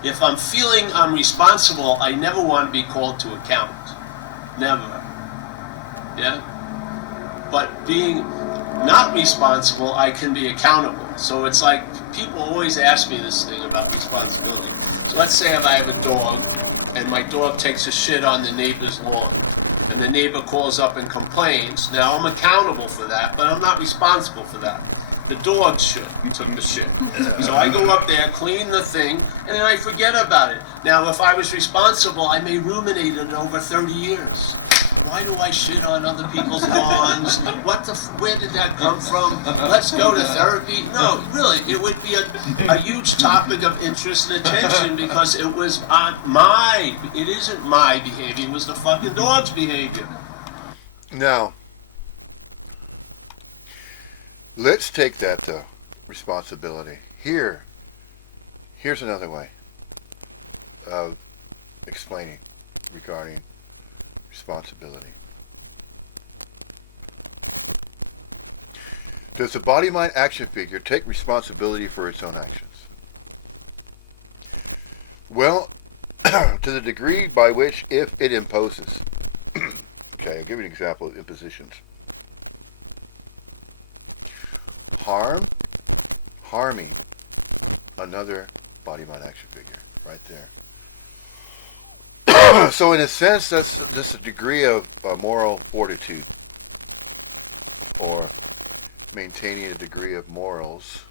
If I'm feeling I'm responsible, I never want to be called to account. Never. Yeah? But being not responsible, I can be accountable. So it's like, people always ask me this thing about responsibility. So let's say if I have a dog, and my dog takes a shit on the neighbor's lawn, and the neighbor calls up and complains. Now I'm accountable for that, but I'm not responsible for that. The dog took the shit. So I go up there, clean the thing, and then I forget about it. Now if I was responsible, I may ruminate it over 30 years. Why do I shit on other people's lawns? Where did that come from? Let's go to therapy. No, really, it would be a huge topic of interest and attention because it was it isn't my behavior, it was the fucking dog's behavior. Now, let's take that, though, responsibility. Here's another way of explaining regarding responsibility. Does the body-mind action figure take responsibility for its own actions? Well, to the degree by which, if it imposes, okay, I'll give you an example of impositions. Harming another body-mind action figure, right there. So in a sense, that's a degree of moral fortitude, or maintaining a degree of morals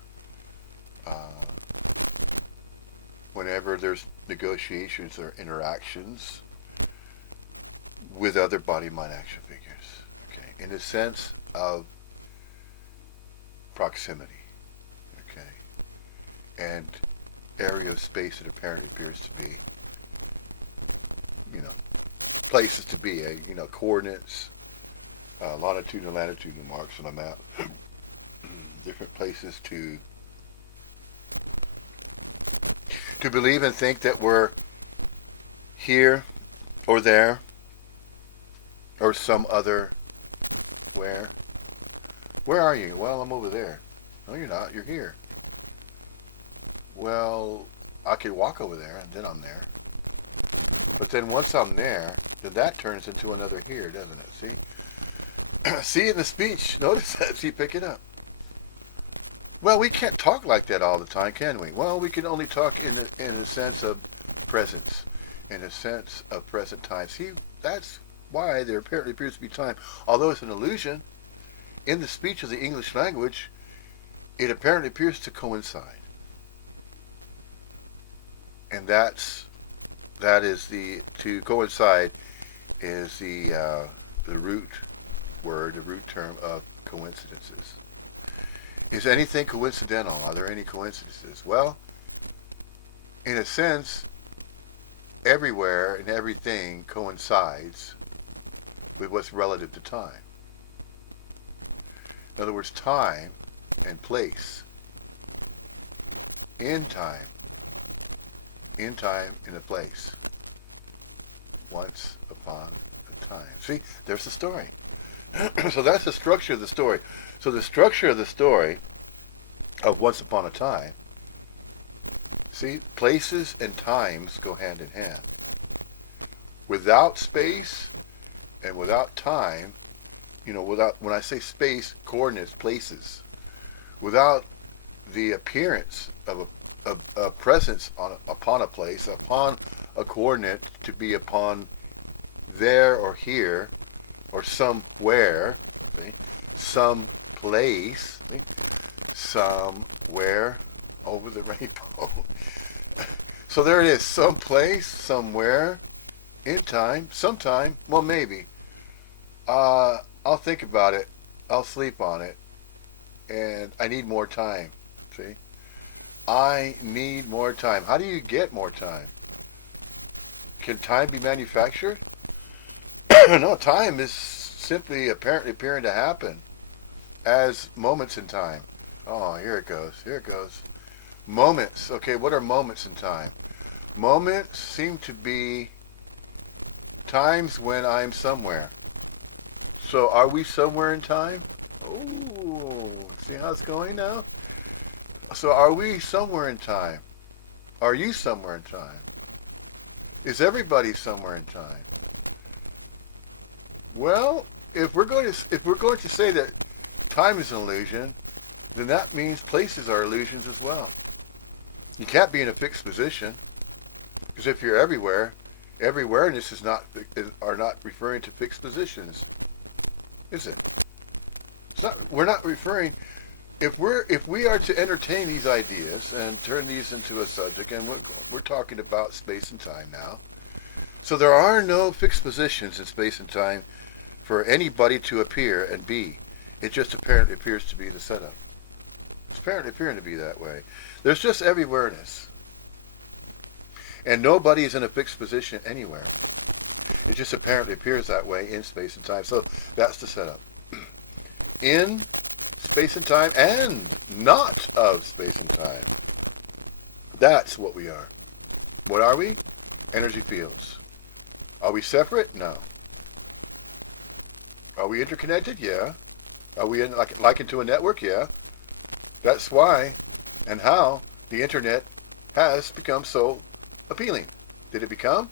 whenever there's negotiations or interactions with other body-mind action figures. Okay, in a sense of proximity. Okay, and area of space that apparently appears to be, places to be, coordinates, longitude and latitude marks on a map, different places to believe and think that we're here or there or some other where, Where are you? Well, I'm over there. No, you're not. You're here. Well, I could walk over there and then I'm there. But then once I'm there, then that turns into another here, doesn't it? See? See in the speech. Notice that. See, pick it up. Well, we can't talk like that all the time, can we? Well, we can only talk in a sense of presence, in a sense of present time. See, that's why there apparently appears to be time. Although it's an illusion, in the speech of the English language, it apparently appears to coincide. And that is to coincide is the root word, the root term of coincidences. Is anything coincidental? Are there any coincidences? Well, in a sense, everywhere and everything coincides with what's relative to time. In other words, time and place, in time, in a place, once upon a time. See, there's the story. So that's the structure of the story. So the structure of the story of Once Upon a Time, see, places and times go hand in hand. Without space and without time, without, when I say space, coordinates, places, without the appearance of a presence upon a place, upon a coordinate to be upon there or here or somewhere, see, some place, see, somewhere over the rainbow. So there it is, some place, somewhere, in time, sometime, well, maybe. I'll think about it. I'll sleep on it. And I need more time. See? I need more time. How do you get more time? Can time be manufactured? No, time is simply apparently appearing to happen as moments in time. Oh, here it goes. Here it goes. Moments. Okay, what are moments in time? Moments seem to be times when I'm somewhere. So are we somewhere in time? Oh, see how it's going now? So are we somewhere in time? Are you somewhere in time? Is everybody somewhere in time? Well, if we're going to say that time is an illusion, then that means places are illusions as well. You can't be in a fixed position, because if you're everywhere, everywhereness are not referring to fixed positions, is it? It's not. We're not referring. If we are to entertain these ideas and turn these into a subject, and we're talking about space and time now, so there are no fixed positions in space and time for anybody to appear and be. It just apparently appears to be the setup. It's apparently appearing to be that way. There's just everywhereness. And nobody is in a fixed position anywhere. It just apparently appears that way in space and time. So that's the setup. In space and time and not of space and time. That's what we are. What are we? Energy fields. Are we separate? No. Are we interconnected? Yeah. Are we likened to a network? Yeah. That's why and how the internet has become so appealing. Did it become?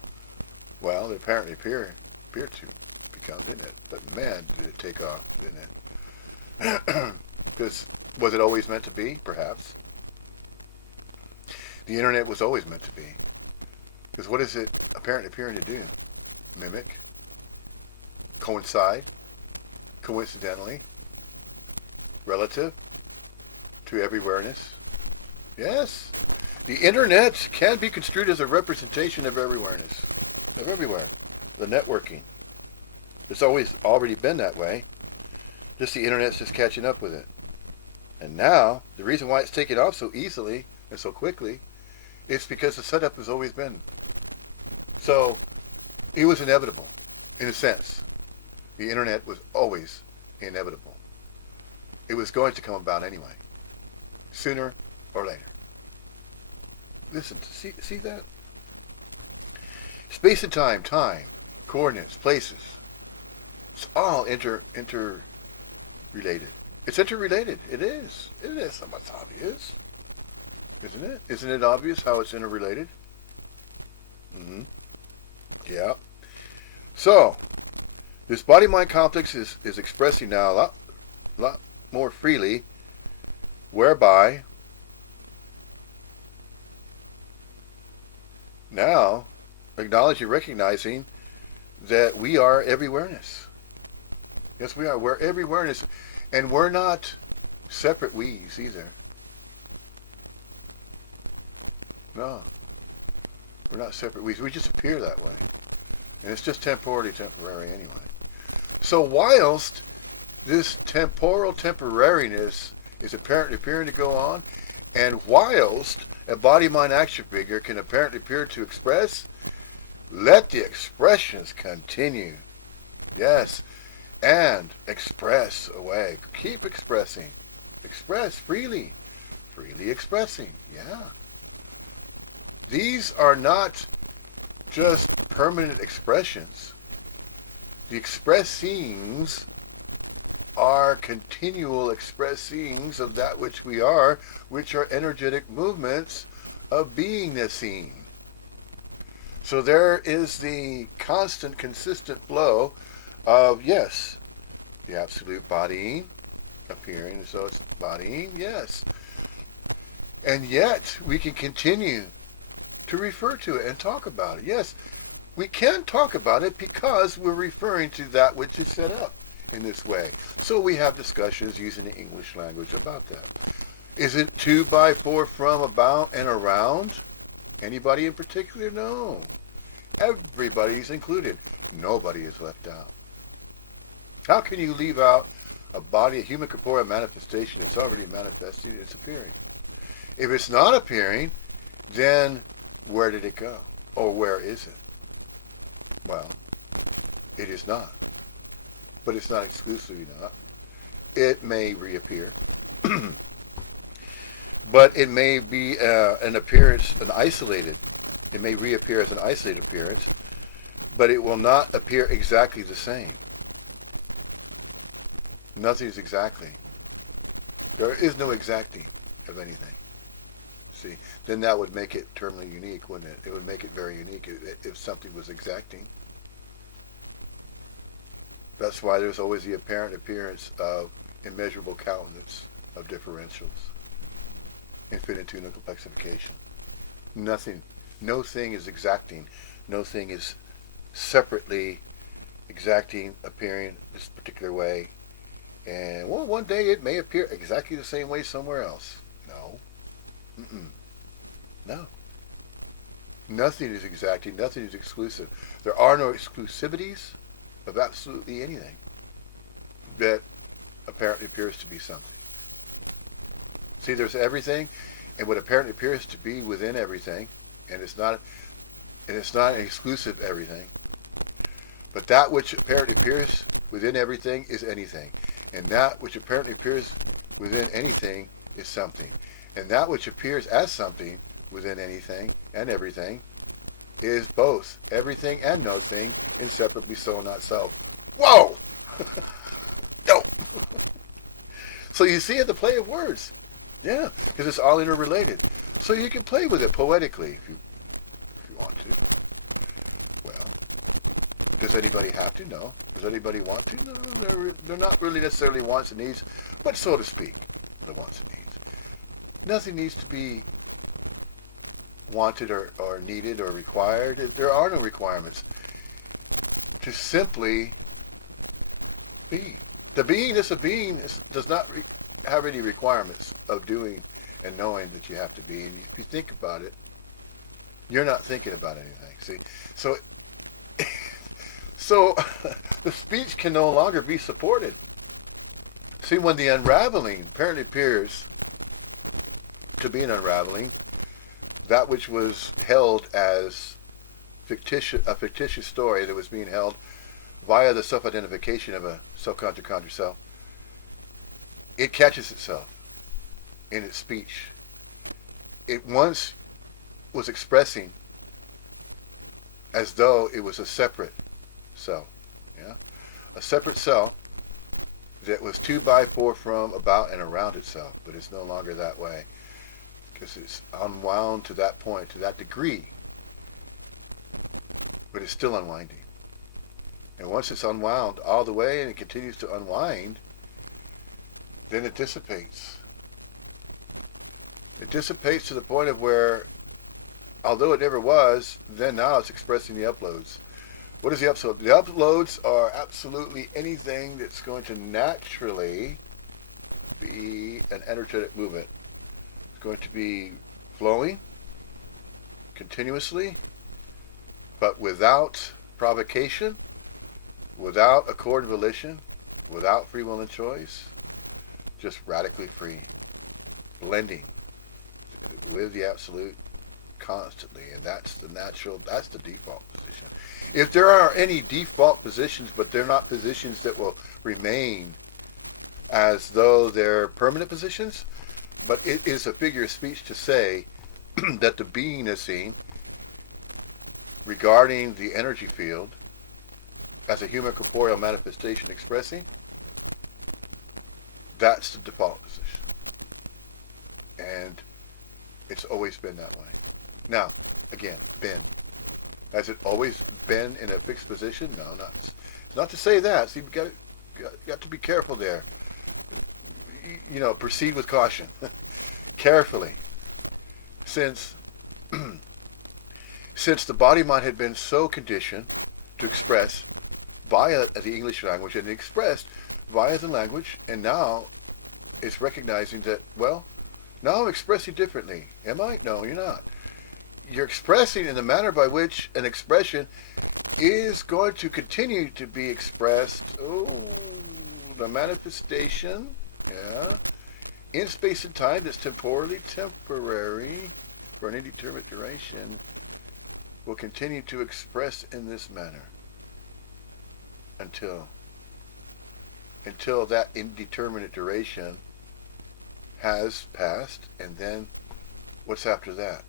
Well, it apparently appeared to become, didn't it? But man, did it take off, didn't it? Because was it always meant to be? Perhaps. The internet was always meant to be. Because what is it apparently appearing to do? Mimic? Coincide? Coincidentally? Relative to everywhereness? Yes. The internet can be construed as a representation of everywhereness. Of everywhere. The networking. It's always already been that way. Just the internet's just catching up with it. And now, the reason why it's taken off so easily and so quickly is because the setup has always been. So, it was inevitable, in a sense. The internet was always inevitable. It was going to come about anyway. Sooner or later. Listen, see that? Space and time, coordinates, places. It's all interrelated. It's interrelated. It is. It is. That's obvious, isn't it? Isn't it obvious how it's interrelated? Mm-hmm. Yeah. So this body-mind complex is expressing now lot more freely, whereby now acknowledging, recognizing that we are every awareness. Yes, we are. We're every awareness, and we're not separate we's either. No, we're not separate we's. We just appear that way, and it's just temporary anyway. So whilst this temporal temporariness is apparently appearing to go on, and whilst a body-mind action figure can apparently appear to express, let the expressions continue. Yes, and express away. Keep expressing. Express freely. Freely expressing. Yeah. These are not just permanent expressions. The expressings are continual expressings of that which we are, which are energetic movements of beingnessing. So there is the constant, consistent flow of, yes, the absolute bodying, appearing, so it's bodying, yes. And yet, we can continue to refer to it and talk about it. Yes, we can talk about it because we're referring to that which is set up in this way. So we have discussions using the English language about that. Is it to, by, for, from, about, and around? Anybody in particular? No. Everybody's included. Nobody is left out. How can you leave out a body, a human corporeal manifestation that's already manifesting, it's appearing? If it's not appearing, then where did it go? Or where is it? Well, it is not. But it's not exclusively not. It may reappear. But it may be an appearance, it may reappear as an isolated appearance, but it will not appear exactly the same. Nothing is exactly. There is no exacting of anything. See, then that would make it terminally unique, wouldn't it? It would make it very unique if something was exacting. That's why there's always the apparent appearance of immeasurable countenance of differentials, infinitesimal complexification. Nothing, no thing is exacting. No thing is separately exacting, appearing this particular way. And well, one day it may appear exactly the same way somewhere else. No. Mm-mm. No. Nothing is exacting. Nothing is exclusive. There are no exclusivities of absolutely anything that apparently appears to be something. See, there's everything, and what apparently appears to be within everything, and it's not an exclusive everything. But that which apparently appears within everything is anything, and that which apparently appears within anything is something, and that which appears as something within anything and everything is both everything and no thing, inseparably so, not self. Whoa! No! So you see the play of words. Yeah, because it's all interrelated. So you can play with it poetically if you want to. Well, does anybody have to? No. Does anybody want to? No, they're not really necessarily wants and needs, but so to speak, the wants and needs. Nothing needs to be wanted or needed or required. There are no requirements. To simply be. The beingness of being does not have any requirements of doing and knowing that you have to be. And if you think about it, you're not thinking about anything. See, so the speech can no longer be supported. See, when the unraveling apparently appears to be an unraveling, that which was held as a fictitious story that was being held via the self-identification of a self-conscious self, it catches itself in its speech. It once was expressing as though it was a separate self. Yeah? A separate self that was two by four from, about, and around itself, but it's no longer that way because it's unwound to that point, to that degree, but it's still unwinding. And once it's unwound all the way and it continues to unwind, then it dissipates. It dissipates to the point of where, although it never was, then now it's expressing the uploads. What is the upload? The uploads are absolutely anything that's going to naturally be an energetic movement. It's going to be flowing continuously, but without provocation, without accord and volition, without free will and choice, just radically free, blending with the absolute constantly. And that's the natural, that's the default position. If there are any default positions, but they're not positions that will remain as though they're permanent positions, but it is a figure of speech to say that the being is seen regarding the energy field as a human corporeal manifestation expressing, that's the default position. And it's always been that way. Now, again, been. Has it always been in a fixed position? No, not. It's not to say that. See, we got to be careful there. Proceed with caution, carefully, since the body mind had been so conditioned to express via the English language and expressed via the language, and now it's recognizing that, well, now I'm expressing differently. Am I? No, you're not. You're expressing in the manner by which an expression is going to continue to be expressed. Oh, the manifestation, yeah, in space and time that's temporally temporary for an indeterminate duration will continue to express in this manner until that indeterminate duration has passed. And then what's after that?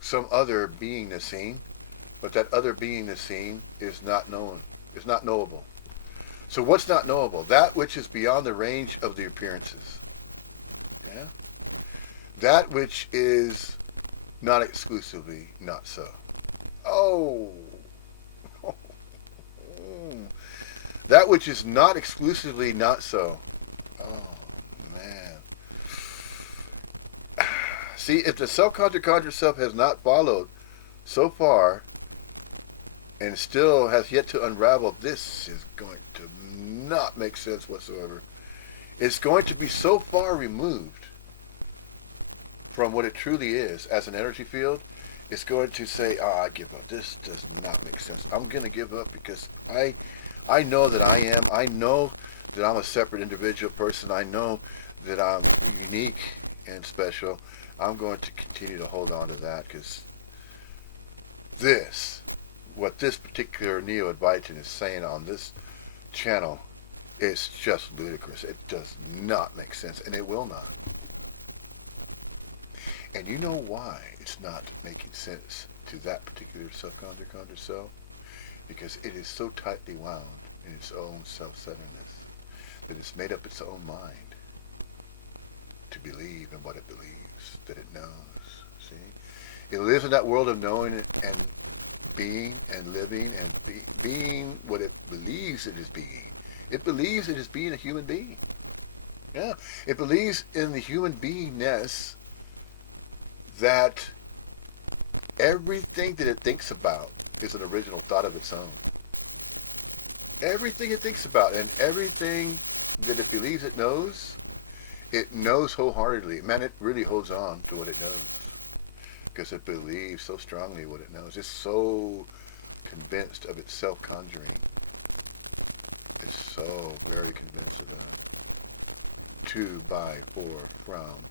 Some other beingness seen, but that other beingness seen is not known, is not knowable. So what's not knowable? That which is beyond the range of the appearances. Yeah? That which is not exclusively not so. Oh. That which is not exclusively not so. Oh, man. See, if the self-conjured self has not followed so far and still has yet to unravel, this is going to not make sense whatsoever. It's going to be so far removed from what it truly is as an energy field. It's going to say, I give up. This does not make sense. I'm going to give up because I know that I am. I know that I'm a separate individual person. I know that I'm unique and special. I'm going to continue to hold on to that because what this particular Neo-Advaitin is saying on this channel is just ludicrous. It does not make sense, and it will not. And you know why it's not making sense to that particular self-conjured self? Because it is so tightly wound in its own self-centeredness that it's made up its own mind to believe in what it believes that it knows. See? It lives in that world of knowing and being and living and being what it believes it is being. It believes it is being a human being. Yeah. It believes in the human beingness that everything that it thinks about is an original thought of its own. Everything it thinks about and everything that it believes it knows wholeheartedly. Man, it really holds on to what it knows because it believes so strongly what it knows. It's so convinced of its self-conjuring. It's so very convinced of that. To, by, for, from,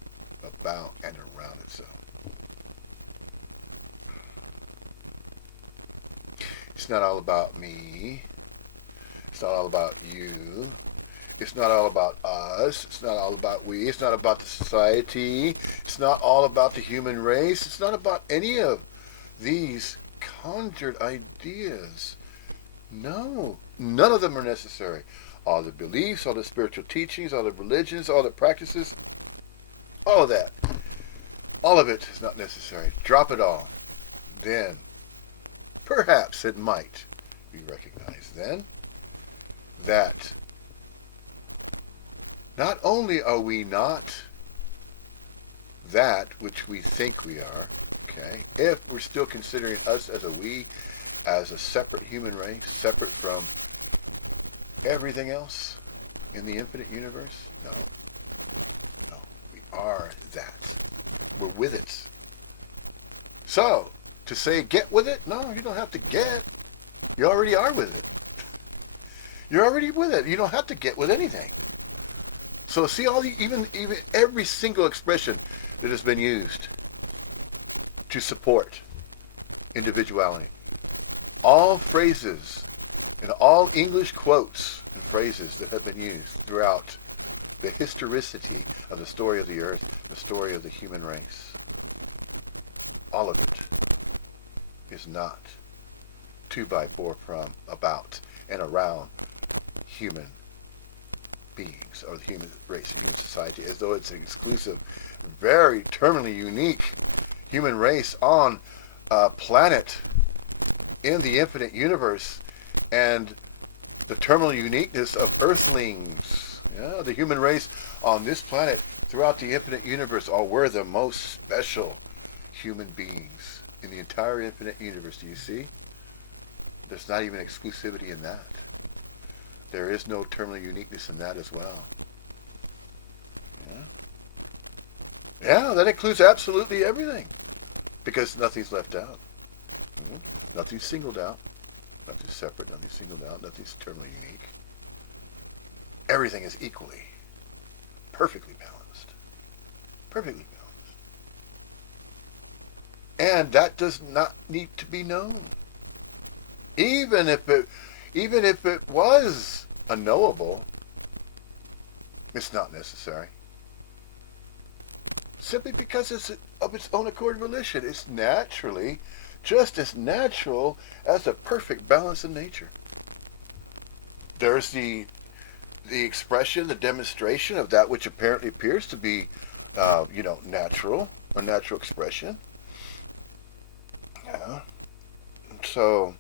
about, and around itself. It's not all about me. It's not all about you. It's not all about us. It's not all about we. It's not about the society. It's not all about the human race. It's not about any of these conjured ideas. No, none of them are necessary. all the beliefs, all the spiritual teachings, all the religions, all the practices, all of that. All of it is not necessary. Drop it all. Then, perhaps it might be recognized then that not only are we not that which we think we are, okay, if we're still considering us as a we, as a separate human race, separate from everything else in the infinite universe, no. No, we are that. We're with it. So, to say get with it, no, you don't have to get. You already are with it. You're already with it. You don't have to get with anything. So see all the even every single expression that has been used to support individuality. All phrases and all English quotes and phrases that have been used throughout the historicity of the story of the earth, the story of the human race. All of it is not to, by, for, from, about, and around human beings, or the human race, or human society, as though it's an exclusive, very terminally unique human race on a planet in the infinite universe, and the terminal uniqueness of earthlings, yeah, the human race on this planet throughout the infinite universe, are we're the most special human beings in the entire infinite universe. Do you see? There's not even exclusivity in that. There is no terminal uniqueness in that as well. Yeah. Yeah, that includes absolutely everything. Because nothing's left out. Mm-hmm. Nothing's singled out. Nothing's separate, nothing's singled out, nothing's terminally unique. Everything is equally, perfectly balanced. Perfectly balanced. And that does not need to be known. Even if it was unknowable, it's not necessary. Simply because it's of its own accord volition. It's naturally just as natural as a perfect balance in nature. There's the expression, the demonstration of that which apparently appears to be, natural, a natural expression. Yeah. So,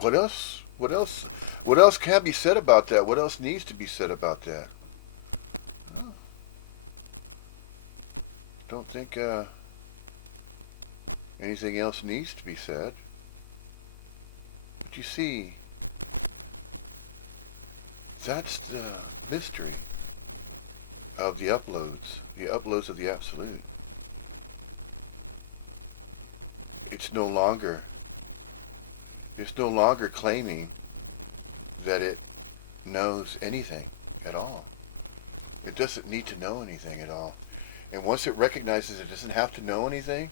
what else? What else? What else can be said about that? What else needs to be said about that? Oh, don't think anything else needs to be said. But you see, that's the mystery of the uploads of the Absolute. It's no longer claiming that it knows anything at all. It doesn't need to know anything at all. And once it recognizes it doesn't have to know anything,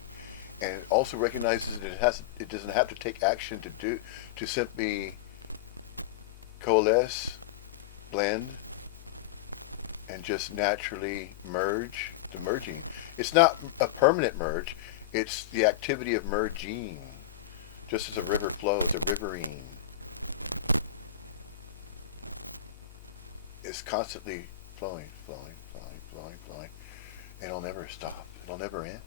and it also recognizes that it doesn't have to take action to simply coalesce, blend, and just naturally merge, the merging. It's not a permanent merge, it's the activity of merging. Just as a river flows, a riverine is constantly flowing, and it'll never stop. It'll never end.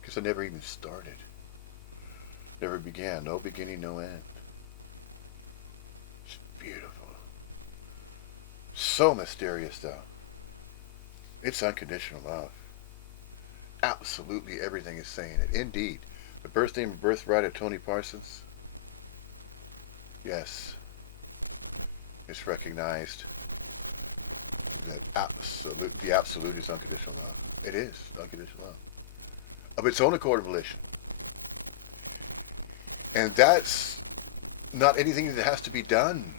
Because it never even started. Never began. No beginning, no end. It's beautiful. So mysterious, though. It's unconditional love. Absolutely everything is saying it. Indeed. The birth name and birthright of Tony Parsons. Yes. It's recognized that the absolute is unconditional love. It is unconditional love. Of its own accord and volition. And that's not anything that has to be done.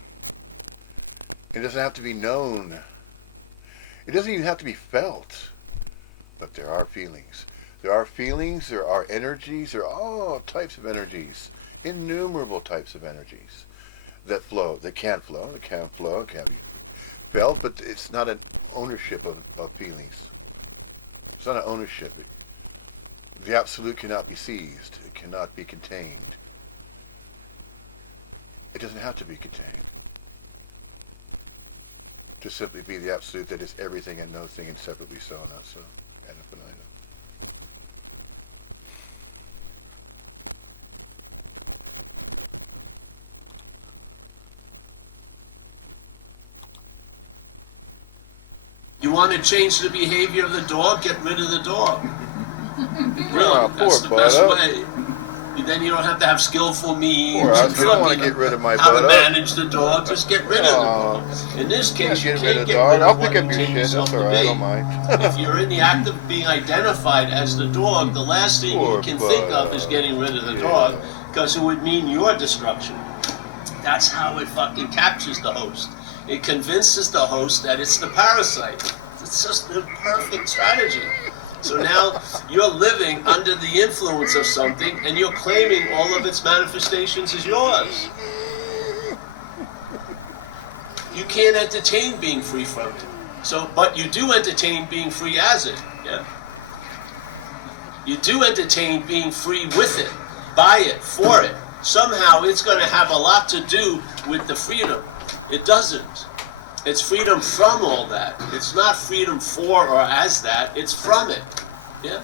It doesn't have to be known. It doesn't even have to be felt. But there are feelings. There are feelings, there are energies, there are all types of energies. Innumerable types of energies that flow, that can flow, it can be felt, but it's not an ownership of feelings. It's not an ownership. The absolute cannot be seized. It cannot be contained. It doesn't have to be contained. To simply be the absolute that is everything and no thing, and separately so, not so, ad infinitum. You want to change the behavior of the dog? Get rid of the dog. Really, Oh, that's the poor best Butter. way. Then you don't have to have skillful means. Poor, I still don't want to get rid of my how to Butter. manage the dog. Just get rid of the dog. In this case, you Get can't rid of get dog. rid I'll of pick what up you your take shit. yourself That's to alright. I be. don't mind. If you're in the act of being identified as the dog, the last thing Poor you can think of Butter. is getting rid of the Yeah. dog, because it would mean your destruction. That's how it fucking captures the host. It convinces the host that it's the parasite. It's just the perfect strategy. So now you're living under the influence of something, and you're claiming all of its manifestations as yours. You can't entertain being free from it. So, but you do entertain being free as it. Yeah. You do entertain being free with it, by it, for it. Somehow it's going to have a lot to do with the freedom. It doesn't. It's freedom from all that. It's not freedom for or as that. It's from it. Yeah?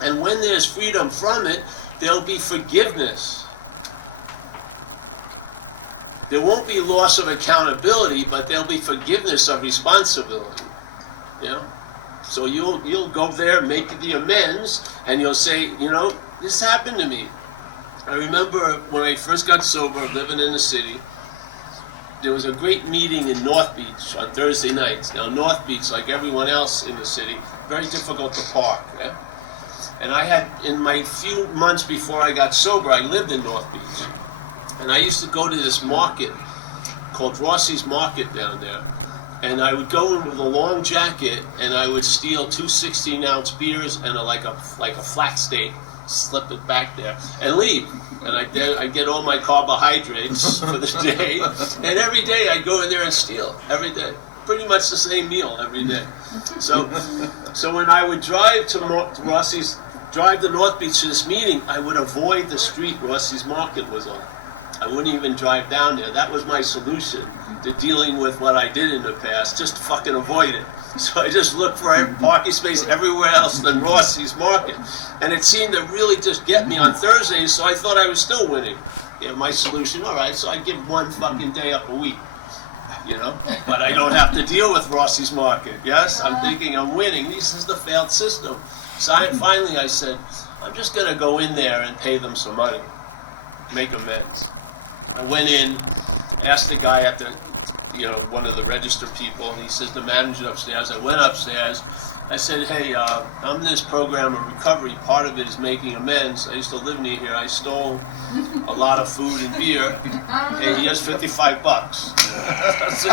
And when there's freedom from it, there'll be forgiveness. There won't be loss of accountability, but there'll be forgiveness of responsibility. Yeah? So you'll go there, make the amends, and you'll say, you know, this happened to me. I remember when I first got sober, living in the city, there was a great meeting in North Beach on Thursday nights. Now, North Beach, like everyone else in the city, very difficult to park. Yeah? And I had, in my few months before I got sober, I lived in North Beach. And I used to go to this market called Rossi's Market down there. And I would go in with a long jacket, and I would steal two 16-ounce beers and like a flat steak, slip it back there, and leave. And I get all my carbohydrates for the day. And every day I'd go in there and steal, every day. Pretty much the same meal every day. So when I would drive to drive to North Beach to this meeting, I would avoid the street Rossi's Market was on. I wouldn't even drive down there. That was my solution to dealing with what I did in the past, just fucking avoid it. So I just looked for a parking space everywhere else than Rossi's Market. And it seemed to really just get me on Thursdays, so I thought I was still winning. Yeah, my solution, all right, so I give one fucking day up a week, you know? But I don't have to deal with Rossi's Market, yes? I'm thinking I'm winning. This is the failed system. So finally I said, I'm just going to go in there and pay them some money, make amends. I went in, asked the guy at the, one of the register people, and he says, the manager upstairs. I went upstairs. I said, hey, I'm in this program of recovery. Part of it is making amends. I used to live near here. I stole a lot of food and beer. Hey, here's $55. So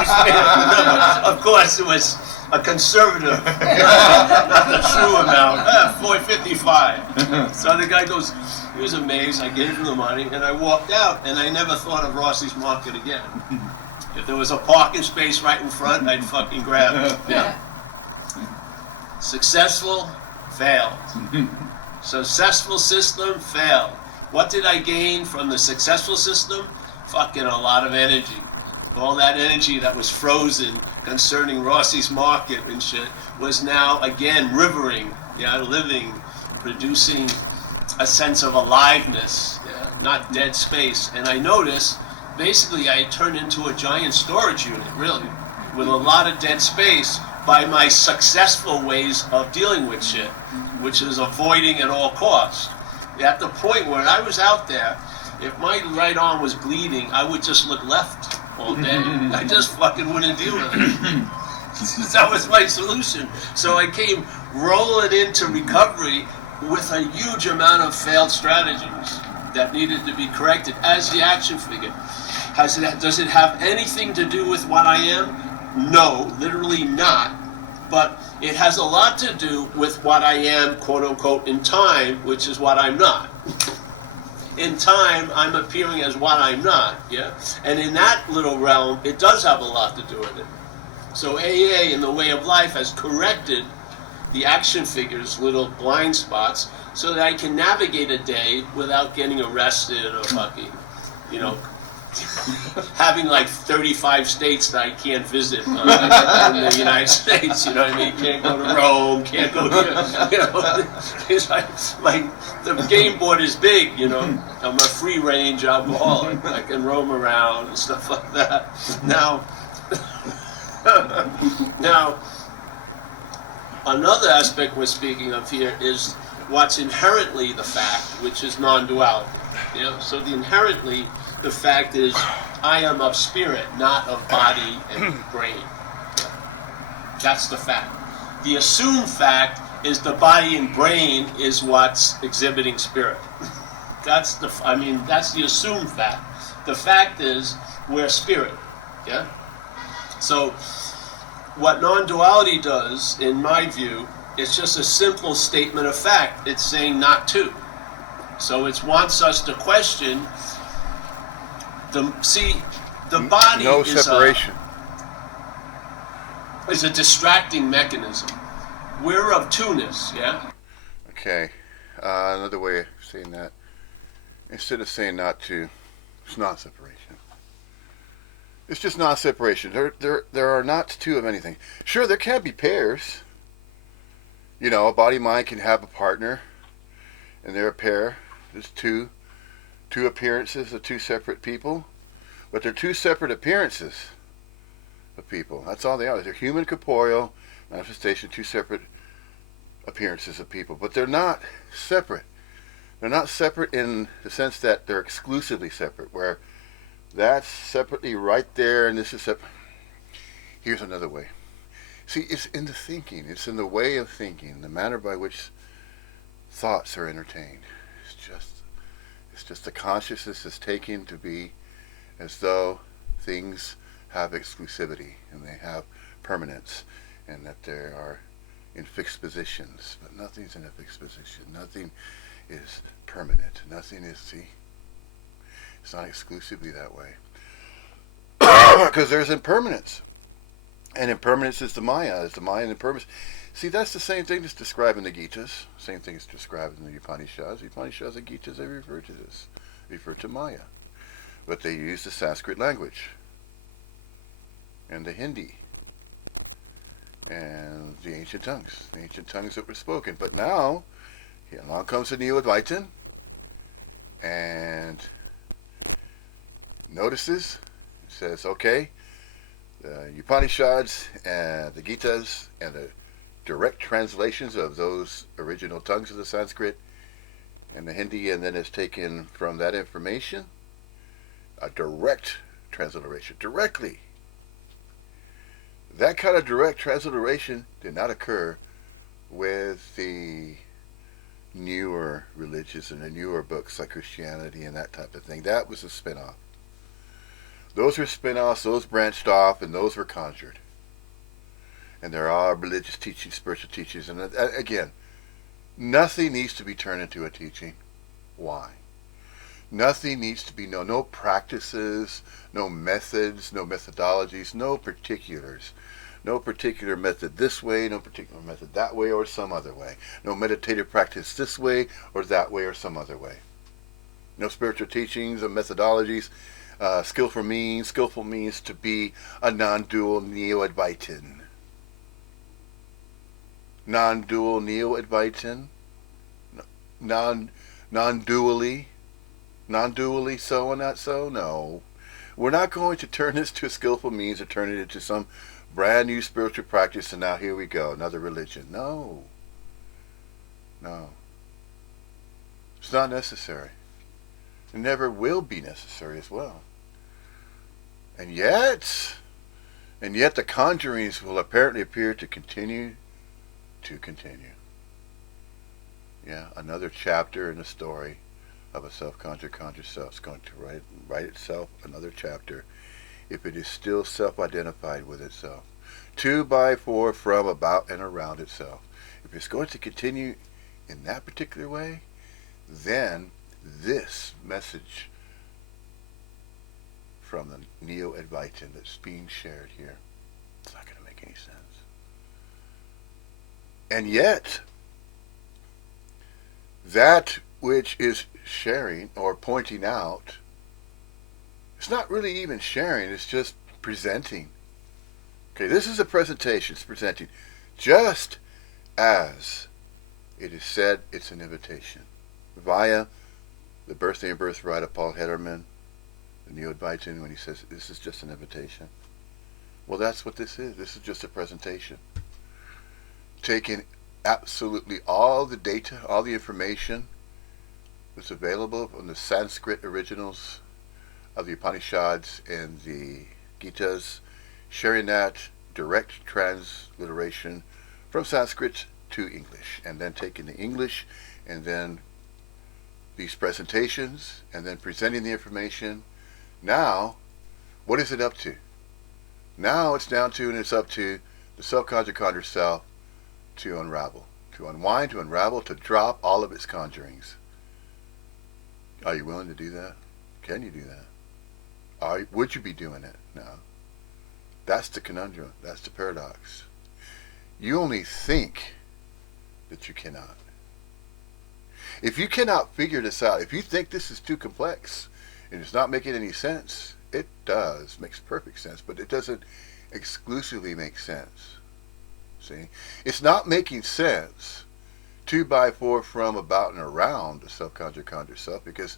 of course, it was a conservative, not the true amount. $4.55. So the guy goes, he was amazed. I gave him the money, and I walked out, and I never thought of Rossi's Market again. If there was a parking space right in front, I'd fucking grab it. Yeah. Successful, failed. Successful system, failed. What did I gain from the successful system? Fucking a lot of energy. All that energy that was frozen concerning Rossi's Market and shit was now again rivering, living, producing a sense of aliveness, not dead space. And I noticed, basically, I had turned into a giant storage unit, really, with a lot of dead space by my successful ways of dealing with shit, which is avoiding at all costs. At the point where I was out there, if my right arm was bleeding, I would just look left all day. I just fucking wouldn't deal with it. That was my solution. So I came rolling into recovery with a huge amount of failed strategies that needed to be corrected as the action figure. Does it have anything to do with what I am? No, literally not. But it has a lot to do with what I am, quote unquote, in time, which is what I'm not. In time, I'm appearing as what I'm not, yeah? And in that little realm, it does have a lot to do with it. So AA, in the way of life, has corrected the action figure's little blind spots so that I can navigate a day without getting arrested or fucking, having like 35 states that I can't visit in the United States. You know what I mean? Can't go to Rome. Can't go to, you know. It's like the game board is big. You know, I'm a free range alcoholic. I can roam around and stuff like that. Now, another aspect we're speaking of here is what's inherently the fact, which is non-duality. You know, so the fact is, I am of spirit, not of body and brain. That's the fact. The assumed fact is the body and brain is what's exhibiting spirit. That's the assumed fact. The fact is we're spirit. Yeah. So what non-duality does, in my view, is just a simple statement of fact. It's saying not to. So it wants us to question the body no separation. is a distracting mechanism. We're of two-ness, yeah? Okay. Another way of saying that, instead of saying not to, it's not separation. It's just not separation. There are not two of anything. Sure, there can be pairs. You know, a body-mind can have a partner, and they're a pair. There's two appearances of two separate people, but they're two separate appearances of people. That's all they are. They're human corporeal manifestation, two separate appearances of people, but they're not separate. They're not separate in the sense that they're exclusively separate, where that's separately right there and this is separate. Here's another way. See, it's in the thinking. It's in the way of thinking, the manner by which thoughts are entertained. It's just the consciousness is taken to be as though things have exclusivity and they have permanence and that they are in fixed positions. But nothing's in a fixed position. Nothing is permanent. Nothing is, see, it's not exclusively that way. Because there's impermanence. And impermanence is the Maya. It's the Maya and impermanence. See, that's the same thing that's described in the Gitas. Same thing is described in the Upanishads. The Upanishads and Gitas, they refer to this. They refer to Maya. But they use the Sanskrit language. And the Hindi. And the ancient tongues. The ancient tongues that were spoken. But now, here along comes the Neo-Advaitin. And notices. It says, okay, the Upanishads and the Gitas and the direct translations of those original tongues of the Sanskrit and the Hindi, and then it's taken from that information a direct transliteration, directly. That kind of direct transliteration did not occur with the newer religions and the newer books like Christianity and that type of thing. That was a spin-off. Those were spin-offs, those branched off, and those were conjured. And there are religious teachings, spiritual teachings, and again, nothing needs to be turned into a teaching. Why? Nothing needs to be, no practices, no methods, no methodologies, no particulars. No particular method this way, no particular method that way, or some other way. No meditative practice this way, or that way, or some other way. No spiritual teachings or methodologies. Skillful means to be a non-dual Neo-Advaitin. Non-dual Neo-Advaitin. Non-dually so and not so? No. We're not going to turn this to a skillful means or turn it into some brand new spiritual practice and now here we go, another religion. No. It's not necessary. It never will be necessary as well. And yet the conjurings will apparently appear to continue. Yeah, another chapter in the story of a self-conjured conjured self is going to write itself another chapter if it is still self-identified with itself. 2 by 4 from, about, and around itself. If it's going to continue in that particular way, then this message from the Neo-Advaitin that's being shared here, it's not going to make any sense. And yet, that which is sharing or pointing out It's not really even sharing, it's just presenting. Okay, this is a presentation, it's presenting. Just as it is said, it's an invitation. Via the birthday and birthright of Paul Hederman, the Neo Advaitin, when he says this is just an invitation. Well, that's what this is. This is just a presentation. Taking absolutely all the data, all the information that's available from the Sanskrit originals of the Upanishads and the Gitas, sharing that direct transliteration from Sanskrit to English, and then taking the English and then these presentations and then presenting the information. Now, what is it up to? Now it's down to and it's up to the self-conjured conjured self to unravel, to unwind, to unravel, to drop all of its conjurings. Are you willing to do that? Can you do that? Would you be doing it? No. That's the conundrum. That's the paradox. You only think that you cannot. If you cannot figure this out, if you think this is too complex and it's not making any sense, it does. Makes perfect sense, but it doesn't exclusively make sense. See? It's not making sense 2 by 4 from, about, and around the self-conjured conjured self because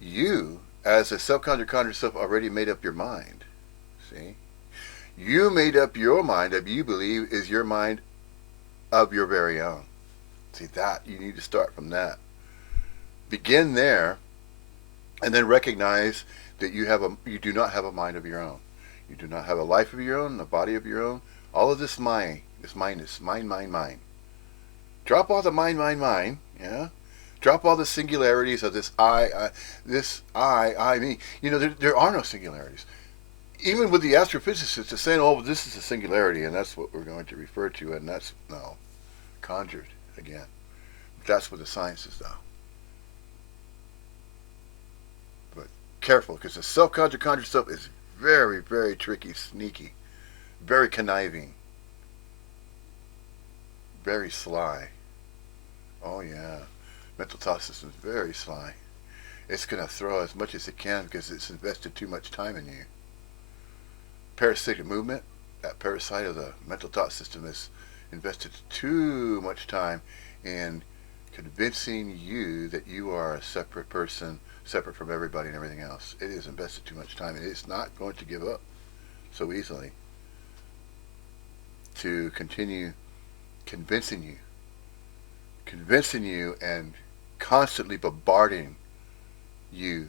you, as a self-conjured conjured self, already made up your mind. See? You made up your mind that you believe is your mind of your very own. See that? You need to start from that. Begin there and then recognize that you do not have a mind of your own. You do not have a life of your own, a body of your own. All of this mind, this mind. Drop all the mind, yeah? Drop all the singularities of this I, me. You know, there are no singularities. Even with the astrophysicists, they're saying, oh, this is a singularity, and that's what we're going to refer to, and that's, no, conjured again. That's what the science is, though. But careful, because the self-conjured conjured self is very, very tricky, sneaky, very conniving, very sly. Oh, yeah. Mental thought system is very sly. It's going to throw as much as it can because it's invested too much time in you. Parasitic movement, that parasite of the mental thought system, is invested too much time in convincing you that you are a separate person, separate from everybody and everything else. It has invested too much time, and it's not going to give up so easily to continue convincing you and constantly bombarding you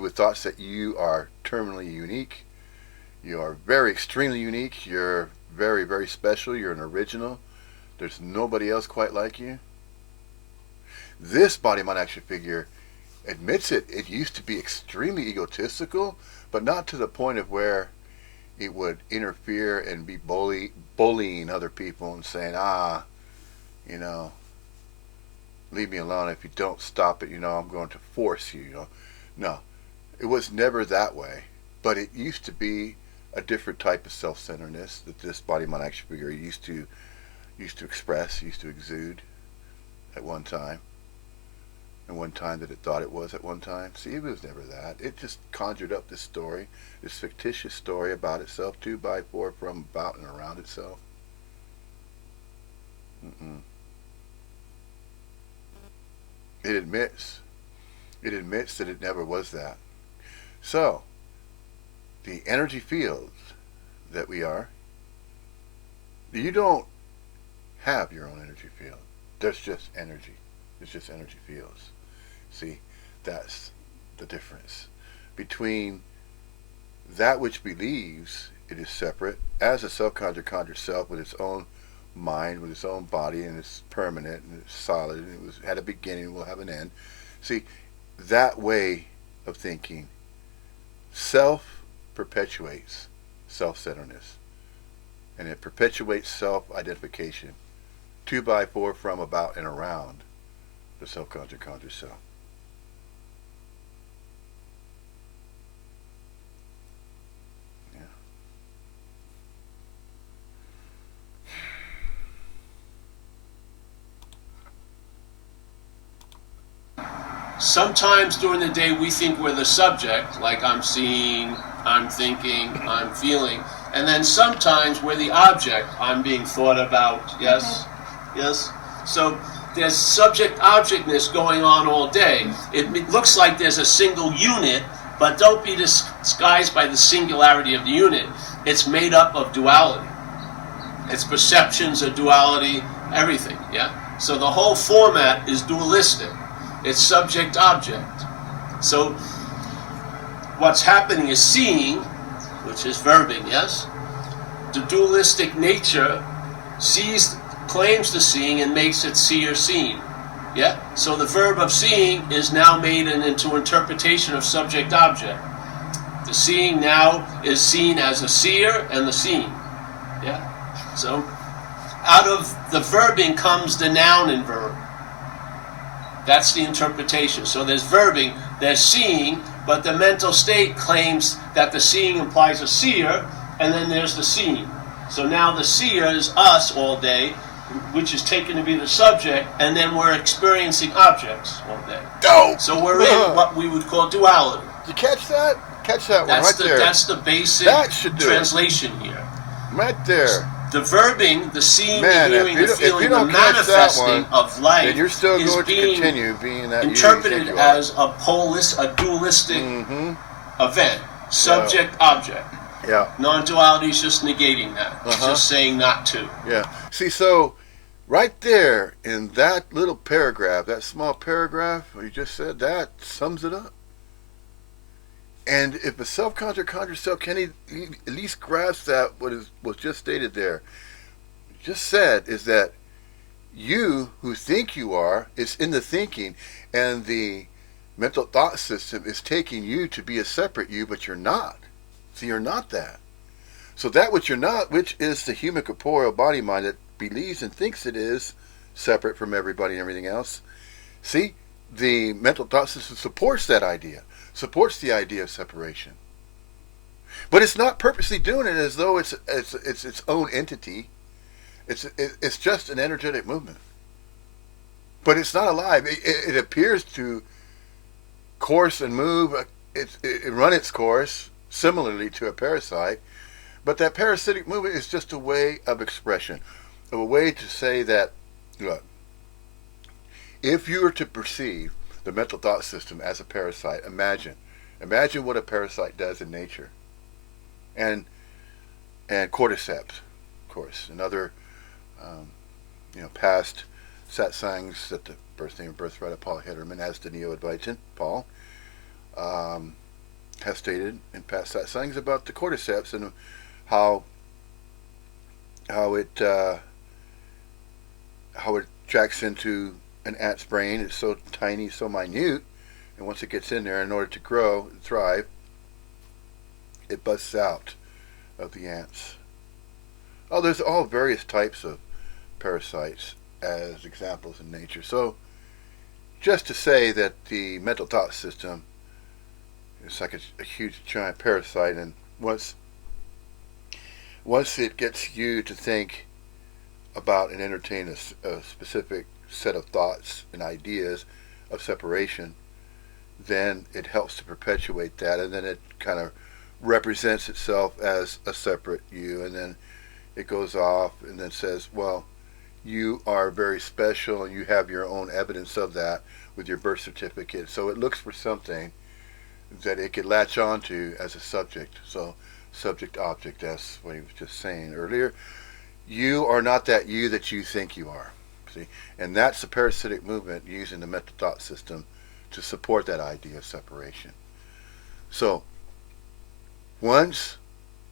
with thoughts that you are terminally unique, you are very extremely unique, you're very, very special, you're an original, there's nobody else quite like you. This body mind action figure admits it. It used to be extremely egotistical, but not to the point of where it would interfere and be bullying other people and saying, you know, leave me alone. If you don't stop it, I'm going to force you, No, it was never that way. But it used to be a different type of self-centeredness that this body mind action figure used to express, used to exude at one time. And one time that it thought it was at one time. See, it was never that. It just conjured up this story, this fictitious story about itself, 2 by 4 from, about, and around itself. Mm-mm. It admits that it never was that. So, the energy fields that we are, you don't have your own energy field. There's just energy. It's just energy fields. See, that's the difference between that which believes it is separate as a self-conjured self with its own mind, with its own body, and it's permanent and it's solid and it had a beginning and will have an end. See, that way of thinking self perpetuates self-centeredness, and it perpetuates self-identification 2 by 4 from, about, and around the self-conjured self. Yeah. Sometimes during the day we think we're the subject, like I'm seeing, I'm thinking, I'm feeling, and then sometimes we're the object, I'm being thought about, yes? Yes? So there's subject-objectness going on all day. It looks like there's a single unit, but don't be disguised by the singularity of the unit. It's made up of duality. Its perceptions of duality, everything, yeah? So the whole format is dualistic. It's subject-object. So what's happening is seeing, which is verbing, yes? The dualistic nature sees, claims the seeing and makes it see or seen. Yeah? So the verb of seeing is now made into interpretation of subject-object. The seeing now is seen as a seer and the seen. Yeah? So out of the verbing comes the noun and verb. That's the interpretation. So there's verbing, there's seeing, but the mental state claims that the seeing implies a seer, and then there's the seen. So now the seer is us all day, which is taken to be the subject, and then we're experiencing objects all day. Oh! So we're in what we would call duality. Did you catch that? Catch that one right there. That's the basic translation here. Right there. The verbing, the seeing, the hearing, the feeling, the manifesting of life then you're still is going being to continue being that interpreted as a dualistic event, subject-object. Yeah. Non-duality is just negating that. It's just saying not to. Yeah. See, so right there in that little paragraph, that small paragraph, what you just said, that sums it up. And if a self-conscious self can at least grasp that was just stated there, just said, is that you who think you are, it's in the thinking, and the mental thought system is taking you to be a separate you, but you're not. So you're not that. So that which you're not, which is the human corporeal body mind that believes and thinks it is separate from everybody and everything else. See, the mental thought system supports that idea. Supports the idea of separation, but it's not purposely doing it as though it's its own entity. It's just an energetic movement, but it's not alive. It appears to course and move. It run its course similarly to a parasite, but that parasitic movement is just a way of expression, of a way to say that, look, if you were to perceive the mental thought system as a parasite, imagine what a parasite does in nature, and cordyceps, of course, and other past satsangs that the Birthday and Birthright of Paul Hitterman, as the Neo-Advaitin Paul has stated in past satsangs about the cordyceps and how it tracks into an ant's brain. It's so tiny, so minute, and once it gets in there, in order to grow and thrive, it busts out of the ants. Oh, there's all various types of parasites as examples in nature. So, just to say that the mental thought system is like a huge giant parasite, and once it gets you to think about and entertain a specific set of thoughts and ideas of separation, then it helps to perpetuate that, and then it kind of represents itself as a separate you, and then it goes off and then says, well, you are very special and you have your own evidence of that with your birth certificate. So it looks for something that it could latch onto as a subject. So subject object, that's what he was just saying earlier. You are not that you that you think you are. See? And that's the parasitic movement using the mental thought system to support that idea of separation. So, once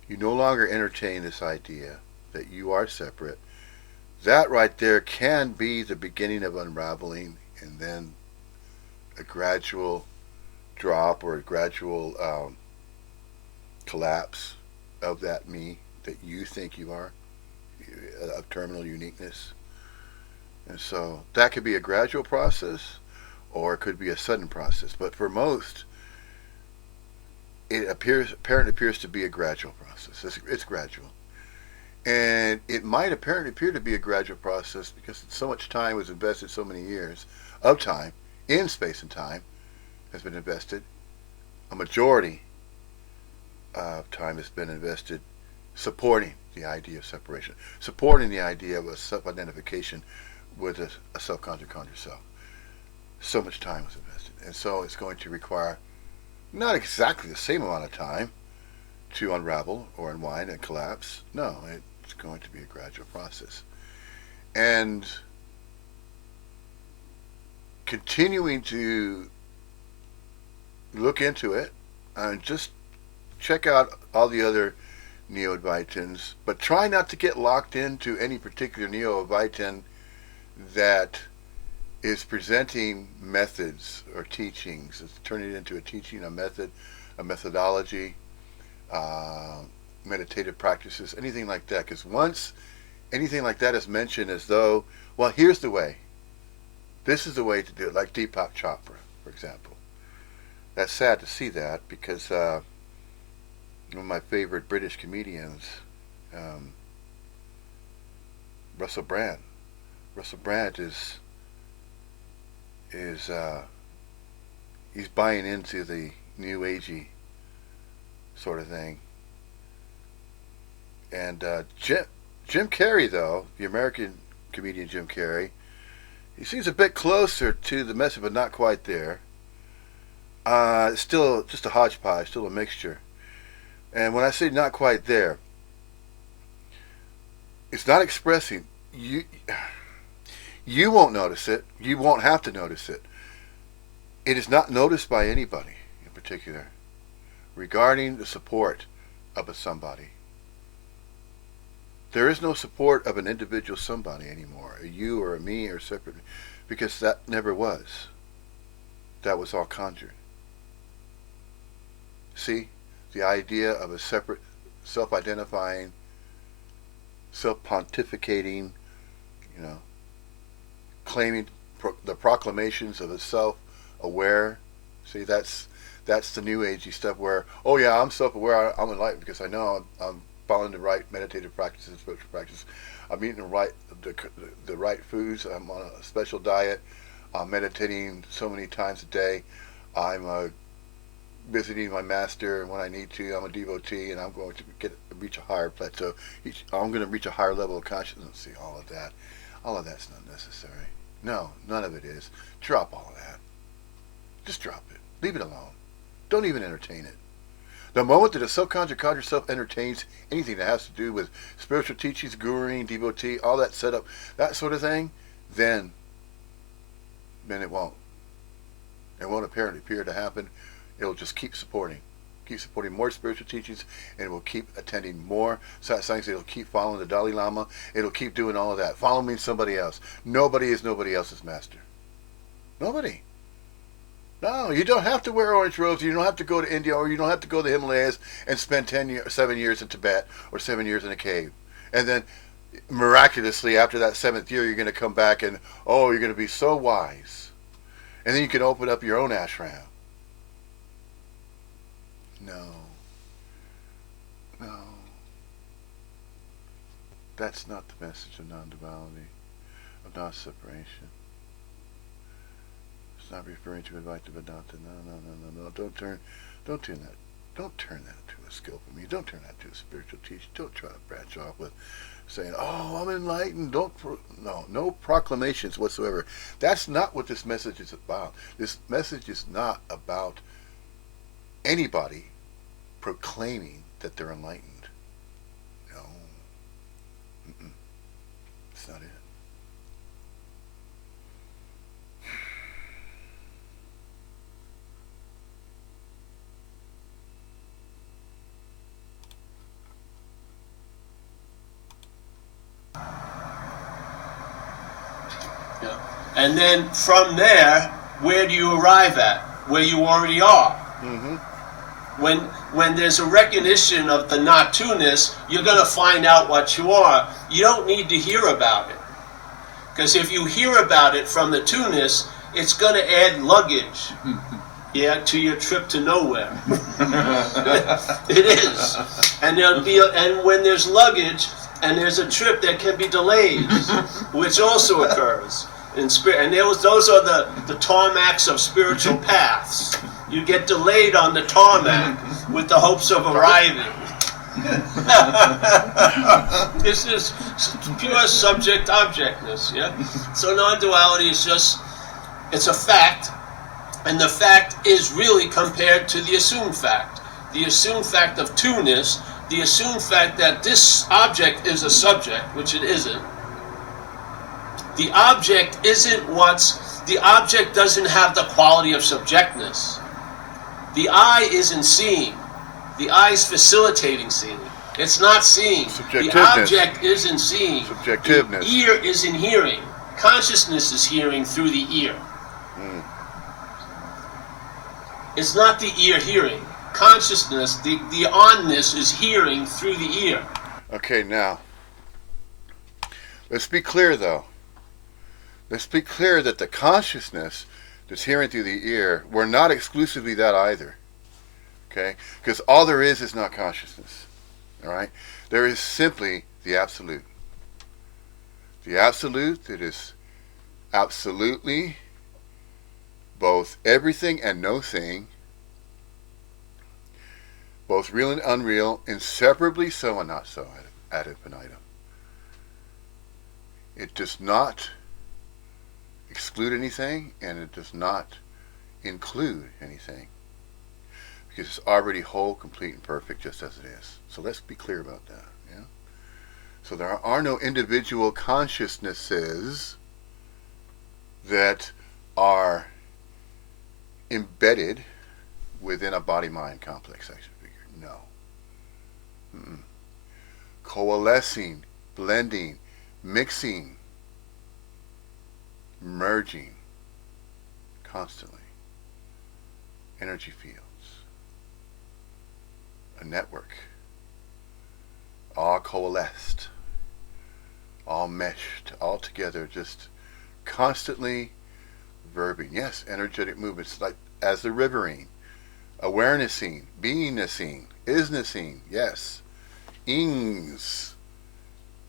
you no longer entertain this idea that you are separate, that right there can be the beginning of unraveling, and then a gradual drop or a gradual collapse of that me that you think you are, of terminal uniqueness. And so that could be a gradual process, or it could be a sudden process. But for most, it apparently appears to be a gradual process. It's gradual. And it might apparently appear to be a gradual process because so much time was invested, so many years of time in space and time, has been invested. A majority of time has been invested supporting the idea of separation, supporting the idea of a self-identification with a self-conscious conscious self. So much time was invested. And so it's going to require not exactly the same amount of time to unravel or unwind and collapse. No, it's going to be a gradual process. And continuing to look into it and just check out all the other Neo-Advaitins, but try not to get locked into any particular Neo-Advaitin that is presenting methods or teachings. It's turning it into a teaching, a method, a methodology, meditative practices, anything like that. Because once anything like that is mentioned as though, well, here's the way. This is the way to do it, like Deepak Chopra, for example. That's sad to see that because one of my favorite British comedians, Russell Brand. Russell Brand is he's buying into the new agey sort of thing. And Jim Carrey, though, the American comedian Jim Carrey, he seems a bit closer to the message, but not quite there. Still just a hodgepodge, still a mixture. And when I say not quite there, it's not expressing you. You won't notice it. You won't have to notice it. It is not noticed by anybody in particular regarding the support of a somebody. There is no support of an individual somebody anymore, a you or a me or separate, because that never was. That was all conjured. See, the idea of a separate, self-identifying, self-pontificating, claiming the proclamations of a self-aware. See, that's the new agey stuff where, oh yeah, I'm self-aware, I'm enlightened because I know I'm following the right meditative practices, spiritual practices. I'm eating the right foods. I'm on a special diet. I'm meditating so many times a day. I'm visiting my master when I need to. I'm a devotee, and I'm going to reach a higher plateau. I'm going to reach a higher level of consciousness. See, all of that's not necessary. No, none of it is. Drop all of that. Just drop it. Leave it alone. Don't even entertain it. The moment that a subconscious conscious self entertains anything that has to do with spiritual teachings, guruing, devotee, all that setup, that sort of thing, then it won't. It won't appear to happen. It'll just keep supporting more spiritual teachings, and it will keep attending more satsangs. It'll keep following the Dalai Lama. It'll keep doing all of that, following somebody else. Nobody is nobody else's master. Nobody. No, you don't have to wear orange robes. You don't have to go to India, or you don't have to go to the Himalayas and spend 7 years in Tibet or 7 years in a cave. And then miraculously, after that 7th year, you're going to come back and, you're going to be so wise. And then you can open up your own ashram. No. That's not the message of non-duality, of non-separation. It's not referring to Advaita Vedanta. No. Don't turn that into a skill for me. Don't turn that into a spiritual teaching. Don't try to branch off with saying, I'm enlightened. No proclamations whatsoever. That's not what this message is about. This message is not about anybody proclaiming that they're enlightened. No. That's not it. Yeah. And then from there, where do you arrive at? Where you already are. Mm-hmm. When there's a recognition of the not-to-ness, you're going to find out what you are. You don't need to hear about it. Because if you hear about it from the to-ness, it's going to add luggage to your trip to nowhere. It is. And when there's luggage and there's a trip, there can be delays, which also occurs. And those are the tarmacs of spiritual paths. You get delayed on the tarmac with the hopes of arriving. This is pure subject-objectness, yeah? So non-duality is just, it's a fact, and the fact is really compared to the assumed fact. The assumed fact of two-ness, the assumed fact that this object is a subject, which it isn't. The object doesn't have the quality of subjectness. The eye isn't seeing. The eye is facilitating seeing. It's not seeing. The object isn't seeing. Subjectiveness. The ear isn't hearing. Consciousness is hearing through the ear. It's not the ear hearing. Consciousness, the onness is hearing through the ear. Okay, now, let's be clear though. Let's be clear that the consciousness that's hearing through the ear, we're not exclusively that either. Okay? Because all there is not consciousness. Alright? There is simply the absolute. The absolute that is absolutely both everything and no thing, both real and unreal, inseparably so and not so, ad infinitum. It does not exclude anything, and it does not include anything, because it's already whole, complete, and perfect just as it is. So let's be clear about that. Yeah. So there are no individual consciousnesses that are embedded within a body-mind complex action figure. No. Coalescing, blending, mixing, merging constantly. Energy fields. A network. All coalesced. All meshed. All together. Just constantly verbing. Yes, energetic movements like as the riverine. Awarenessing. Beingnessing. Isnessing. Yes. Ings.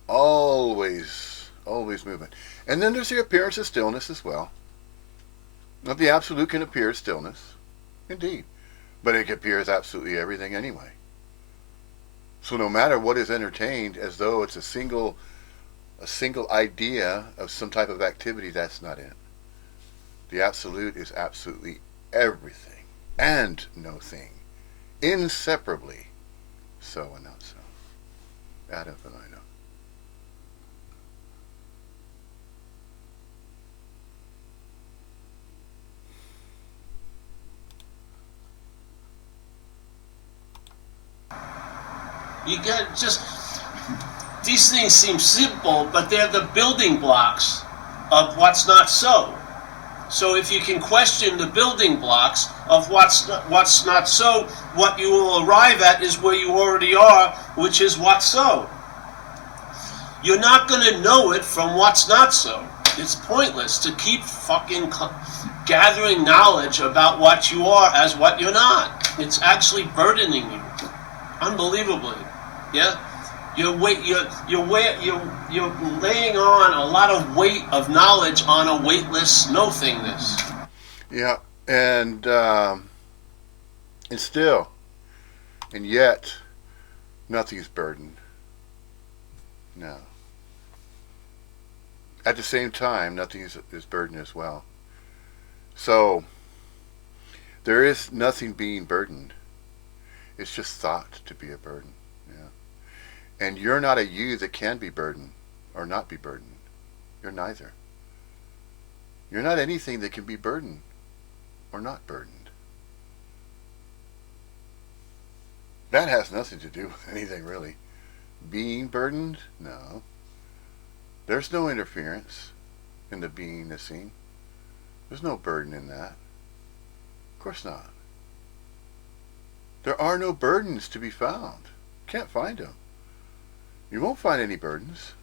Always movement. And then there's the appearance of stillness as well. Now, the absolute can appear as stillness, indeed, but it can appear as absolutely everything anyway. So no matter what is entertained as though it's a single idea of some type of activity, that's not it. The absolute is absolutely everything and no thing, inseparably so and not so, ad infinitum. You got just, these things seem simple, but they're the building blocks of what's not so. So if you can question the building blocks of what's not so, what you will arrive at is where you already are, which is what's so. You're not going to know it from what's not so. It's pointless to keep fucking gathering knowledge about what you are as what you're not. It's actually burdening you, unbelievably. Yeah, you're laying on a lot of weight of knowledge on a weightless no-thingness. Yeah, and still, and yet, nothing's burdened. No. At the same time, nothing is burdened as well. So, there is nothing being burdened. It's just thought to be a burden. Yeah. And you're not a you that can be burdened or not be burdened. You're neither. You're not anything that can be burdened or not burdened. That has nothing to do with anything really. Being burdened? No. There's no interference in the beingnessing. There's no burden in that. Of course not. There are no burdens to be found. Can't find them. You won't find any burdens.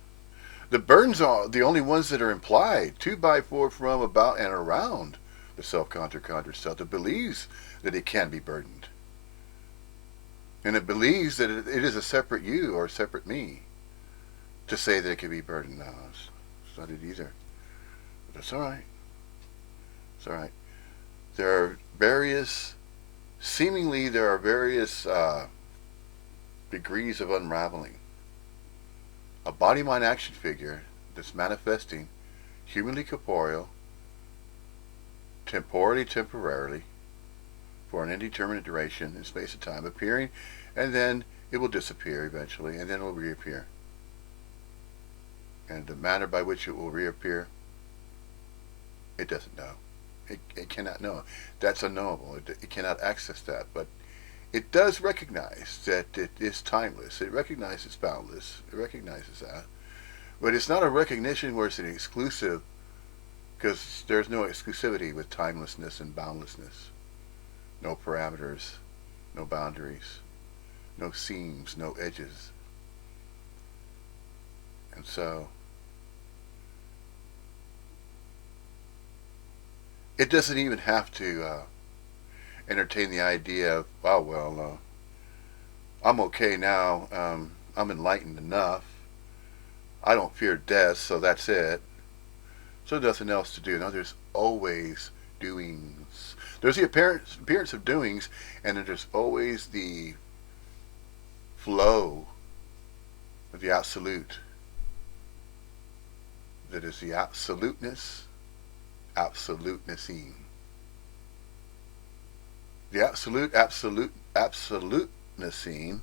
The burdens are the only ones that are implied to, by, for, from, about, and around the self-conjured self that believes that it can be burdened. And it believes that it is a separate you or a separate me to say that it can be burdened. No, it's not it either. That's all right. It's all right. There are various, seemingly, there are various degrees of unraveling. A body mind action figure that's manifesting humanly corporeal, temporarily, for an indeterminate duration in space and time, appearing, and then it will disappear eventually, and then it will reappear. And the manner by which it will reappear, it doesn't know. It cannot know. That's unknowable. It cannot access that. But it does recognize that it is timeless. It recognizes boundless. It recognizes that. But it's not a recognition where it's an exclusive, because there's no exclusivity with timelessness and boundlessness. No parameters, no boundaries, no seams, no edges. And so, it doesn't even have to entertain the idea of, oh, well, I'm okay now. I'm enlightened enough. I don't fear death, so that's it. So nothing else to do. Now there's always doings. There's the appearance of doings, and then there's always the flow of the absolute. That is the absolutenessing. The absolutenessing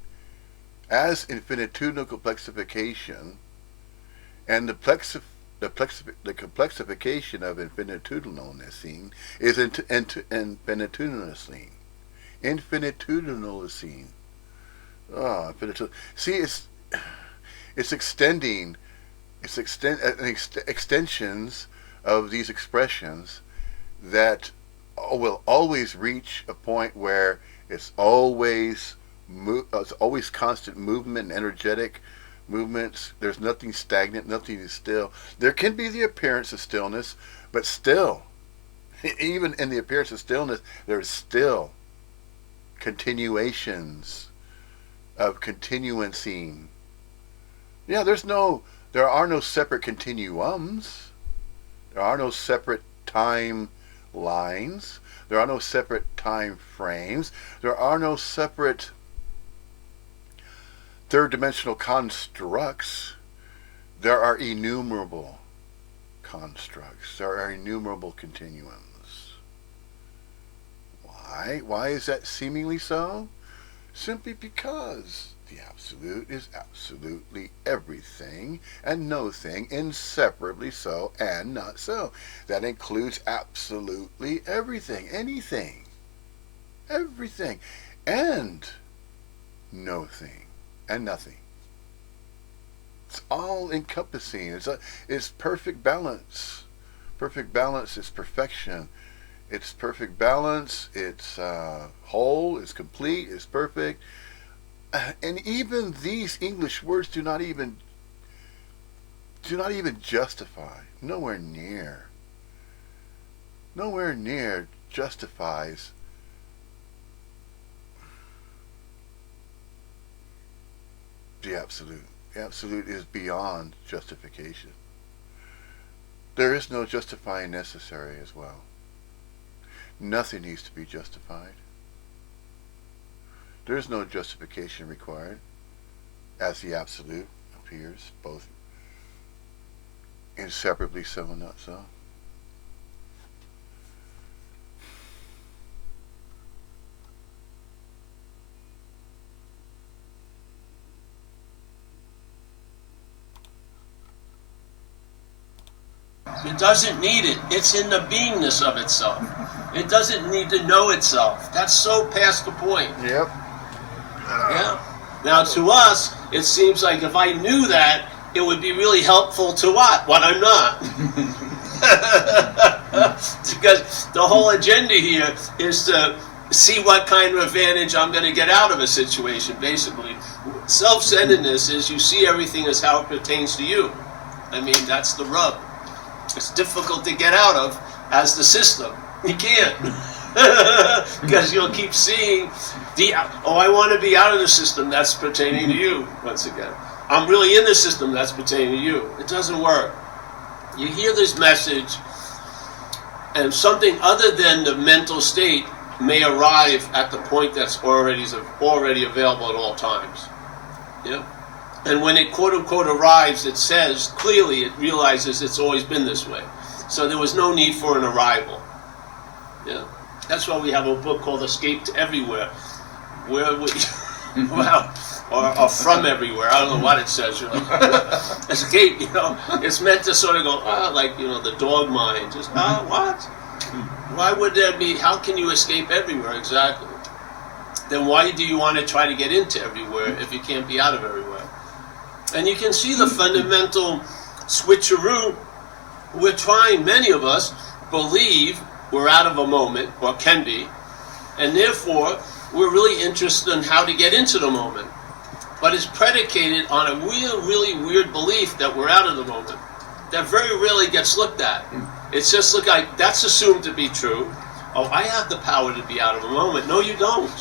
as infinitudinal complexification, and the complexification of infinitudinalnessing is infinitudinalessing. Infinitudinalessing. Oh, see, it's extending. It's extensions of these expressions that will always reach a point where it's always constant movement and energetic movements. There's nothing stagnant, nothing is still. There can be the appearance of stillness, but still, even in the appearance of stillness, there's still continuations of continuancing. Yeah, there are no separate continuums. There are no separate time lines. There are no separate time frames. There are no separate third-dimensional constructs. There are innumerable constructs. There are innumerable continuums. Why? Why is that seemingly so? Simply because the absolute is absolutely everything and no thing, inseparably so and not so. That includes absolutely everything, anything, everything, and no thing and nothing. It's all encompassing. It's perfect balance. Perfect balance is perfection. It's perfect balance. It's whole. It's complete. It's perfect. And even these English words do not even justify. Nowhere near justifies the absolute. The absolute is beyond justification. There is no justifying necessary as well. Nothing needs to be justified. There is no justification required as the absolute appears, both inseparably so and not so. It doesn't need it. It's in the beingness of itself. It doesn't need to know itself. That's so past the point. Yep. Yeah. Now, to us, it seems like if I knew that, it would be really helpful to what? What I'm not. Because the whole agenda here is to see what kind of advantage I'm going to get out of a situation, basically. Self-centeredness is you see everything as how it pertains to you. I mean, that's the rub. It's difficult to get out of as the system. You can't. Because you'll keep seeing I want to be out of the system, that's pertaining to you, once again. I'm really in the system, that's pertaining to you. It doesn't work. You hear this message, And something other than the mental state may arrive at the point that's already available at all times. Yeah? And when it quote-unquote arrives, it says, clearly it realizes it's always been this way. So there was no need for an arrival. Yeah? That's why we have a book called Escape to Everywhere, where we, well, or from everywhere. I don't know what it says, you know. Escape, you know. It's meant to sort of go, like, you know, the dog mind. Just, what? Why would there be, how can you escape everywhere exactly? Then why do you want to try to get into everywhere if you can't be out of everywhere? And you can see the fundamental switcheroo. We're trying, many of us believe we're out of a moment, or can be, and therefore we're really interested in how to get into the moment. But it's predicated on a really weird belief that we're out of the moment. That very rarely gets looked at. It's just look like that's assumed to be true. Oh, I have the power to be out of a moment. No, you don't.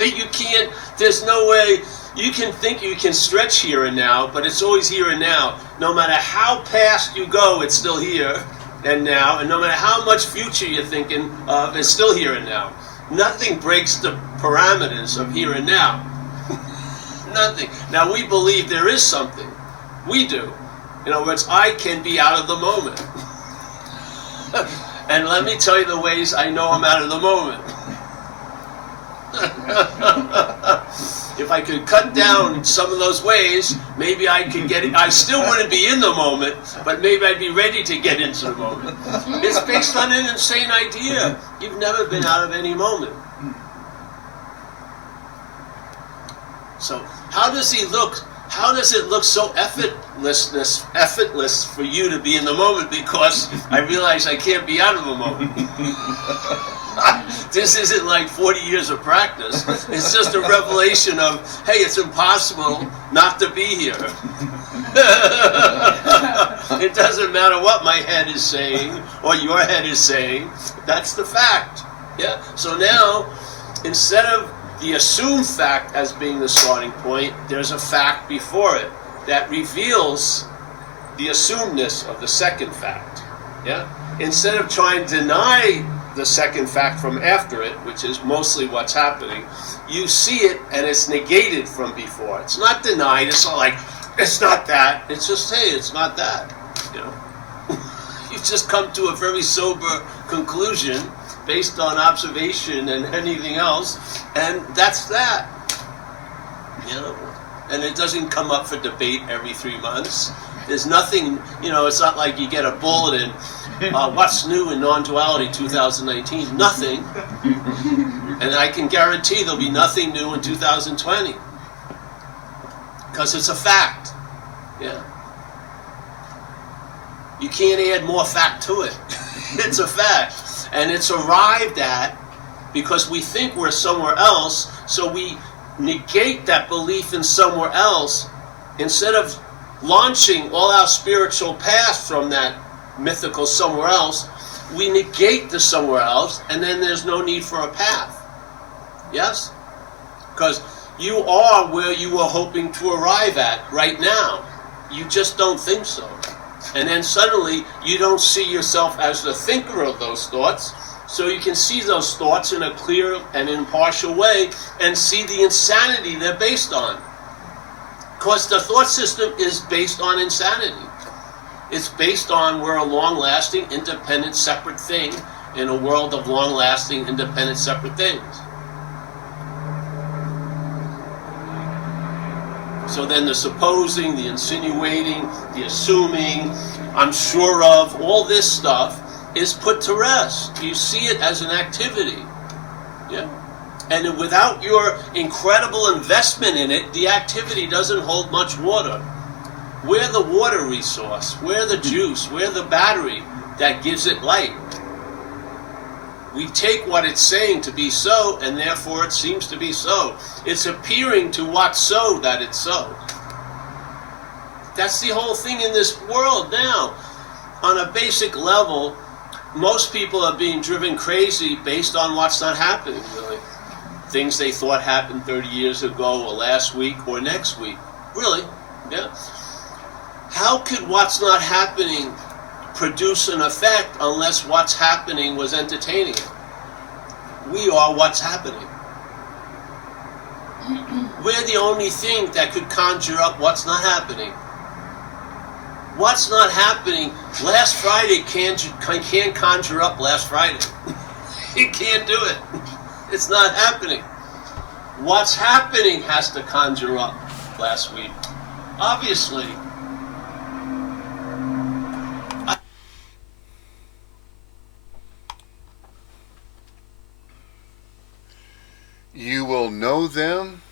You can't, there's no way, you can think you can stretch here and now, but it's always here and now. No matter how past you go, it's still here and now, and no matter how much future you're thinking of, it's still here and now. Nothing breaks the parameters of here and now. Nothing. Now we believe there is something. We do. In other words, I can be out of the moment. And let me tell you the ways I know I'm out of the moment. If I could cut down some of those ways, maybe I could get it. I still wouldn't be in the moment, but maybe I'd be ready to get into the moment. It's based on an insane idea. You've never been out of any moment. So how does he look? How does it look so effortless for you to be in the moment? Because I realize I can't be out of a moment. This isn't like 40 years of practice. It's just a revelation of, hey, it's impossible not to be here. It doesn't matter what my head is saying or your head is saying. That's the fact. Yeah. So now, instead of the assumed fact as being the starting point, there's a fact before it that reveals the assumedness of the second fact. Yeah? Instead of trying to deny the second fact from after it, which is mostly what's happening, you see it and it's negated from before. It's not denied. It's not like, it's not that. It's just, hey, it's not that. You know? You just come to a very sober conclusion based on observation and anything else, and that's that. You know? And it doesn't come up for debate every 3 months. There's nothing, you know, it's not like you get a bulletin, what's new in non-duality 2019? Nothing. And I can guarantee there'll be nothing new in 2020. Because it's a fact. Yeah. You can't add more fact to it. It's a fact. And it's arrived at because we think we're somewhere else, so we negate that belief in somewhere else instead of launching all our spiritual path from that mythical somewhere else. We negate the somewhere else, and then there's no need for a path. Yes? Because you are where you were hoping to arrive at right now. You just don't think so. And then suddenly you don't see yourself as the thinker of those thoughts, so you can see those thoughts in a clear and impartial way and see the insanity they're based on. Because the thought system is based on insanity. It's based on we're a long-lasting, independent, separate thing in a world of long-lasting, independent, separate things. So then the supposing, the insinuating, the assuming, I'm sure of, all this stuff is put to rest. You see it as an activity. Yeah? And without your incredible investment in it, the activity doesn't hold much water. We're the water resource. We're the juice. We're the battery that gives it light. We take what it's saying to be so, and therefore it seems to be so. It's appearing to what's so that it's so. That's the whole thing in this world now. On a basic level, most people are being driven crazy based on what's not happening, really. Things they thought happened 30 years ago, or last week, or next week. Really, yeah. How could what's not happening produce an effect unless what's happening was entertaining it. We are what's happening. We're the only thing that could conjure up what's not happening. What's not happening, last Friday can't conjure up last Friday. It can't do it. It's not happening. What's happening has to conjure up last week. Obviously. You will know them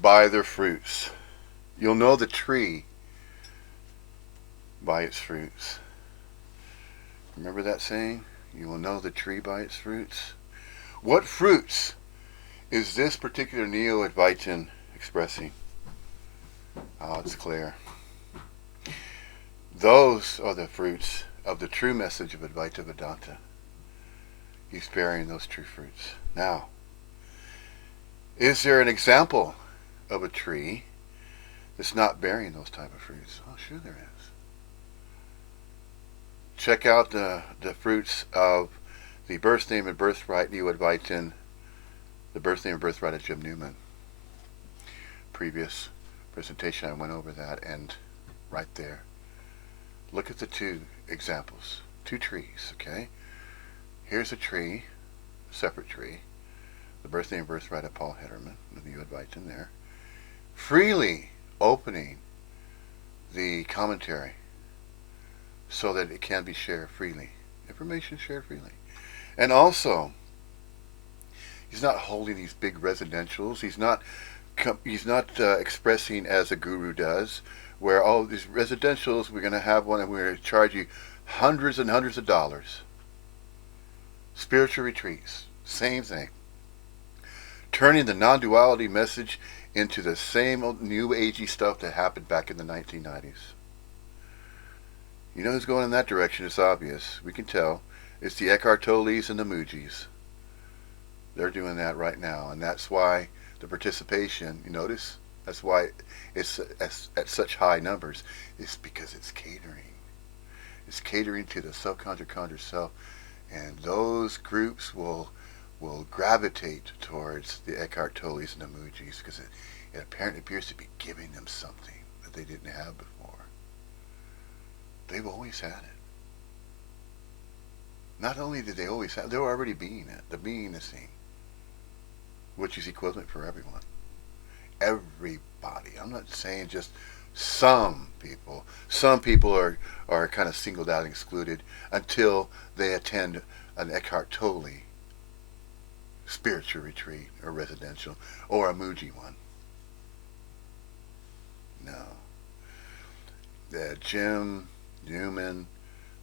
by their fruits. You'll know the tree by its fruits. Remember that saying? You will know the tree by its fruits. What fruits is this particular Neo-Advaitin expressing? Oh, it's clear. Those are the fruits of the true message of Advaita Vedanta. He's bearing those true fruits. Now, is there an example of a tree that's not bearing those type of fruits? Oh, sure there is. Check out the fruits of the birth name and birthright Neo-Advaitin, the birth name and birthright of Jim Newman. Previous presentation I went over that, and right there. Look at the two examples, two trees, okay? Here's a tree, a separate tree, the birth name and birthright of Paul Hederman, the Neo-Advaitin there, freely opening the commentary so that it can be shared freely. Information shared freely. And also, he's not holding these big residentials. He's not expressing as a guru does, where all these residentials, we're going to have one and we're going to charge you hundreds and hundreds of dollars. Spiritual retreats, same thing. Turning the non-duality message into the same old new agey stuff that happened back in the 1990s. You know who's going in that direction? It's obvious. We can tell. It's the Eckhart Tolles and the Mujis. They're doing that right now, and that's why the participation, you notice, that's why it's at such high numbers. It's because it's catering. It's catering to the subconscious conscious self, and those groups will gravitate towards the Eckhart Tolles and the Mujis because it apparently appears to be giving them something that they didn't have before. They've always had it. Not only did they always have, they were already being it. The being the seen, which is equivalent for everyone. Everybody. I'm not saying just some people. Some people are kind of singled out and excluded until they attend an Eckhart Tolle spiritual retreat or residential or a Muji one. No. The Jim Newman,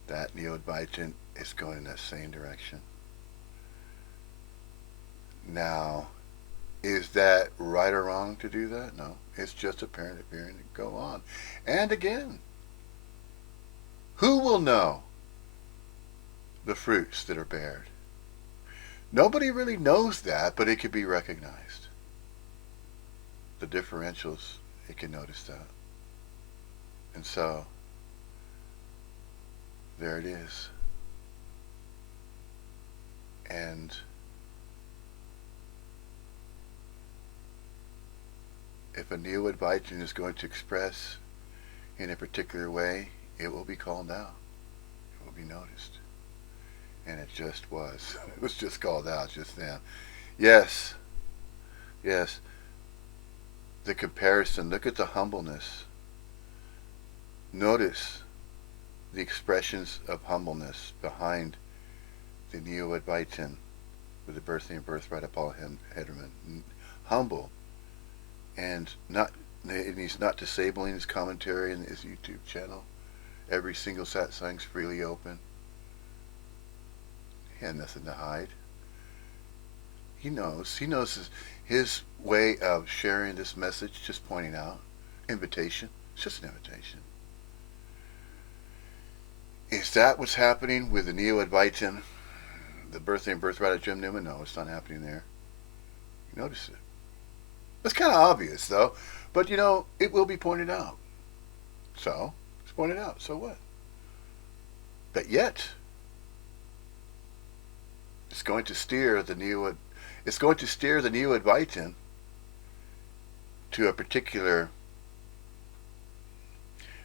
that Neo-Advaitin, is going in that same direction. Now, is that right or wrong to do that? No. It's just apparent appearing to go on. And again, who will know the fruits that are bared? Nobody really knows that, but it could be recognized. The differentials, it can notice that. And so, there it is. And if a Neo-Advaitin is going to express in a particular way, it will be called out. It will be noticed. And it just was. It was just called out just then. Yes. Yes. The comparison. Look at the humbleness. Notice the expressions of humbleness behind the Neo-Advaitin with the birthday and birthright of Paul Hederman. Humble. And he's not disabling his commentary in his YouTube channel. Every single satsang's freely open. He had nothing to hide. He knows his way of sharing this message, just pointing out. Invitation. It's just an invitation. Is that what's happening with the Neo-Advaitin, the birthday and birthright of Jim Newman? No, it's not happening there. You notice it. It's kind of obvious, though. But, it will be pointed out. So, it's pointed out. So what? But yet, it's going to steer the new Advaitin to a particular,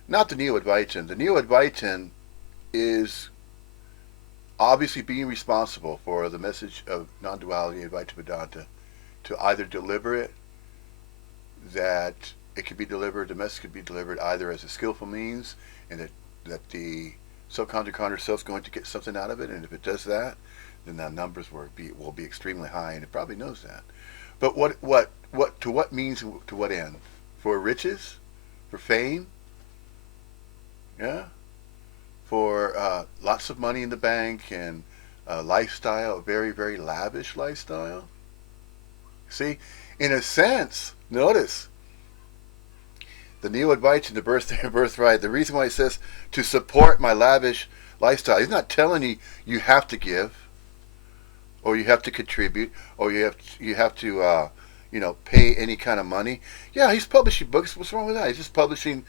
not the Neo Advaitin. The Neo Advaitin is obviously being responsible for the message of non-duality, Advaita Vedanta, to either deliver it, that it could be delivered, the message could be delivered either as a skillful means, and that the subconscious conscious self is going to get something out of it, and if it does that, then the numbers will be extremely high, and it probably knows that. But what to what means, to what end? For riches, for fame, yeah, for lots of money in the bank and a lifestyle, a very very lavish lifestyle. See, in a sense, notice the Neo Advites in the birthright. The reason why it says to support my lavish lifestyle, he's not telling you you have to give, or you have to contribute, or you have to pay any kind of money. Yeah, he's publishing books. What's wrong with that? He's just publishing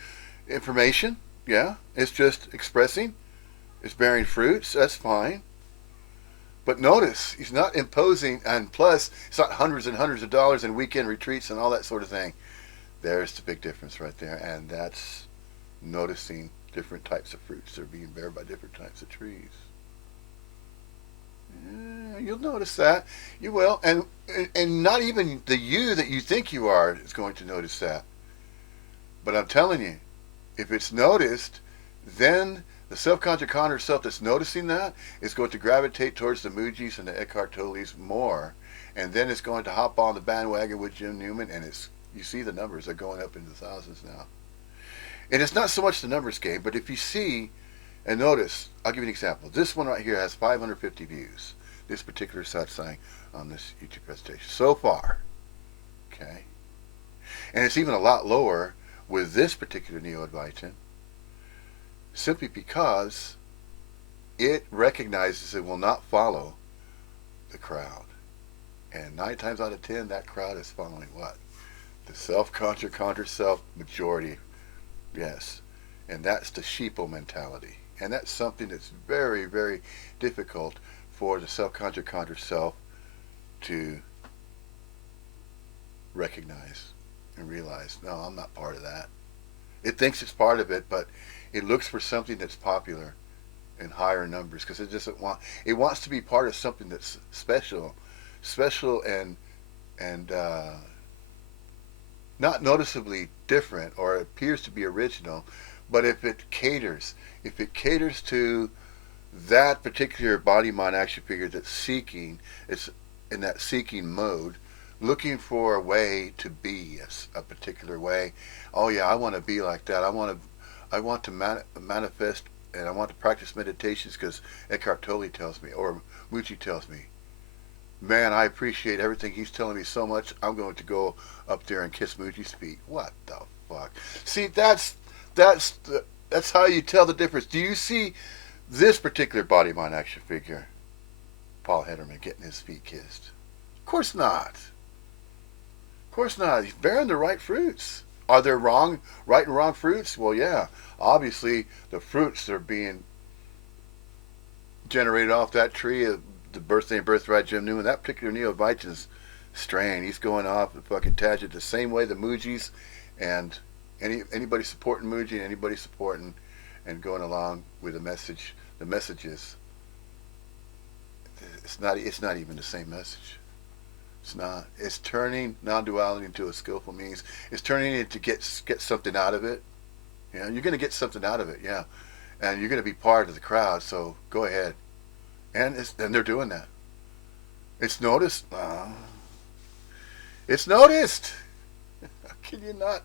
information. Yeah, it's just expressing. It's bearing fruits. That's fine. But notice, he's not imposing, and plus, it's not hundreds and hundreds of dollars in weekend retreats and all that sort of thing. There's the big difference right there, and that's noticing different types of fruits that are being bared by different types of trees. Yeah, you'll notice that. You will, and not even the you that you think you are is going to notice that. But I'm telling you, if it's noticed, then the self-conscious conscious self that's noticing that is going to gravitate towards the Mujis and the Eckhart Tolles more, and then it's going to hop on the bandwagon with Jim Newman, and you see the numbers are going up into the thousands now. And it's not so much the numbers game, but if you see and notice, I'll give you an example. This one right here has 550 views. This particular satsang on this YouTube presentation so far. Okay, and it's even a lot lower with this particular Neo Advaitin, simply because it recognizes it will not follow the crowd. And 9 times out of 10, that crowd is following what? The self-conscious, conscious self majority. Yes. And that's the sheeple mentality. And that's something that's very, very difficult for the self-conscious, conscious self to recognize and realize, no, I'm not part of that. It thinks it's part of it, but it looks for something that's popular in higher numbers because it wants to be part of something that's special and not noticeably different, or appears to be original. But if it caters to that particular body mind action figure that's seeking, it's in that seeking mode, looking for a way to be a particular way. Oh yeah, I want to be like that. I want to manifest, and I want to practice meditations because Eckhart Tolle tells me, or Muji tells me, man, I appreciate everything he's telling me so much. I'm going to go up there and kiss Muji's feet. What the fuck? See, that's how you tell the difference. Do you see this particular body mind action figure, Paul Hederman, getting his feet kissed? Of course not. Of course not. He's bearing the right fruits. Are there right and wrong fruits? Well, yeah. Obviously, the fruits that are being generated off that tree of the birthday and birthright Jim Newman, that particular Neo-Advaitins strain, he's going off the fucking tangent the same way the Mujis and anybody supporting Muji and anybody supporting and going along with the messages. It's not even the same message. It's not. It's turning non-duality into a skillful means. It's turning it to get something out of it. You know, you're going to get something out of it, yeah, and you're going to be part of the crowd. So go ahead, and they're doing that. It's noticed. It's noticed. Can you not?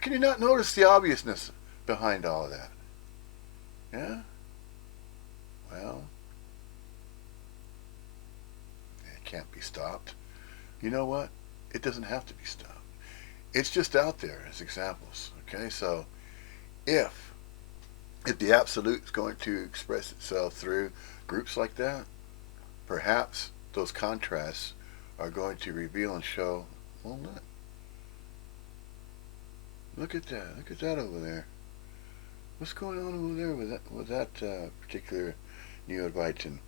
Can you not notice the obviousness behind all of that? Yeah. Well, it can't be stopped. You know what? It doesn't have to be stopped. It's just out there as examples. Okay, so if the absolute is going to express itself through groups like that, perhaps those contrasts are going to reveal and show, well, look at that over there. What's going on over there with that particular Neo-Advaitin?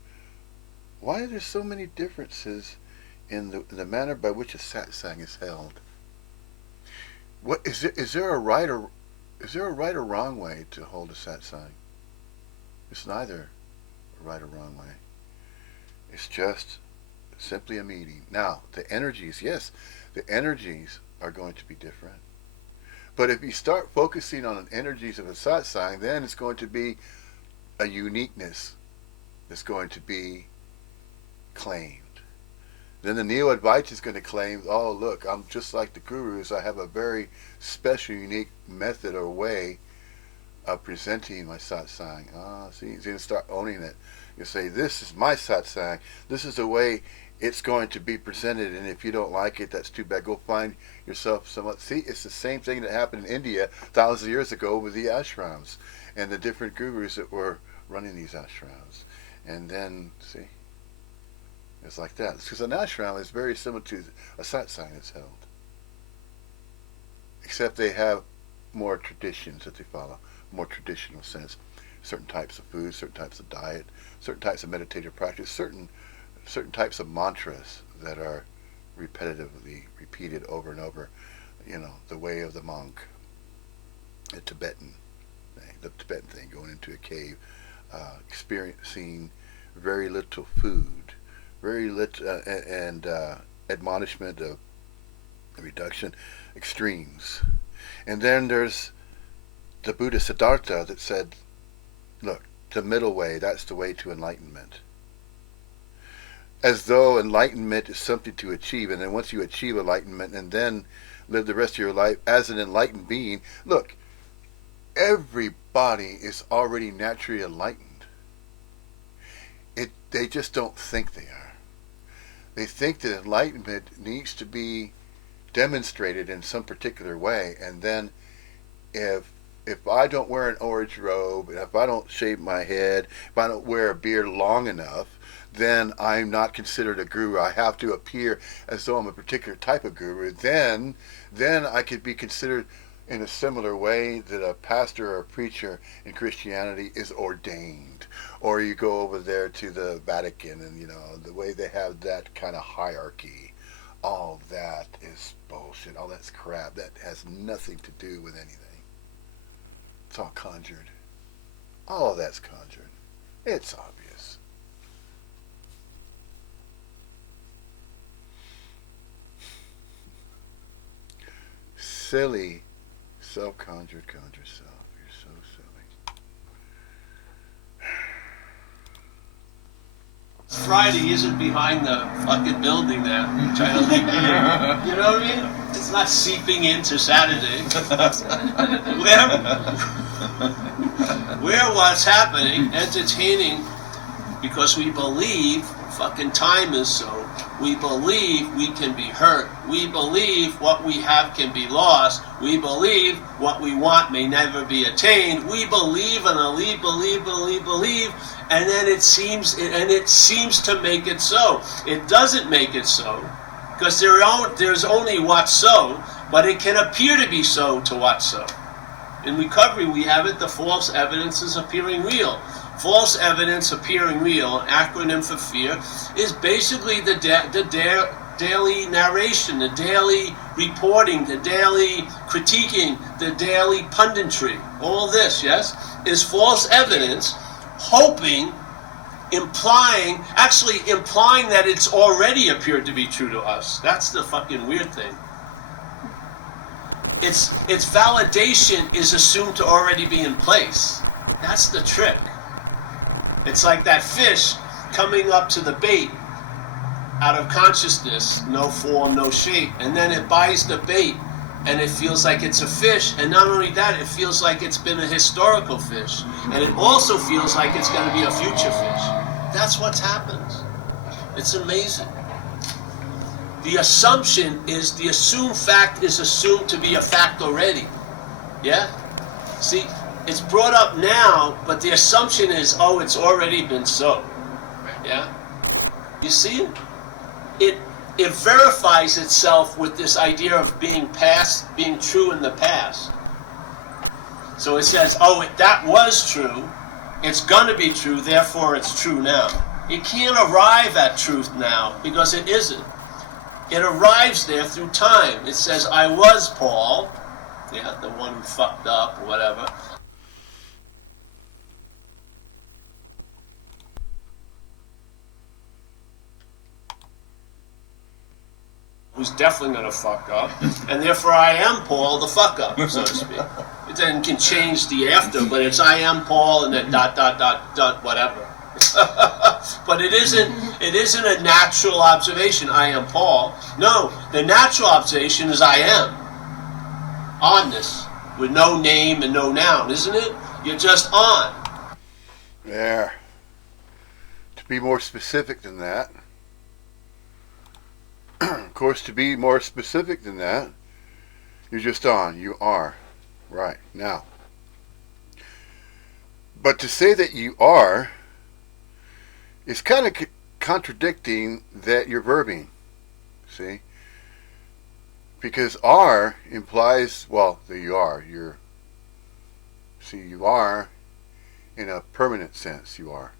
Why are there so many differences in the manner by which a satsang is held? What is there a right or wrong way to hold a satsang? It's neither a right or wrong way. It's just simply a meeting. Now, the energies, yes, the energies are going to be different. But if you start focusing on the energies of a satsang, then it's going to be a uniqueness that's going to be claimed. Then the Neo-Advaita is going to claim, oh, look, I'm just like the gurus. I have a very special, unique method or way of presenting my satsang. See, he's going to start owning it. You say, this is my satsang. This is the way it's going to be presented, and if you don't like it, that's too bad. Go find yourself someone. See, it's the same thing that happened in India thousands of years ago with the ashrams and the different gurus that were running these ashrams. And then, see, it's like that. Because an ashram is very similar to a satsang that's held. Except they have more traditions that they follow, more traditional sense. Certain types of food, certain types of diet, certain types of meditative practice, certain types of mantras that are repetitively repeated over and over. You know, the way of the monk, the Tibetan thing, going into a cave, experiencing very little food, very little, and admonishment of reduction, extremes. And then there's the Buddha Siddhartha that said, look, the middle way, that's the way to enlightenment. As though enlightenment is something to achieve, and then once you achieve enlightenment and then live the rest of your life as an enlightened being, look, everybody is already naturally enlightened. They just don't think they are. They think that enlightenment needs to be demonstrated in some particular way, and then if I don't wear an orange robe, and if I don't shave my head, if I don't wear a beard long enough, then I'm not considered a guru. I have to appear as though I'm a particular type of guru. Then I could be considered in a similar way that a pastor or a preacher in Christianity is ordained. Or you go over there to the Vatican and, you know, the way they have that kind of hierarchy. All that is bullshit. All that's crap. That has nothing to do with anything. It's all conjured. All of that's conjured. It's obvious. Silly, self-conjured, conjure self. You're so silly. Friday isn't behind the fucking building there, trying to leak in. You know what I mean? It's not seeping into Saturday. We're what's happening, entertaining, because we believe fucking time is so. We believe we can be hurt. We believe what we have can be lost. We believe what we want may never be attained. We believe and believe, and then it seems to make it so. It doesn't make it so, because there's only what's so, but it can appear to be so to what's so. In recovery, we have it: the false evidence is appearing real. False evidence appearing real, an acronym for fear, is basically the daily narration, the daily reporting, the daily critiquing, the daily punditry. All this, yes, is false evidence, implying that it's already appeared to be true to us. That's the fucking weird thing. Its validation is assumed to already be in place. That's the trick. It's like that fish coming up to the bait out of consciousness, no form, no shape, and then it buys the bait and it feels like it's a fish, and not only that, it feels like it's been a historical fish, and it also feels like it's going to be a future fish. That's what's happened. It's amazing. The assumption is, the assumed fact is assumed to be a fact already. Yeah? See, it's brought up now, but the assumption is, oh, it's already been so. Yeah? You see it? It verifies itself with this idea of being past, being true in the past. So it says, oh, that was true. It's going to be true, therefore it's true now. It can't arrive at truth now because it isn't. It arrives there through time. It says, I was Paul, yeah, the one who fucked up or whatever. Who's definitely going to fuck up, and therefore I am Paul the fuck up, so to speak. It then can change the after, but it's I am Paul and then ... whatever. But it isn't a natural observation, I am Paul. No, the natural observation is I am. Onness, with no name and no noun, isn't it? You're just on. There. To be more specific than that, of course, to be more specific than that, you're just on. You are. Right. Now. But to say that you are is kind of contradicting that you're verbing. See? Because are implies, well, that you are. You are in a permanent sense. You are.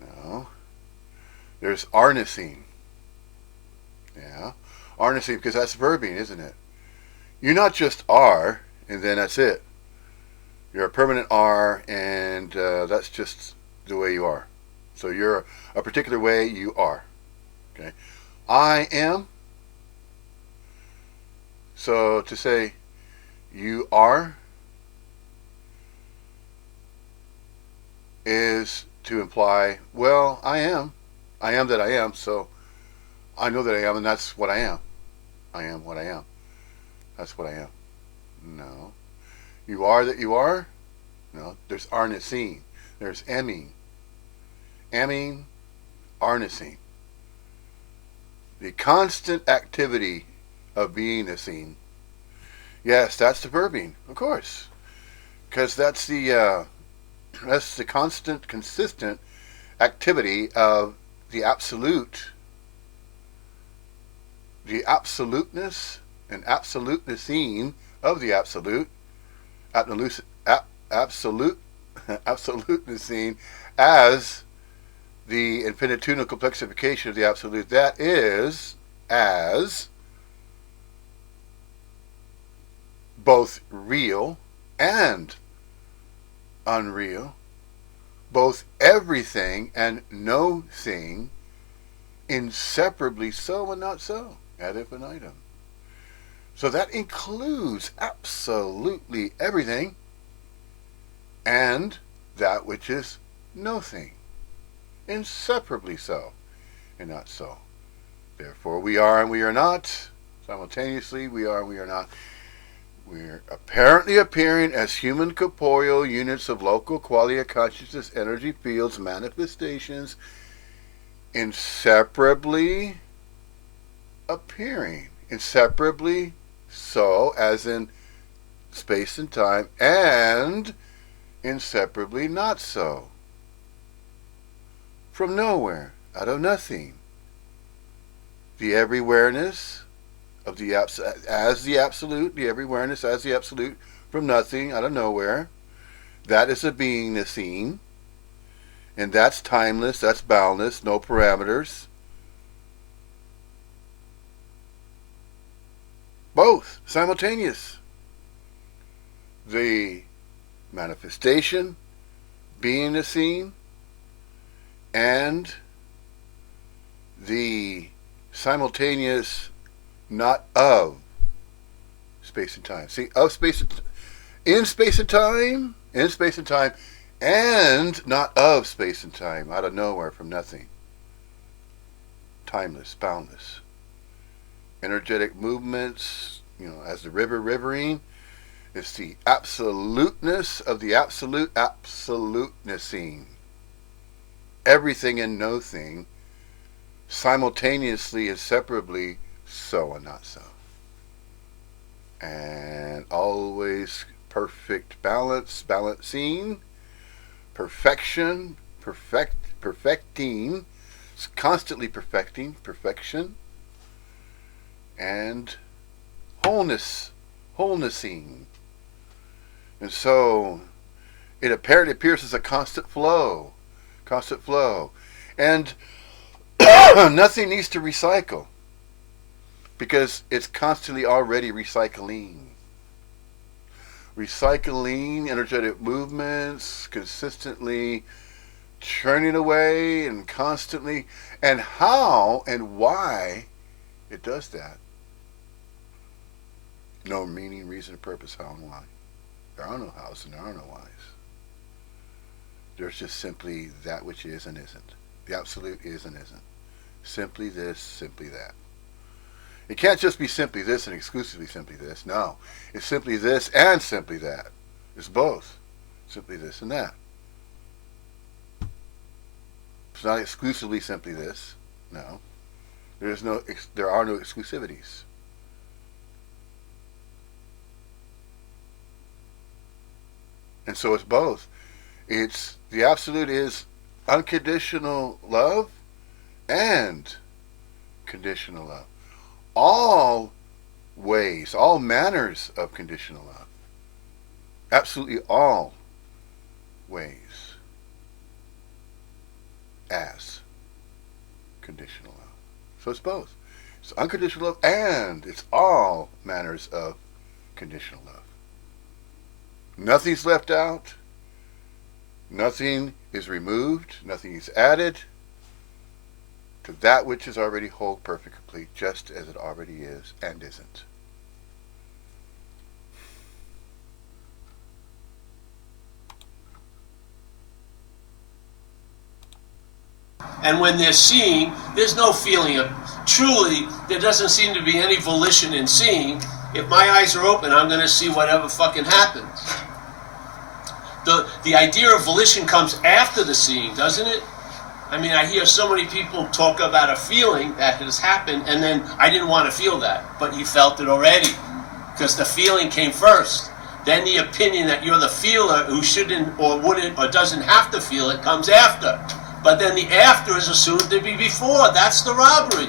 No. There's arnessing. Yeah. Arnessing, because that's verbing, isn't it? You not just are, and then that's it. You're a permanent are, and that's just the way you are. So you're a particular way you are. Okay. I am. So to say you are is to imply, well, I am. I am that I am, so I know that I am, and that's what I am. I am what I am. That's what I am. No. You are that you are? No. There's arnessing. There's emming. Emming, arnessing. The constant activity of being a scene. Yes, that's the verbing, of course. Because that's the constant, consistent activity of the absolute, the absoluteness and absolutenessing of the absolute, absolutenessing as the infinitudinal complexification of the absolute. That is as both real and unreal, both everything and no thing, inseparably so and not so, ad infinitum. So that includes absolutely everything and that which is no thing, inseparably so and not so. Therefore we are and we are not, simultaneously we are and we are not. We're apparently appearing as human corporeal units of local qualia consciousness, energy fields, manifestations, inseparably appearing. Inseparably so, as in space and time, and inseparably not so. From nowhere, out of nothing. The everywhereness of the as the absolute, the everywhereness as the absolute, from nothing, out of nowhere. That is a beingness seen, and that's timeless, that's boundless, no parameters. Both simultaneous. The manifestation, beingness seen, and the simultaneous not of space and time. See, of space and in space and time, and not of space and time, out of nowhere, from nothing. Timeless, boundless. Energetic movements, as the river rivering, it's the absoluteness of the absolute absolutenessing. Everything and no thing, simultaneously, inseparably, so and not so. And always perfect balance, balancing, perfection, perfecting, constantly perfecting, perfection, and wholenessing. And so it apparently appears as a constant flow. Constant flow. And nothing needs to recycle because it's constantly already recycling. Recycling energetic movements, consistently churning away and constantly. And how and why it does that. No meaning, reason, purpose, how and why. There are no hows and there are no whys. There's just simply that which is and isn't. The absolute is and isn't. Simply this, simply that. It can't just be simply this and exclusively simply this. No. It's simply this and simply that. It's both. Simply this and that. It's not exclusively simply this. No. There are no exclusivities. And so it's both. It's the absolute is unconditional love and conditional love. All ways, all manners of conditional love. Absolutely all ways as conditional love. So it's both. It's unconditional love and it's all manners of conditional love. Nothing's left out. Nothing is removed. Nothing is added to that which is already whole, perfect, complete, just as it already is and isn't. And when they're seeing, there's no feeling of, truly, there doesn't seem to be any volition in seeing. If my eyes are open, I'm going to see whatever fucking happens. The idea of volition comes after the seeing, doesn't it? I mean, I hear so many people talk about a feeling that has happened, and then I didn't want to feel that, but you felt it already, because the feeling came first. Then the opinion that you're the feeler who shouldn't or wouldn't or doesn't have to feel it comes after. But then the after is assumed to be before. That's the robbery.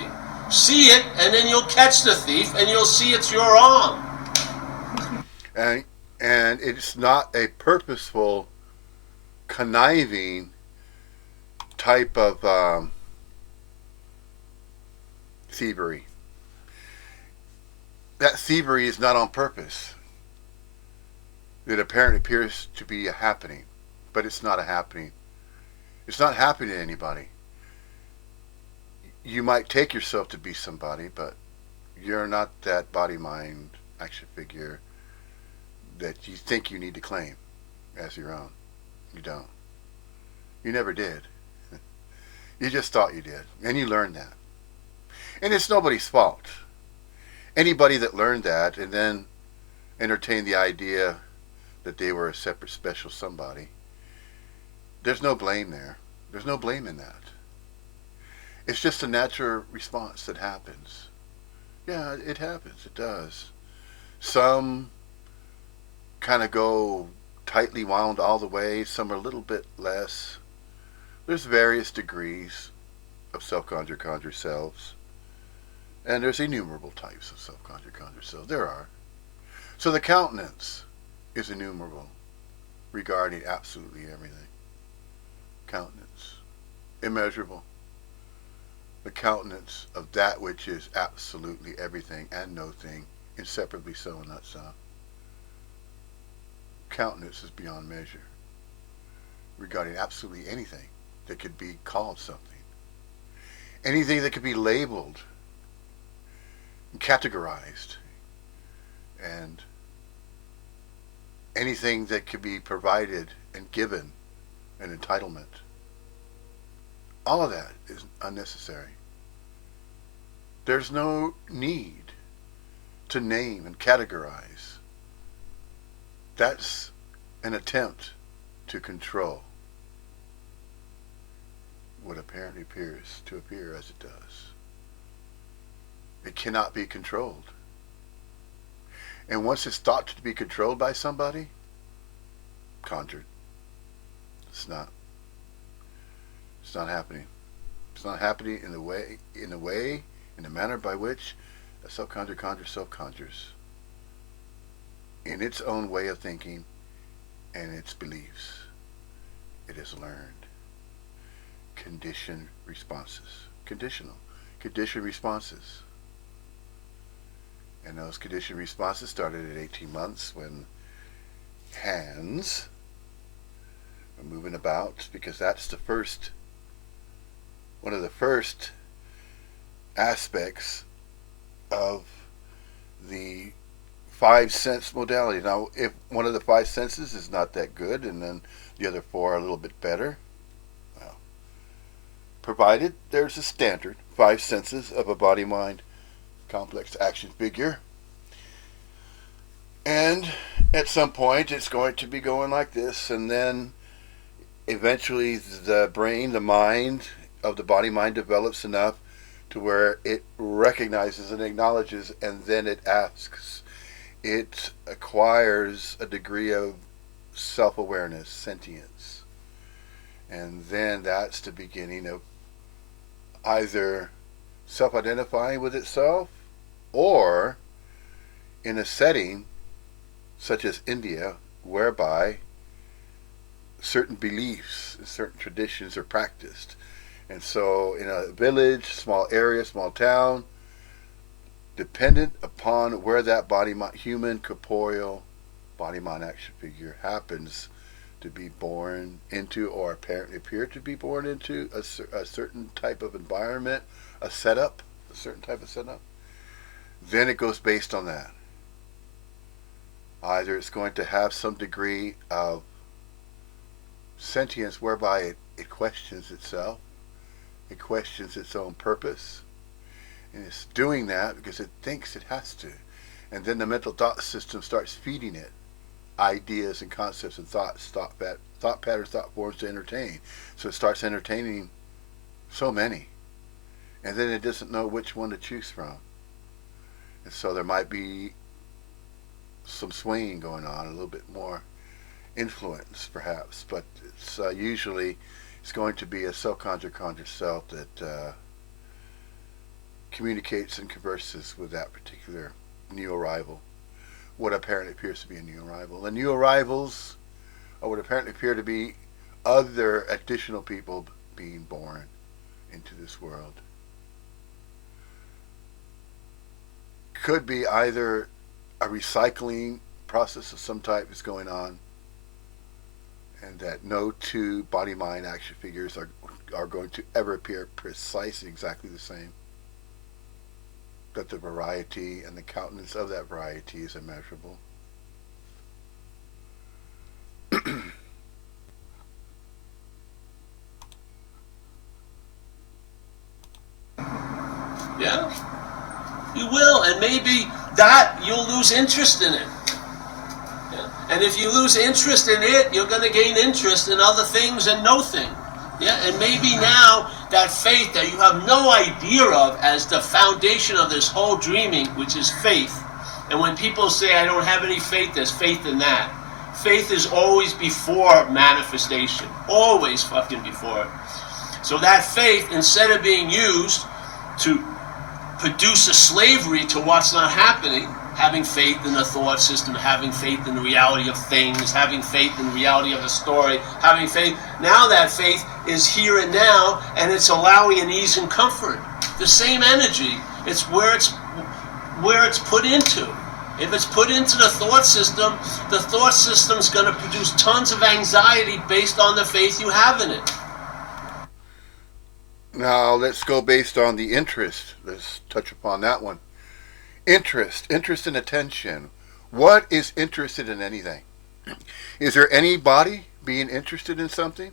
See it, and then you'll catch the thief, and you'll see it's your arm. And it's not a purposeful, conniving type of thievery. That thievery is not on purpose. It apparently appears to be a happening, but it's not a happening. It's not happening to anybody. You might take yourself to be somebody, but you're not that body, mind, action figure that you think you need to claim as your own. You don't. You never did. You just thought you did, and you learned that. And it's nobody's fault. Anybody that learned that and then entertained the idea that they were a separate, special somebody, there's no blame there. There's no blame in that. It's just a natural response that happens. Yeah, it happens. It does. Some kind of go tightly wound all the way. Some are a little bit less. There's various degrees of self-conjured conjure selves. And there's innumerable types of self-conjured conjure selves. There are. So the countenance is innumerable regarding absolutely everything. Countenance. Immeasurable. The countenance of that which is absolutely everything and no thing, inseparably so and not so. Countenance is beyond measure regarding absolutely anything that could be called something. Anything that could be labeled and categorized, and anything that could be provided and given an entitlement. All of that is unnecessary. There's no need to name and categorize. That's an attempt to control what apparently appears to appear as it does. It cannot be controlled. And once it's thought to be controlled by somebody, conjured. It's not. It's not happening. It's not happening in the manner by which a self-conjured conjures self-conjures. In its own way of thinking, and its beliefs. It is learned. Conditioned responses. Conditioned responses. And those conditioned responses started at 18 months when hands were moving about, because that's one of the first aspects of the five sense modality. Now, if one of the five senses is not that good, and then the other four are a little bit better, well, provided there's a standard five senses of a body mind complex action figure, and at some point it's going to be going like this, and then eventually the brain, the mind of the body mind develops enough to where it recognizes and acknowledges, and then it asks. It acquires a degree of self awareness, sentience. And then that's the beginning of either self identifying with itself, or in a setting such as India, whereby certain beliefs, certain traditions are practiced. And so, in a village, small area, small town, dependent upon where that body, human, corporeal, body, mind, action figure happens to be born into, or apparently appear to be born into, a certain type of environment, a setup, a certain type of setup, then it goes based on that. Either it's going to have some degree of sentience whereby it questions itself, it questions its own purpose, and it's doing that because it thinks it has to. And then the mental thought system starts feeding it ideas and concepts and thoughts, thought patterns, thought forms to entertain. So it starts entertaining so many, and then it doesn't know which one to choose from. And so there might be some swaying going on, a little bit more influence perhaps, but it's usually it's going to be a self-conjured self that communicates and converses with that particular new arrival, what apparently appears to be a new arrival. The new arrivals are what apparently appear to be other additional people being born into this world. Could be either a recycling process of some type is going on, and that no two body mind action figures are going to ever appear precisely exactly the same, that the variety and the countenance of that variety is immeasurable. Yeah, you will, and maybe that you'll lose interest in it. Yeah? And if you lose interest in it, you're going to gain interest in other things and no thing. Yeah, and maybe now that faith that you have no idea of as the foundation of this whole dreaming, which is faith. And when people say, I don't have any faith, there's faith in that. Faith is always before manifestation. Always fucking before it. So that faith, instead of being used to produce a slavery to what's not happening, having faith in the thought system, having faith in the reality of things, having faith in the reality of a story, having faith. Now that faith is here and now, and it's allowing an ease and comfort. The same energy. It's where it's put into. If it's put into the thought system's going to produce tons of anxiety based on the faith you have in it. Now let's go based on the interest. Let's touch upon that one. Interest and attention. What is interested in anything? Is there anybody being interested in something?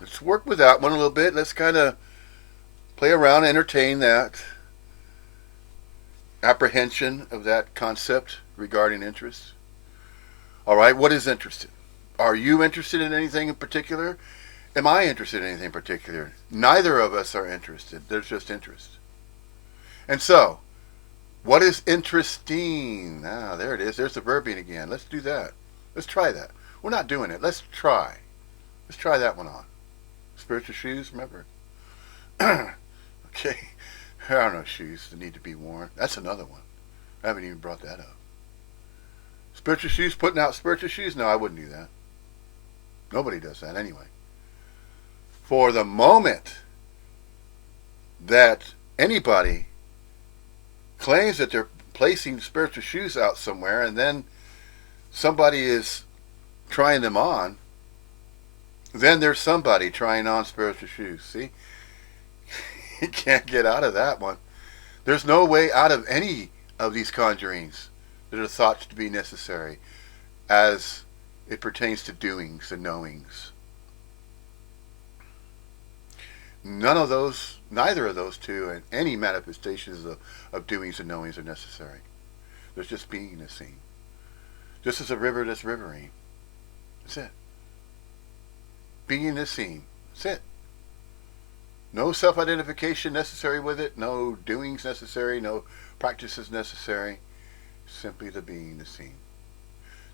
Let's work with that one a little bit. Let's kind of play around, entertain that apprehension of that concept regarding interest. All right, what is interested? Are you interested in anything in particular? Am I interested in anything in particular? Neither of us are interested. There's just interest. And so, what is interesting? There it is. There's the verb being again. Let's do that. Let's try that. We're not doing it. Let's try. Let's try that one on. Spiritual shoes, remember? Okay. There are no shoes that need to be worn. That's another one. I haven't even brought that up. Spiritual shoes, putting out spiritual shoes? No, I wouldn't do that. Nobody does that anyway. For the moment that anybody claims that they're placing spiritual shoes out somewhere and then somebody is trying them on, then there's somebody trying on spiritual shoes. See? You can't get out of that one. There's no way out of any of these conjurings that are thought to be necessary as it pertains to doings and knowings. None of those, neither of those two, and any manifestations of doings and knowings are necessary. There's just being is seen. Just as a river that's rivering. That's it. Being is seen. That's it. No self-identification necessary with it. No doings necessary. No practices necessary. Simply the being is seen.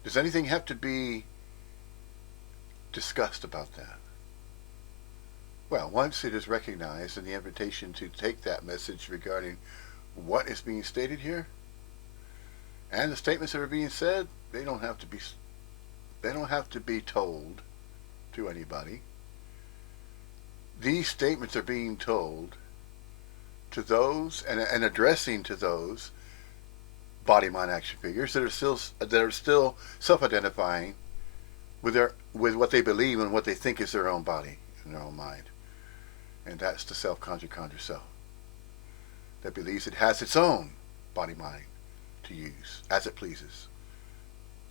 Does anything have to be discussed about that? Well, once it is recognized and the invitation to take that message regarding what is being stated here, and the statements that are being said, they don't have to be told to anybody. These statements are being told to those and addressing to those body, mind, action figures that are still self-identifying with what they believe and what they think is their own body and their own mind. And that's the self-conjured self that believes it has its own body, mind to use as it pleases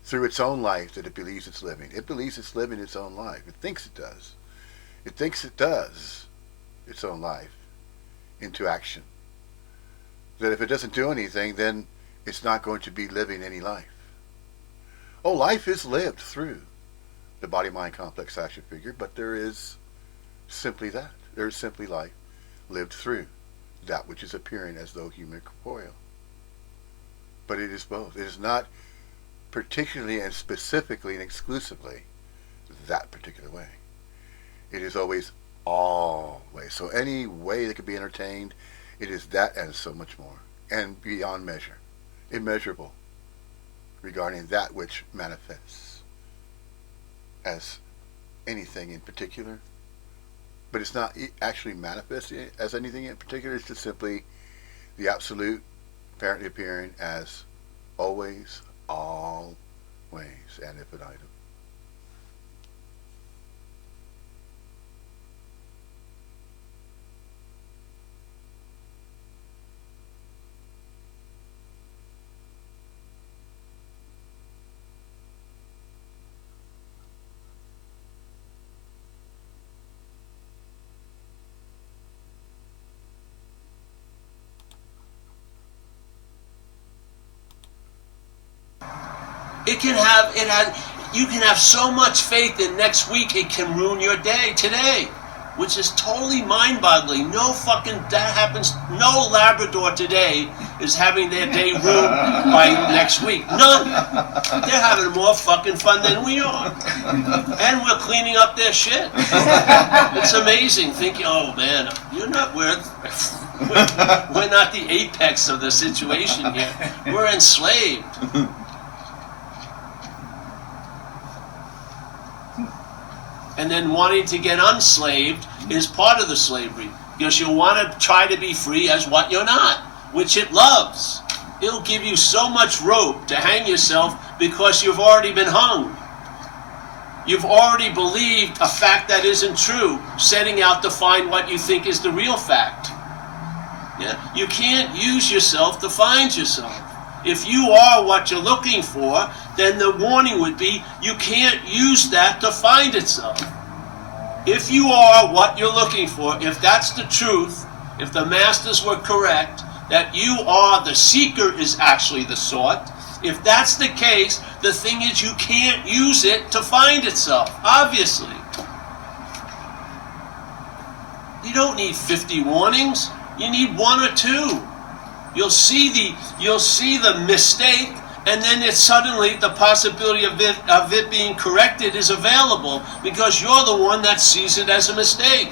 through its own life that it believes it's living. It believes it's living its own life. It thinks it does. It thinks it does its own life into action. That if it doesn't do anything, then it's not going to be living any life. Oh, life is lived through the body-mind complex action figure, but there is simply that. There is simply life lived through that which is appearing as though human corporeal. But it is both. It is not particularly and specifically and exclusively that particular way. It is always always. So any way that can be entertained, it is that and so much more. And beyond measure. Immeasurable regarding that which manifests as anything in particular. But it's not actually manifesting as anything in particular. It's just simply the absolute apparently appearing as always, always, and infinitum. You can have so much faith that next week it can ruin your day today, which is totally mind-boggling. No Labrador today is having their day ruined by next week. None. They're having more fucking fun than we are. And we're cleaning up their shit. It's amazing thinking, oh man, we're not the apex of the situation here. We're enslaved. And then wanting to get unslaved is part of the slavery. Because you want to try to be free as what you're not, which it loves. It'll give you so much rope to hang yourself because you've already been hung. You've already believed a fact that isn't true, setting out to find what you think is the real fact. Yeah? You can't use yourself to find yourself. If you are what you're looking for, then the warning would be you can't use that to find itself. If you are what you're looking for, if that's the truth, if the masters were correct, that you are the seeker is actually the sought, if that's the case, the thing is you can't use it to find itself, obviously. You don't need 50 warnings. You need one or two. You'll see the mistake, and then it's suddenly the possibility of it being corrected is available because you're the one that sees it as a mistake.